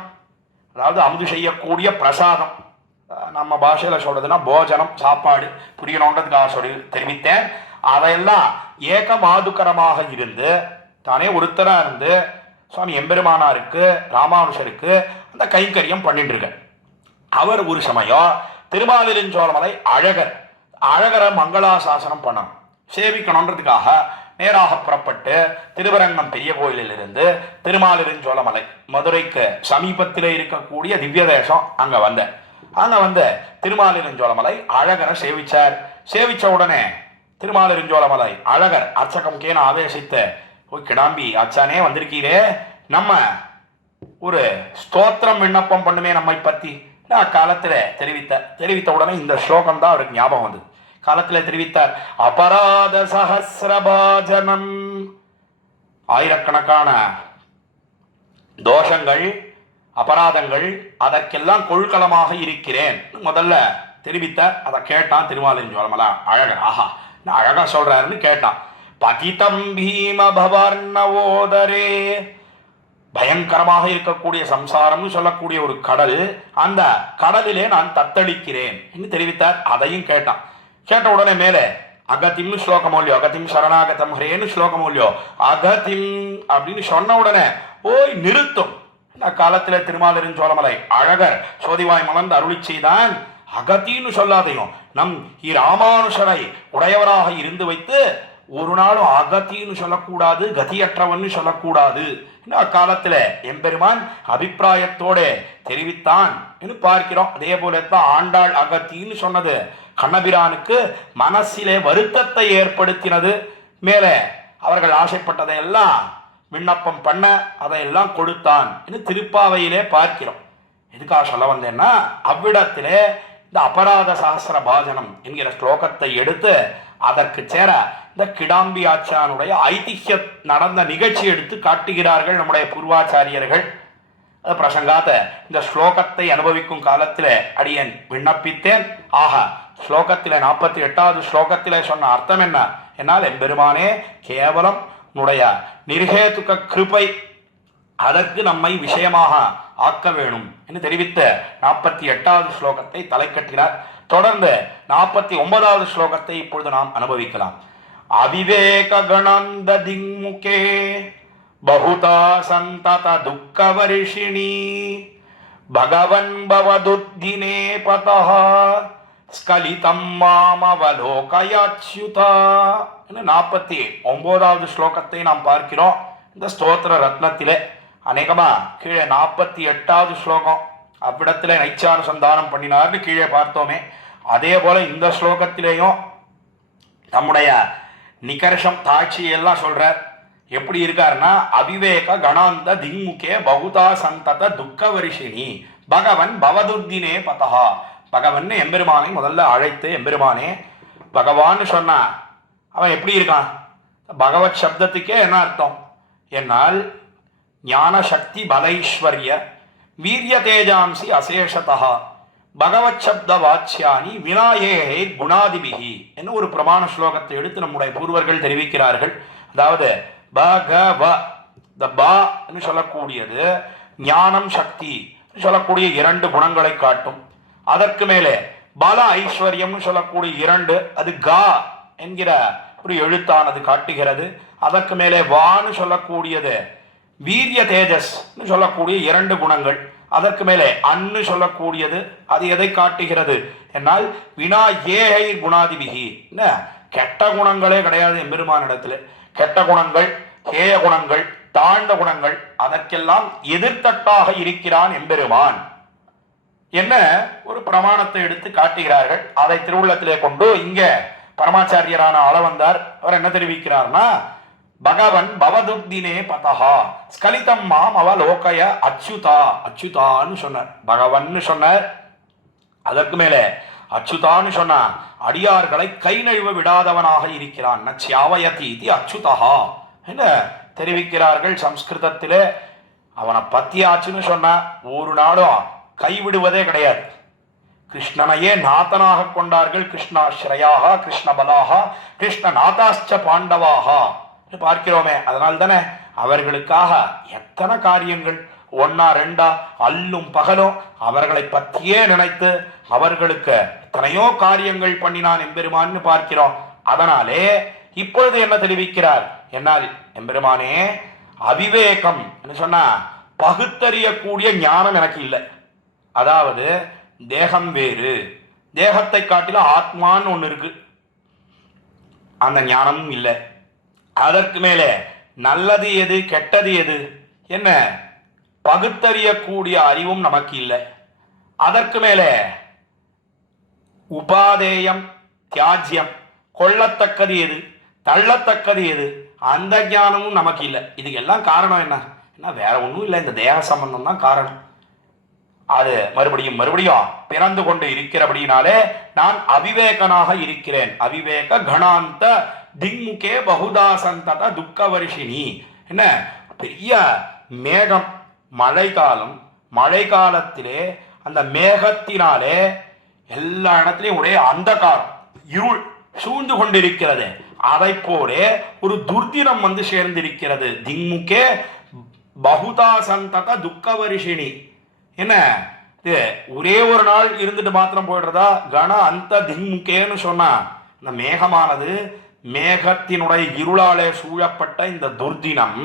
அதாவது அமுது செய்யக்கூடிய பிரசாதம். நம்ம பாஷையில் சொல்றதுன்னா போஜனம், சாப்பாடு புரியணுன்றதுக்காக சொல்லி தெரிவித்தேன். அதையெல்லாம் ஏகமாதுக்கரமாக இருந்து தானே ஒருத்தராக இருந்து சுவாமி எம்பெருமானாருக்கு ராமானுஷருக்கு அந்த கைங்கரியம் பண்ணிட்டு இருக்க. அவர் ஒரு சமயம் திருமாலிருஞ்சோலமலை அழகரை மங்களாசாசனம் பண்ணணும், சேவிக்கணுன்றதுக்காக நேராக புறப்பட்டு திருவரங்கம் பெரிய கோயிலிலிருந்து திருமாலிருஞ்சோலமலை மதுரைக்கு சமீபத்தில் இருக்கக்கூடிய திவ்ய தேசம் அங்கே வந்த திருமாலிருஞ்சோலமலை அழகரை சேவிச்சார். சேவிச்ச உடனே திருமாலிருஞ்சோலமலை அழகர் அர்ச்சகம் கேன ஆவேசித்து, ஓ கிடாம்பி ஆச்சானே வந்திருக்கீரே, நம்ம ஒரு ஸ்தோத்திரம் விண்ணப்பம் பண்ணுமே நம்மை பற்றி அக்காலத்தில் தெரிவித்த உடனே இந்த ஸ்லோகம் தான் அவருக்கு ஞாபகம் வந்தது. காலத்தில் தெரிவித்தார், அபராத சஹசிரபாஜனம், ஆயிரக்கணக்கான தோஷங்கள் அபராதங்கள் அதற்கெல்லாம் கொள்கலமாக இருக்கிறேன் முதல்ல தெரிவித்தார். அதை கேட்டான் திருமாலிருஞ்சோலமலை அழகர். ஆஹா, நான் அழகா சொல்றாருன்னு கேட்டான். பதிதம் பீம பவர்ணவோதரே, பயங்கரமாக இருக்கக்கூடிய சம்சாரம்னு சொல்லக்கூடிய ஒரு கடல், அந்த கடலிலே நான் தத்தளிக்கிறேன் என்று தெரிவித்தார். அதையும் கேட்டான். கேட்ட உடனே மேலே அகதிம்னு ஸ்லோகமோல்யோ, அகதிம் சரணாகதம் ஹரேன்னு ஸ்லோகமோல்யோ, அகதிம் அப்படின்னு சொன்ன உடனே ஓய் நிறுத்தும். காலத்தில் திருமாலிருஞ்சோலமலை அழகர் சோதிவாய் மலர்ந்து அருளி செய்தான், அகத்தின்னு சொல்லாதையும் நம் ராமானுஷரை உடையவராக இருந்து வைத்து ஒரு நாளும் அகத்தின்னு சொல்லக்கூடாது, கதியற்றவன்னு சொல்லக்கூடாது. அக்காலத்தில் எம்பெருமான் அபிப்பிராயத்தோட தெரிவித்தான் என்று பார்க்கிறோம். அதே போலத்தான் ஆண்டாள் அகத்தின்னு சொன்னது கண்ணபிரானுக்கு மனசிலே வருத்தத்தை ஏற்படுத்தினது. மேலே அவர்கள் ஆசைப்பட்டதையெல்லாம் விண்ணப்பம் பண்ண அதையெல்லாம் கொடுத்தான் என்று திருப்பாவையிலே பார்க்கிறோம். எதுக்காக சொல்ல வந்தேன்னா, அவ்விடத்திலே இந்த அபராத சஹசிர பாஜனம் என்கிற ஸ்லோகத்தை எடுத்து அதற்கு சேர இந்த கிடாம்பி ஆச்சானுடைய ஐதிஹ்ய நடந்த நிகழ்ச்சி எடுத்து காட்டுகிறார்கள் நம்முடைய பூர்வாச்சாரியர்கள். பிரசங்காத இந்த ஸ்லோகத்தை அனுபவிக்கும் காலத்தில் அடியன் விண்ணப்பித்தேன். ஆக ஸ்லோகத்தில் 48வது ஸ்லோகத்தில் சொன்ன அர்த்தம் என்ன என்னால், எம்பெருமானே கேவலம் உன்னுடைய நிர்ஹேதுக கிருபை, அதற்கு நம்மை விஷயமாக ஆக்க வேணும் என்று தெரிவித்த 48வது ஸ்லோகத்தை தலை கட்டினார். தொடர்ந்து 49வது ஸ்லோகத்தை இப்பொழுது நாம் அனுபவிக்கலாம். அவிவேக கணந்த திங்முகே பகுதா சந்தத துக்க வரிஷிணி பகவன் பவதுத்தினே பதஹ ஸ்கலிதம் மாமவலோகயாச்யுதா. 49வது ஸ்லோகத்தை நாம் பார்க்கிறோம். இந்த ஸ்தோத்திர ரத்னத்திலே அநேகமா கீழே 48வது ஸ்லோகம் அவ்விடத்துல நைச்சானுசந்தானம் பண்ணினார்னு கீழே பார்த்தோமே, அதே போல இந்த ஸ்லோகத்திலேயும் நம்முடைய நிகர்ஷம் தாட்சியெல்லாம் சொல்றார். எப்படி இருக்காருன்னா, அவிவேக கணாந்த திங்முகே பகுதா சந்தத துக்க வரிஷினி பகவன் பவதுத்தினே பதஹா. பகவன் எம்பெருமானை முதல்ல அழைத்து, எம்பெருமானே பகவான்னு சொன்னா அவன் எப்படி இருக்கான்? பகவத் சப்தத்துக்கே என்ன அர்த்தம் என்னால், ஞான சக்தி பலைஸ்வர்ய வீரிய தேஜாம்சி அசேஷதா பகவத் சப்த வாச்சியானி வினாயேகே குணாதிபிகி என்று ஒரு பிரமாண ஸ்லோகத்தை எடுத்து நம்முடைய பூர்வர்கள் தெரிவிக்கிறார்கள். அதாவது பகவ த பன்னு சொல்லக்கூடியது ஞானம் சக்தி சொல்லக்கூடிய 2 குணங்களை காட்டும். அதற்கு மேலே பல ஐஸ்வர்யம்னு சொல்லக்கூடிய 2, அது கா என்கிற ஒரு எழுத்தானது காட்டுகிறது. அதற்கு மேலே வான்னு சொல்லக்கூடியது வீரிய தேஜஸ் சொல்லக்கூடிய 2 குணங்கள். அதற்கு மேலே அன்னு சொல்லக்கூடியது அது எதை காட்டுகிறது என்னால், வினா ஏகை குணாதிபிகி, கெட்ட குணங்களே கிடையாது எம்பெருமானிடத்துல. கெட்ட குணங்கள், கேய குணங்கள், தாழ்ந்த குணங்கள் அதற்கெல்லாம் எதிர்த்தட்டாக இருக்கிறான் எம்பெருமான் என்ன ஒரு பிரமாணத்தை எடுத்து காட்டுகிறார்கள். அதை திருவுள்ளத்திலே கொண்டு இங்க பரமாச்சாரியரான ஆளவந்தார் அவர் என்ன தெரிவிக்கிறார்னா, பகவன் பவதுத்தினே பதஹா ஸ்கலிதம் மாம் அவலோகய அச்சுதா. அச்சுதான்னு சொன்னார், பகவன்னு சொன்னார். அதற்கு மேலே அச்சுதான்னு சொன்ன அடியார்களை கை நழுவ விடாதவனாக இருக்கிறான். நச்யாவயதி அச்சுதா என்ன தெரிவிக்கிறார்கள் சம்ஸ்கிருதத்திலே. அவனை பத்தியாச்சுன்னு சொன்ன ஒரு நாளும் கைவிடுவதே கிடையாது. கிருஷ்ணனையே நாதனாக கொண்டார்கள். கிருஷ்ணாஸ்ரயாக கிருஷ்ணபலாக கிருஷ்ணநாதாச்ச பாண்டவாக பார்க்கிறோமே. அதனால் தானே அவர்களுக்காக எத்தனை காரியங்கள் ஒன்னா ரெண்டா அல்லும் பகலும் அவர்களை பற்றியே நினைத்து அவர்களுக்கு எத்தனையோ காரியங்கள் பண்ணினான் எம்பெருமான்னு பார்க்கிறோம். அதனாலே இப்பொழுது என்ன தெரிவிக்கிறார் என்னால், எம்பெருமானே அவிவேகம் சொன்னா பகுத்தறியக்கூடிய ஞானம் எனக்கு இல்லை. அதாவது தேகம் வேறு, தேகத்தை காட்டில ஆத்மான்னு ஒன்று இருக்கு, அந்த ஞானமும் இல்லை. அதற்கு மேலே நல்லது எது கெட்டது எது என்ன பகுத்தறியக்கூடிய அறிவும் நமக்கு இல்லை. அதற்கு மேலே உபாதேயம் தியாஜ்யம், கொள்ளத்தக்கது எது தள்ளத்தக்கது எது, அந்த ஞானமும் நமக்கு இல்லை. இதுக்கெல்லாம் காரணம் என்ன? வேற ஒன்றும் இல்லை, இந்த தேக சம்பந்தம் தான் காரணம். அது மறுபடியும் பிறந்து கொண்டு இருக்கிறபடினாலே நான் அவிவேகனாக இருக்கிறேன். அவிவேக கணாந்த திங்முகே பகுதா சந்தத துக்க வருஷினி. என்ன பெரிய மேகம், மழை காலத்திலே அந்த மேகத்தினாலே எல்லா இடத்திலையும் ஒரே அந்தகாரம், இருள் சூழ்ந்து கொண்டிருக்கிறது. அதை போலே ஒரு துர்தினம் வந்து சேர்ந்திருக்கிறது. திங்முகே பகுதா சந்தத துக்க வருஷினி. என்ன இது ஒரே ஒரு நாள் இருந்துட்டு மாத்திரம் போயிடுறதா? கண அந்த திங்முகேன்னு சொன்னா இந்த மேகமானது, மேகத்தினுடைய இருளாலே சூழப்பட்ட இந்த துர்தினம்,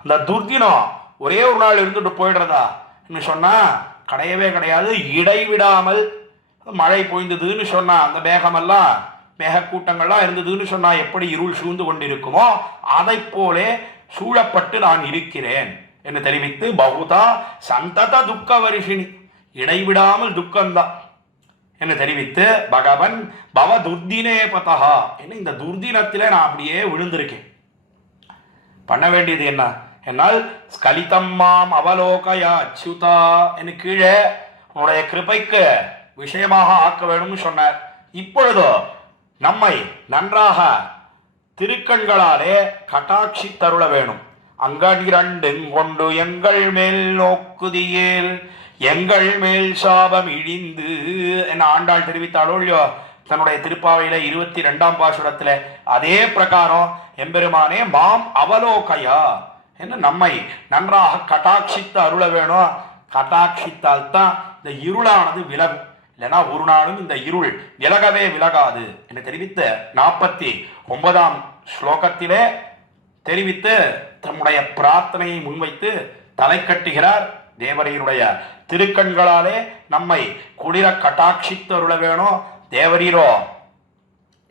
அந்த துர்தினம் ஒரே ஒரு நாள் இருந்துட்டு போயிடுறதா சொன்னா கிடையவே கிடையாது. இடைவிடாமல் மழை பொய்ந்ததுன்னு சொன்னா, அந்த மேகமெல்லாம் மேகக்கூட்டங்கள்லாம் இருந்ததுன்னு சொன்னா எப்படி இருள் சூழ்ந்து கொண்டிருக்குமோ அதை போலே சூழப்பட்டு நான் இருக்கிறேன் என்று தெரிவித்து பகுதா சந்தத துக்க வருஷினி, இடைவிடாமல் துக்கம்தான் என்று தெரிவித்து பகவன் பவ துர்தினே பதஹா, என்ன இந்த துர்தினத்திலே நான் அப்படியே விழுந்திருக்கேன். பண்ண வேண்டியது என்ன என்னால் ஸ்கலிதம்மாம் அவலோகயா அச்சுதா என்று கீழே உன்னுடைய கிருபைக்கு விஷயமாக ஆக்க வேணும்னு சொன்னார். இப்பொழுதோ நம்மை நன்றாக திருக்கண்களாலே கட்டாட்சி தருள வேணும். அங்கனிரண்டும் கொண்டு எங்கள் மேல் நோக்குதியேல் எங்கள் மேல் சாபம் இழிந்து என்ன ஆண்டாள் தெரிவித்தாளோ இல்லையோ தன்னுடைய திருப்பாவையில 22ஆம் பாசுரத்துல. அதே பிரகாரம் எம்பெருமானே மாம் அவலோகையா, என்ன நம்மை நன்றாக கட்டாட்சித்து அருள வேணும். கட்டாட்சித்தால் தான் இந்த இருளானது விலகும், இல்லைனா ஒரு நாளும் இந்த இருள் விலகவே விலகாது என்று தெரிவித்த 49ஆம் ஸ்லோகத்திலே தெரிவித்து தம்முடைய பிரார்த்தனையை முன்வைத்து தலை கட்டுகிறார். தேவரீருடைய திருக்கண்களாலே நம்மை குளிர கட்டாட்சித்து அருள வேணும்.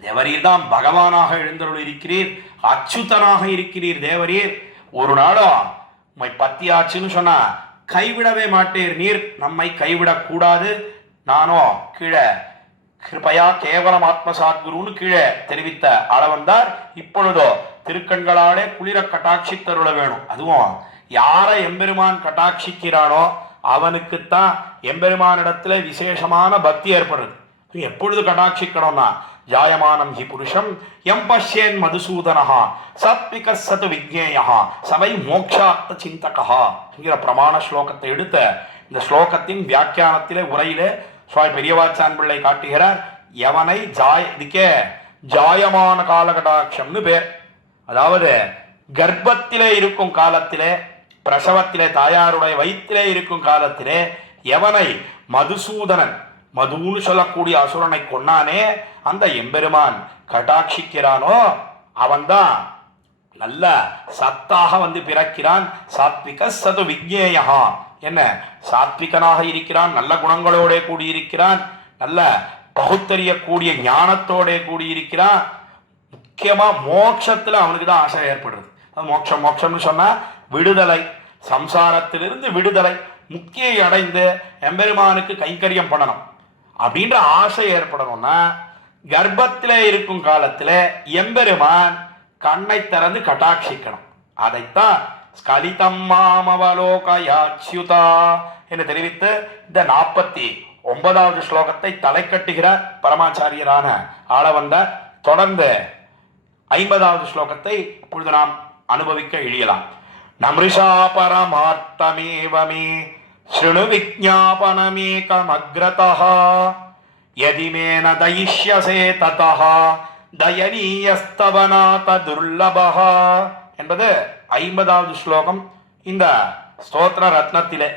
தேவரீர் தான் பகவானாக எழுந்தருள் இருக்கிறீர், அச்சுதனாக இருக்கிறீர். தேவரீர் ஒரு நாளும் உம்மை பத்தியாச்சுன்னு சொன்னா கைவிடவே மாட்டீர். நீர் நம்மை கைவிடக்கூடாது. நானோ கீழே கிருபையா கேவலம் ஆத்மசாத்குருன்னு கீழே தெரிவித்த அளவந்தார். இப்பொழுதோ திருக்கண்களாலே குளிர கட்டாட்சி தருள வேணும். அதுவும் யாரை எம்பெருமான் கட்டாட்சிக்கிறானோ அவனுக்குத்தான் எம்பெருமானிடத்துல விசேஷமான பக்தி ஏற்படுறது. எப்பொழுது கட்டாட்சிக்கணும்னா ஜாயமானம் ஹி புருஷம் எம் பஷ்யேன் மதுசூதனஹா சத்விக சது விஜ்ஞேயா சபை மோக்ஷார்த்த சிந்தகா என்கிற பிரமாண ஸ்லோகத்தை எடுத்த இந்த ஸ்லோகத்தின் வியாக்கியானத்திலே உரையிலே சுவாமி பெரியவாச்சான் பிள்ளை காட்டுகிறார். எவனை இதுக்கே ஜாயமான காலகடாட்சம்னு பேர். அதாவது கர்ப்பத்திலே இருக்கும் காலத்திலே, பிரசவத்திலே தாயாருடைய வயிற்றிலே இருக்கும் காலத்திலே எவனை மதுசூதனன், மதுன்னு சொல்லக்கூடிய அசுரனை கொன்னானே அந்த எம்பெருமான் கட்டாட்சிக்கிறானோ அவன்தான் நல்ல சத்தாக வந்து பிறக்கிறான். சாத்விக சது விஜ்ஞேயா, என்ன சாத்விகனாக இருக்கிறான், நல்ல குணங்களோட கூடியிருக்கிறான், நல்ல பகுத்தறியக்கூடிய ஞானத்தோட கூடியிருக்கிறான். முக்கியமா மோட்சத்துல அவனுக்கு தான் ஆசை ஏற்படுறது. மோட்சம் மோட்சம்னு சொன்னா விடுதலை, சம்சாரத்திலிருந்து விடுதலை, முக்தியை அடைந்து எம்பெருமானுக்கு கைங்கரியம் பண்ணணும் அப்படின்ற ஆசை ஏற்படணும்னா கர்ப்பத்திலே இருக்கும் காலத்துல எம்பெருமான் கண்ணை திறந்து கட்டாட்சிக்கணும். அதைத்தான் ஸ்கலிதம் மாமவலோகயாச்யுதா என்று தெரிவித்து இந்த 49வது ஸ்லோகத்தை தலை கட்டுகிறார் பரமாச்சாரியரான ஆளவந்தார். தொடர்ந்து 50வது ஸ்லோகத்தை இப்பொழுது நாம் அனுபவிக்க இழியலாம். நம்ரிஷா பரமார்த்தமேவமே ஸ்ருணு விஜ்ஞாபனமேகமக்ரதஹ யதி மே ந தயிஷ்யசே ததஹ தயனீயஸ்தவநாத துர்லபஹ என்பது 50வது ஸ்லோகம். இந்த ஸ்தோத்திர ரத்னத்திலே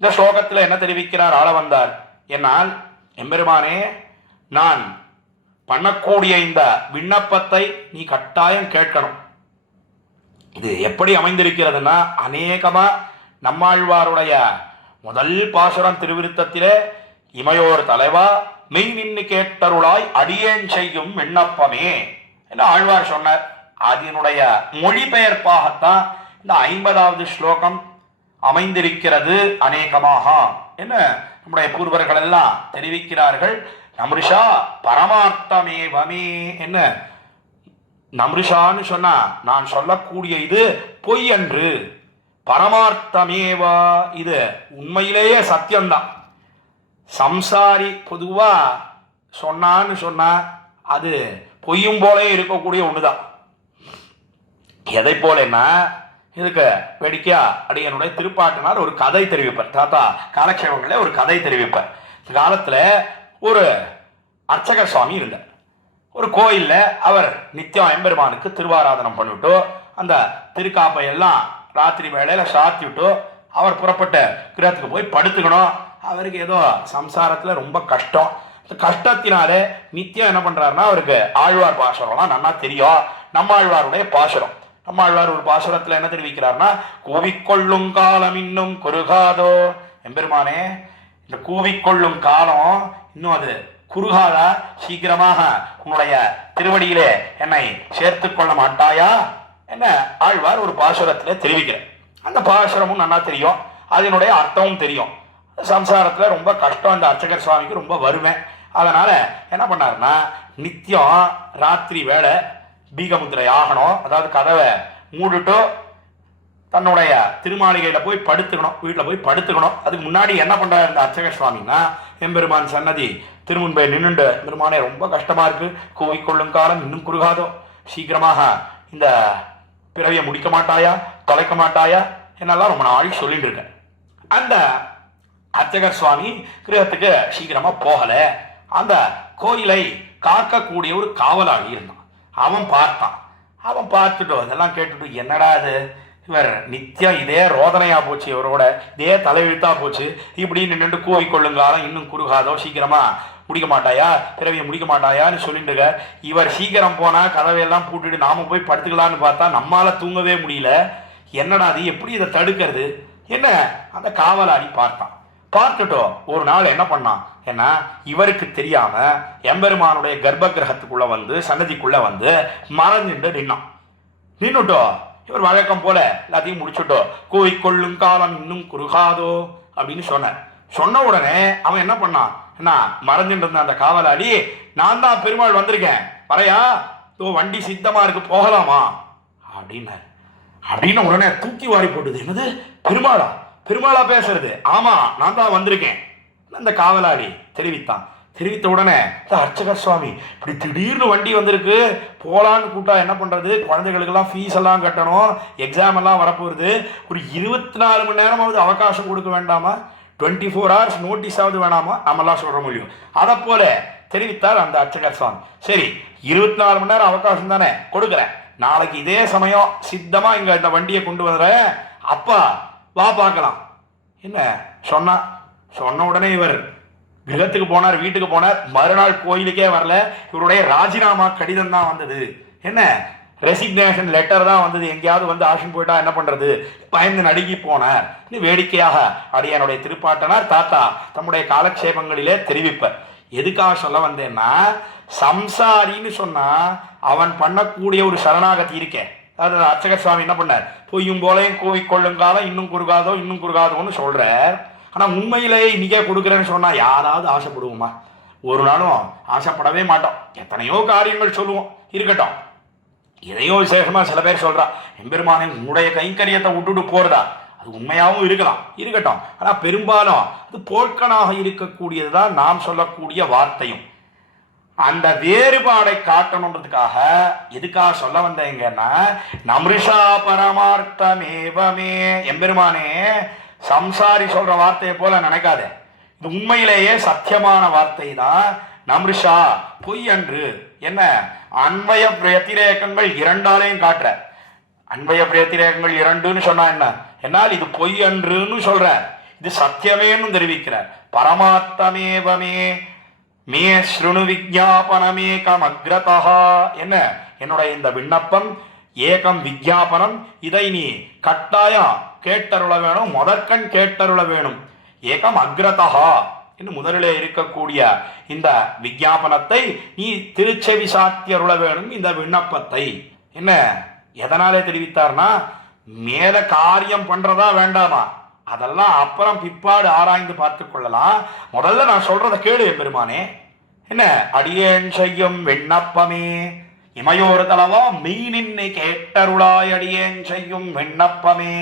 இந்த ஸ்லோகத்தில் என்ன தெரிவிக்கிறார் ஆள வந்தார் என்னால், எம்பெருமானே, நான் பண்ணக்கூடிய இந்த விண்ணப்பத்தை நீ கட்டாயம் கேட்கணும். இது எப்படி அமைந்திருக்கிறதுனா, அநேகமா நம்மாழ்வாருடைய முதல் பாசுரம் திருவிருத்தத்திலே இமையோர் தலைவா மெய் நின்னு கேட்டருளாய் அடியேன் செய்யும் விண்ணப்பமே என்று ஆழ்வார் சொன்னார். அதனுடைய மொழிபெயர்ப்பாகத்தான் இந்த 50வது ஸ்லோகம் அமைந்திருக்கிறது அநேகமாக என்ன நம்முடைய பூர்வர்கள் எல்லாம் தெரிவிக்கிறார்கள். நம்ருஷா பரமார்த்தமேவமே என்ன, நம்ருஷான்னு சொன்னா நான் சொல்லக்கூடிய இது பொய் அன்று, பரமார்த்தமேவா இது உண்மையிலேயே சத்தியம்தான். சம்சாரி பொதுவா சொன்னான்னு சொன்னா அது பொய்யும் போலே இருக்கக்கூடிய ஒண்ணுதான். எதை போலன்னா, இதுக்கு வேடிக்கையா அடியனுடைய திருப்பாட்டினார் ஒரு கதை தெரிவிப்பார். தாத்தா காலக்ஷேபங்களே ஒரு கதை தெரிவிப்பார். இந்த காலத்துல ஒரு அர்ச்சகர் சுவாமி இருந்தார். ஒரு கோயில்ல அவர் நித்தியம் எம்பெருமானுக்கு திருவாராதனம் பண்ணிவிட்டு அந்த திருக்காப்பையெல்லாம் ராத்திரி வேளையில சாத்தி விட்டு அவர் புறப்பட்ட கிரகத்துக்கு போய் படுத்துக்கணும். அவருக்கு ஏதோ சம்சாரத்துல ரொம்ப கஷ்டம். இந்த கஷ்டத்தினாலே நித்தியம் என்ன பண்றாருன்னா, அவருக்கு ஆழ்வார் பாசுரம்லாம் நல்லா தெரியும். நம்மாழ்வாருடைய பாசுரம், நம்மாழ்வார் ஒரு பாசுரத்துல என்ன தெரிவிக்கிறார்னா, கூவிக்கொள்ளும் காலம் இன்னும் குறுகாதோ. எம்பெருமானே, இந்த கூவிக்கொள்ளும் காலம் இன்னும் அது குறுகாதா, சீக்கிரமாக உன்னுடைய திருவடியிலே என்னை சேர்த்து கொள்ள மாட்டாயா என்ன ஆழ்வார் ஒரு பாசுரத்துல தெரிவிக்கிறார். அந்த பாசுரமும் நல்லா தெரியும், அதனுடைய அர்த்தமும் தெரியும். சம்சாரத்துல ரொம்ப கஷ்டம் அந்த அர்ச்சகர் சுவாமிக்கு, ரொம்ப வறுமை. அதனால என்ன பண்ணாருன்னா, நித்தியம் ராத்திரி வேளை பீகமுத்திரை ஆகணும், அதாவது கதவை மூடிட்டு தன்னுடைய திருமாளிகையில போய் படுத்துக்கணும், வீட்டில் போய் படுத்துக்கணும். அதுக்கு முன்னாடி என்ன பண்றாரு இந்த அர்ச்சகர் சுவாமின்னா, எம்பெருமான் சன்னதி திருமுன்பை நின்றுண்டு, பெருமானே ரொம்ப கஷ்டமா இருக்கு, கூவிக்கொள்ளும் காலம் இன்னும் குறுகாதோ, சீக்கிரமாக இந்த பிறவியை முடிக்க மாட்டாயா, தொலைக்க மாட்டாயா என்னெல்லாம் ரொம்ப நாளைக்கு சொல்லிட்டு இருக்கேன். அந்த அர்ச்சகர் சுவாமி கிரகத்துக்கு சீக்கிரமா போகல. அந்த கோயிலை காக்கக்கூடிய ஒரு காவலாளி இருந்தான். அவன் பார்த்தான். அவன் பார்த்துட்டு அதெல்லாம் கேட்டுட்டு, என்னடா இது, இவர் நித்தியம் இதே ரோதனையா போச்சு, இவரோட இதே தலையெழுத்தா போச்சு, இப்படி நின்று கூவிக்கொள்ளுங்காலம் இன்னும் குறுகாதோ, சீக்கிரமா முடிக்க மாட்டாயா, பிறவியை முடிக்க மாட்டாயான்னு சொல்லிட்டு இவர் சீக்கிரம் போனா கதவையெல்லாம் பூட்டிட்டு நாம போய் படுத்துக்கலான்னு பார்த்தா நம்மால தூங்கவே முடியல. என்னடா அது, எப்படி இதை தடுக்கிறது என்ன அந்த காவலாளி பார்த்தான். பார்த்துட்டோம் ஒரு நாள் என்ன பண்ணான், ஏன்னா இவருக்கு தெரியாம எம்பெருமானுடைய கர்ப்ப கிரகத்துக்குள்ள வந்து சன்னதிக்குள்ள வந்து மறைஞ்சுட்டு நின்னுட்டோ. இவர் வழக்கம் போல எல்லாத்தையும் முடிச்சுட்டோ, கூவிக்கொள்ளும் காலம் இன்னும் குறுகாதோ அப்படின்னு சொன்ன உடனே அவன் என்ன பண்ணான், என்ன மறைஞ்சுட்டு இருந்த அந்த காவலாளி, நான் தான் பெருமாள் வந்திருக்கேன், வரையா, வண்டி சித்தமா இருக்கு, போகலாமா அப்படின்னு உடனே தூக்கி வாரி போட்டுது. என்னது, பெருமாளா பேசுறது? ஆமா, நான் தான் வந்திருக்கேன் அந்த காவலாளி தெரிவித்தான். தெரிவித்த உடனே அர்ச்சகர் சுவாமி, இப்படி திடீர்னு வண்டி வந்திருக்கு, போலான்னு கூட்டா என்ன பண்றது, குழந்தைகளுக்கெல்லாம் ஃபீஸ் எல்லாம் கட்டணும், எக்ஸாம் எல்லாம் வரப்போகுது, ஒரு 24 மணி நேரமாவது அவகாசம் கொடுக்க வேண்டாமா, 24 hours நோட்டீஸ் ஆகுது வேணாமா, நம்மெல்லாம் சொல்ற முடியும். அதை போல தெரிவித்தார் அந்த அர்ச்சகர் சுவாமி. சரி, 24 மணி நேரம் அவகாசம் தானே கொடுக்குறேன், நாளைக்கு இதே சமயம் சித்தமா இங்க இந்த வண்டியை கொண்டு வந்துறேன், அப்பா வா பார்க்கலாம் என்ன சொன்ன உடனே இவர் கிரகத்துக்கு போனார், வீட்டுக்கு போனார். மறுநாள் கோயிலுக்கே வரல. இவருடைய ராஜினாமா கடிதம் தான் வந்தது, என்ன ரெசிக்னேஷன் லெட்டர் தான் வந்தது. எங்கேயாவது வந்து ஆஷன் போயிட்டா என்ன பண்றது, பயந்து நடுங்கி போனார். வேடிக்கையாக அடியனுடைய திருப்பாட்டனார் தாத்தா தம்முடைய காலக்ஷேபங்களிலே தெரிவிப்பார். எதுக்காக சொல்ல வந்தேன்னா, சம்சாரின்னு சொன்னா அவன் பண்ணக்கூடிய ஒரு சரணாகதி இருக்கேன். அதாவது அர்ச்சகர் சுவாமி என்ன பண்ணார், பொய்யும் போலையும் கூவிக்கொள்ளுங்காலம் இன்னும் குறுகாதோன்னு சொல்றார். ஆனா உண்மையிலே இன்னைக்கே கொடுக்குறேன்னு சொன்னா யாராவது ஆசைப்படுவோமா? ஒரு நாளும் ஆசைப்படவே மாட்டோம். எத்தனையோ காரியங்கள் சொல்லுவோம், இருக்கட்டும். எதையோ விசேஷமா சில பேர் சொல்றா, எம்பெருமானை உன்னுடைய கைங்கரியத்தை விட்டுட்டு போறதா, அது உண்மையாகவும் இருக்கட்டும். ஆனா பெரும்பாலும் அது போட்கனாக இருக்கக்கூடியதுதான் நாம் சொல்லக்கூடிய வார்த்தையும். அந்த வேறுபாடை காட்டணுன்றதுக்காக எதுக்காக சொல்ல வந்தேங்கன்னா, நம்ருஷா பரமார்த்தமேவமே, எம்பெருமானே சம்சாரி சொல்ற வார்த்தையை போல நினைக்காத, இது உண்மையிலேயே சத்தியமான வார்த்தை தான். நம்ருஷா பொய் அன்று, என்ன அன்வய வத்திரேகங்கள் இரண்டாலையும் காட்டுற. அன்பய பிரேத்திரேகங்கள் இரண்டுன்னு சொன்னா என்ன, என்னால் இது பொய் அன்றுன்னு சொல்ற, இது சத்தியமேன்னு தெரிவிக்கிறார். பரமாத்மேவமே மே ஸ்ருணு விஜாபனமேகம் அக்ரதா, என்ன என்னுடைய இந்த விண்ணப்பம் ஏகம் விஜாபனம், இதை நீ கட்டாயம் கேட்டருள வேணும், முதற்கண் கேட்டருள வேணும். ஏகம் அக்ரதா என்று முதலிலே இருக்கக்கூடிய இந்த விஜாபனத்தை நீ திருச்செவி சாத்தியருள வேணும். இந்த விண்ணப்பத்தை என்ன எதனாலே தெரிவித்தார்னா, மேல காரியம் பண்றதா வேண்டாமா அதெல்லாம் அப்புறம் பிற்பாடு ஆராய்ந்து பார்த்து கொள்ளலாம், முதல்ல நான் சொல்றத கேளு எம்பெருமானே. என்ன அடியேன் செய்யும் விண்ணப்பமே இமையோரு தளவா மெய் நின்னை கேட்டருளாய் அடியேன் செய்யும் விண்ணப்பமே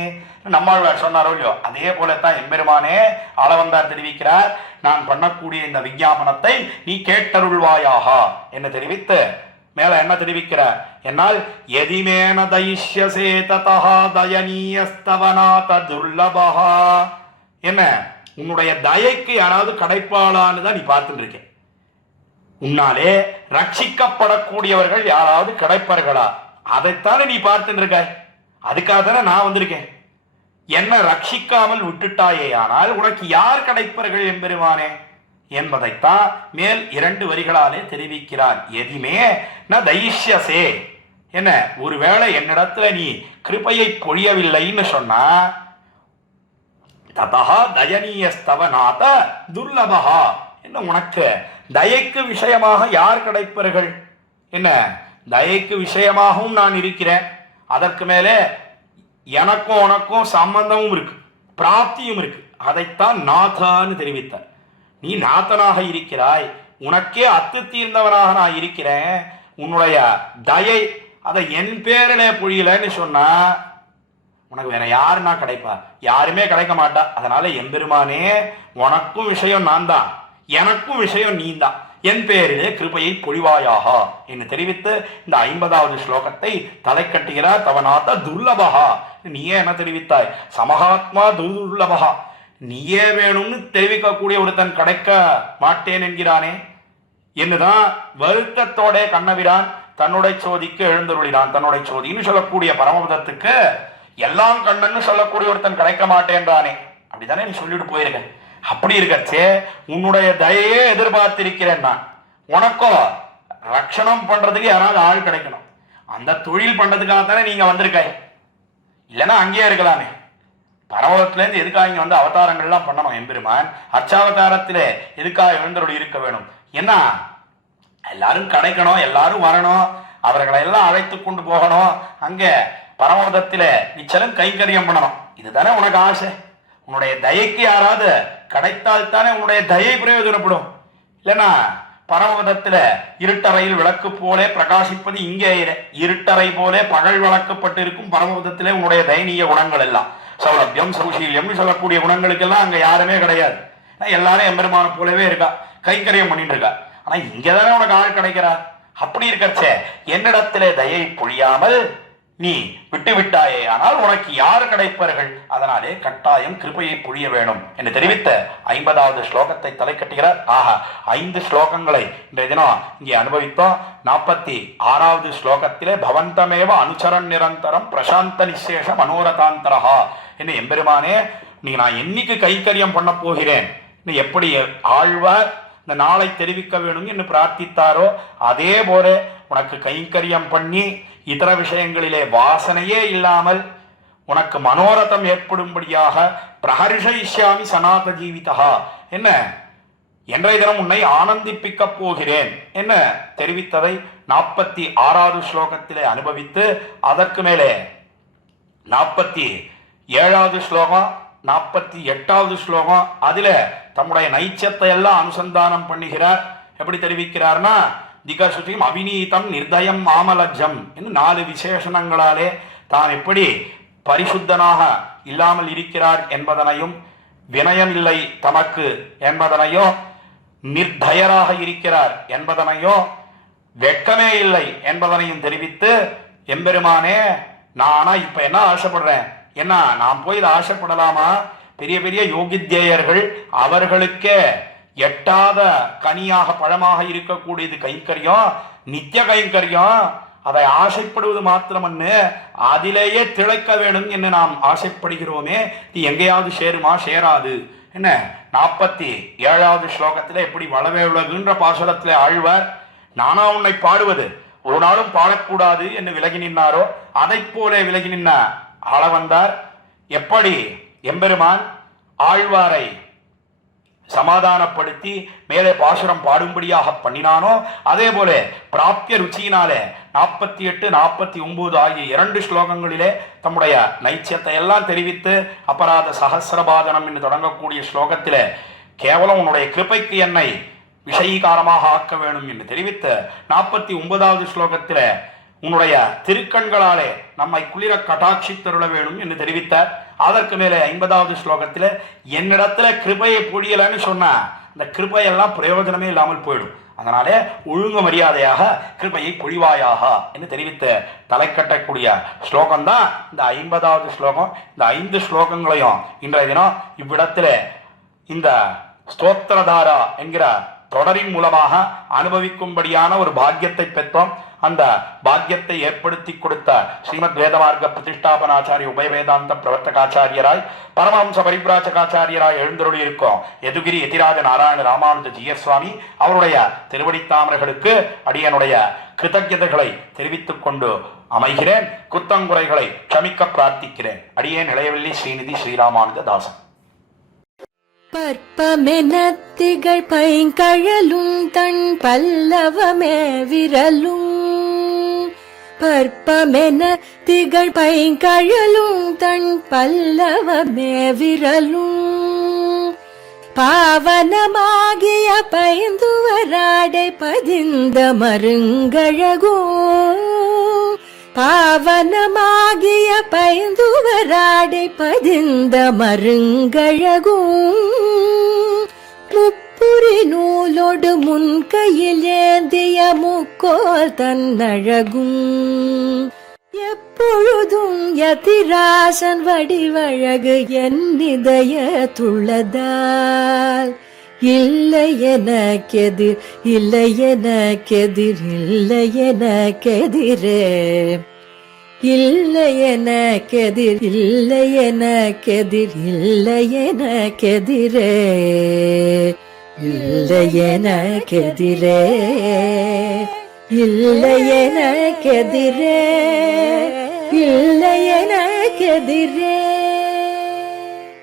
நம்மாழ்வார் சொன்னாரோ இல்லையோ, அதே போலத்தான் எம்பெருமானே ஆளவந்தார் தெரிவிக்கிறார். நான் பண்ணக்கூடிய இந்த விஞ்ஞாபனத்தை நீ கேட்டருள்வாயாக என்று தெரிவித்து மேல என்ன தெரிவிக்கிறார், என்னால் எதிமேன தைஷ்யசே ததா தயனீயஸ்தவநாத துர்லபஹா, என்ன உன்னுடைய தயைக்கு யாராவது கடைப்பாளான்னு தான் நீ பார்த்துட்டு இருக்க. உன்னாலே ரட்சிக்கப்படக்கூடியவர்கள் யாராவது கிடைப்பார்களா, அதைத்தானே நீ பார்த்துட்டு இருக்காய். அதுக்காக தானே நான் வந்திருக்கேன். என்ன ரட்சிக்காமல் விட்டுட்டாயே, ஆனால் உனக்கு யார் கிடைப்பார்கள் எம்பெருமானே என்பதைத்தான் மேல் 2 வரிகளாலே தெரிவிக்கிறார். எதிமே ந தைஷ்யசே, என்ன ஒருவேளை என்னிடத்துல நீ கிருபையை பொழியவில்லைன்னு சொன்னா, ததா தயனீயஸ்தவநாத துர்லபஹா, என்ன உனக்கு தயைக்கு விஷயமாக யார் கிடைப்பார்கள், என்ன தயைக்கு விஷயமாகவும் நான் இருக்கிறேன், அதற்கு மேலே எனக்கும் உனக்கும் சம்பந்தமும் இருக்கு, பிராப்தியும் இருக்கு, அதைத்தான் நாதான்னு தெரிவித்தார். நீ நாதனாக இருக்கிறாய், உனக்கே அத்து தீர்ந்தவனாக நான் இருக்கிறேன், உன்னுடைய தயை அதை என் பேரிலே பொழியலன்னு சொன்னா உனக்கு வேற யாருன்னா கிடைப்பா, யாருமே கிடைக்க மாட்டா. அதனால எம்பெருமானே உனக்கும் விஷயம் நான் தான், எனக்கும் விஷயம் நீ தான், என் பேரிலே கிருபையை பொழிவாயாக என்று தெரிவித்து இந்த 50வது ஸ்லோகத்தை தலை கட்டுகிறார். தவநாத துர்லபகா, நீயே என்ன தெரிவித்தாய், சமகாத்மா துர்லபகா, நீயே வேணும்னு தெரிவிக்கக்கூடிய ஒருத்தன் கிடைக்க மாட்டேன் என்கிறானே என்னதான் வருத்தத்தோட கண்ணபிரான் தன்னுடைய சோதிக்கு எழுந்தருளினான். தன்னுடைய சோதின்னு சொல்லக்கூடிய பரமபதத்துக்கு எல்லாம் கண்ணன்னு சொல்லக்கூடிய ஒருத்தன் கிடைக்க மாட்டேன்றானே, அப்படித்தானே நீ சொல்லிட்டு போயிருக்க. அப்படி இருக்கச்சே உன்னுடைய தயையே எதிர்பார்த்திருக்கிறேன் நான். உனக்கும் ரட்சணம் பண்றதுக்கு யாராவது ஆள் கிடைக்கணும், அந்த தொழில் பண்றதுக்காகத்தானே நீங்க வந்திருக்காய், இல்லைன்னா அங்கேயே இருக்கலாமே. பரமபதத்திலேருந்து எதுக்காக இங்க வந்து அவதாரங்கள்லாம் பண்ணணும் எம்பெருமான், அர்ச்சாவதாரத்திலே எதுக்காக எழுந்தருள் இருக்க வேணும், என்ன எல்லாரும் கிடைக்கணும், எல்லாரும் வரணும், அவர்களை எல்லாம் அழைத்து கொண்டு போகணும், அங்க பரமபதத்திலே நிச்சலம் கைங்கரியம் பண்ணணும், இதுதானே உனக்கு ஆசை. உன்னுடைய தயைக்கு யாராவது கிடைத்தால் தானே உன்னுடைய தயை பிரயோஜனப்படும். இல்லைன்னா பரமபதத்துல இருட்டறையில் விளக்கு போலே பிரகாசிப்பது இங்கே இருட்டறை போலே பகல் வளர்க்கப்பட்டு இருக்கும் பரமபதத்திலே உன்னுடைய தயனீய குணங்கள் எல்லாம், சௌலபியம் சௌசீல்யம் சொல்லக்கூடிய குணங்களுக்கெல்லாம் அங்க யாருமே கிடையாது. எல்லாரும் எம்பெருமான போலவே இருக்கா, கைங்கரியம் பண்ணிட்டு இருக்கா. ஆனா இங்கதானே உனக்கு ஆள் கிடைக்கிறா. அப்படி இருக்கச்சே என்னிடத்திலே தயை பொழியாமல் நீ விட்டு விட்டாயே, ஆனால் உனக்கு யார் கிடைப்பார்கள், அதனாலே கட்டாயம் கிருபையை பொழிய வேணும் என்று தெரிவித்த 50வது ஸ்லோகத்தை தலை கட்டுகிறார். ஆஹா, 5 ஸ்லோகங்களை இன்றைய தினம் இங்கே அனுபவித்தோம். 46வது ஸ்லோகத்திலே பவந்தமேவ அனுச்சரன் நிரந்தரம் பிரசாந்த நிசேஷ மனோரதாந்தரஹா என்று எம்பெருமானே நீ நான் என்னைக்கு கைக்கரியம் பண்ண போகிறேன், நீ எப்படி ஆழ்வார் இந்த நாளை தெரிவிக்க வேணும் என்று பிரார்த்தித்தாரோ அதே போல உனக்கு கைங்கரியம் பண்ணி இதர விஷயங்களிலே வாசனையே இல்லாமல் உனக்கு மனோரதம் ஏற்படும்படியாக பிரஹர்ஷயிஷ்யாமி சனாத ஜீவிதா, என்ன என்றைய தினம் உன்னை ஆனந்திப்பிக்க போகிறேன் என்ன தெரிவித்ததை 46வது ஸ்லோகத்திலே அனுபவித்து அதற்கு மேலே 47வது ஸ்லோகம் 48வது ஸ்லோகம் அதில தம்முடைய நைச்சத்தை எல்லாம் அனுசந்தானம் பண்ணுகிறார். எப்படி தெரிவிக்கிறார்னா, திகசுதிம் அவிநீதம் நிர்தயம் மாமலஜம் என்று 4 விசேஷணங்களாலே தான் எப்படி பரிசுத்தனாக இல்லாமல் இருக்கிறார் என்பதனையும், வினயம் இல்லை தமக்கு என்பதனையும், நிர்தயராக இருக்கிறார் என்பதனையும், வெட்கமே இல்லை என்பதனையும் தெரிவித்து எம்பெருமானே நானா இப்ப என்ன ஆசைப்படுறேன், என்ன நான் போய் இதை ஆசைப்படலாமா, பெரிய பெரிய யோகித்யேயர்கள் அவர்களுக்கே எட்டாத கனியாக பழமாக இருக்கக்கூடியது கைங்கரியம், நித்திய கைங்கரியம், அதை ஆசைப்படுவது மாத்திரமன்னு அதிலேயே திளைக்க வேணும் என்று நாம் ஆசைப்படுகிறோமே, இது எங்கேயாவது சேருமா? சேராது. என்ன 47வது ஸ்லோகத்தில் எப்படி வளவே உலகுன்ற பாசுரத்தில் ஆழ்வார் நானா உன்னை பாடுவது ஒரு நாளும் பாடக்கூடாது என்று விலகி நின்னாரோ அதை போல விலகி நின்ன ஆள வந்தார். எப்படி எம்பெருமான் ஆழ்வாரை சமாதானப்படுத்தி மேலே பாசுரம் பாடும்படியாக பண்ணினானோ அதே போல பிராப்திய ருச்சியினாலே 48, 49 ஆகிய 2 ஸ்லோகங்களிலே தம்முடைய நைச்சியத்தை எல்லாம் தெரிவித்து அபராத சகசிரபாதனம் என்று தொடங்கக்கூடிய ஸ்லோகத்திலே கேவலம் உன்னுடைய கிருபைக்கு என்னை விஷயீகாரமாக ஆக்க வேணும் என்று தெரிவித்து 49வது ஸ்லோகத்திலே உன்னுடைய திருக்கண்களாலே நம்மை குளிர கட்டாட்சித்தருள வேணும் என்று தெரிவித்தார். அதற்கு மேலே 50வது ஸ்லோகத்தில் என்னிடத்துல கிருபையை பொழியலன்னு சொன்ன அந்த கிருபையெல்லாம் பிரயோஜனமே இல்லாமல் போயிடும். அதனாலே ஒழுங்கு மரியாதையாக கிருபையை பொழிவாயாக என்று தெரிவித்து தலை கட்டக்கூடிய ஸ்லோகம் தான் இந்த 50வது ஸ்லோகம். இந்த 5 ஸ்லோகங்களையும் இன்றைய தினம் இவ்விடத்தில் இந்த ஸ்தோத்திரதாரா என்கிற தொடரின் மூலமாக அனுபவிக்கும்படியான ஒரு பாக்கியத்தை பெற்றோம். அந்த பாக்கியத்தை ஏற்படுத்தி கொடுத்த ஸ்ரீமத் வேதமார்க்க பிரதிஷ்டாபனாச்சாரிய உபய வேதாந்த பிரவர்த்தகாச்சாரியராய் பரமஹம்ச பரிப்ராஜகாச்சாரியராய் எழுந்தருளி இருக்கும் யதுகிரி யதிராஜ நாராயண ராமானுஜ ஜீயசுவாமி அவருடைய திருவடித்தாமர்களுக்கு அடியனுடைய கிருத்தஜதைகளை தெரிவித்துக் கொண்டு அமைகிறேன். குத்தங்குறைகளை க்ஷமிக்க பிரார்த்திக்கிறேன். அடியேன் இளையவல்லி ஸ்ரீநிதி ஸ்ரீராமானுஜ தாசன். பற்பமெனத்திகள் பைங்கழலும் தன் பல்லவமே விரலும் பற்பமெனத்திகள் பைங்கழலும் தன் பல்லவமே விரலும் பாவனமாகிய பைந்துவராடை பதிந்த மருங்கழகும் பாவனமாகிய பைந்துவராடை பதிந்த மருங்கழகும் முப்புரி நூலோடு முன்கையில் ஏந்திய முக்கோல் தன்னழகும் எப்பொழுதும் யதிராசன் வடிவழகு என் இதயத்துள்ளதால் இல்லை எனக்கெதிர் இல்லை எனக்கெதிர் இல்லை எனக்கெதிரே இல்லை எனக்கெதிர் இல்லை எனக்கெதிர் இல்லை எனக்கெதிரே இல்லை எனக்கெதிரே இல்லை எனக்கெதிரே இல்லை எனக்கெதிரே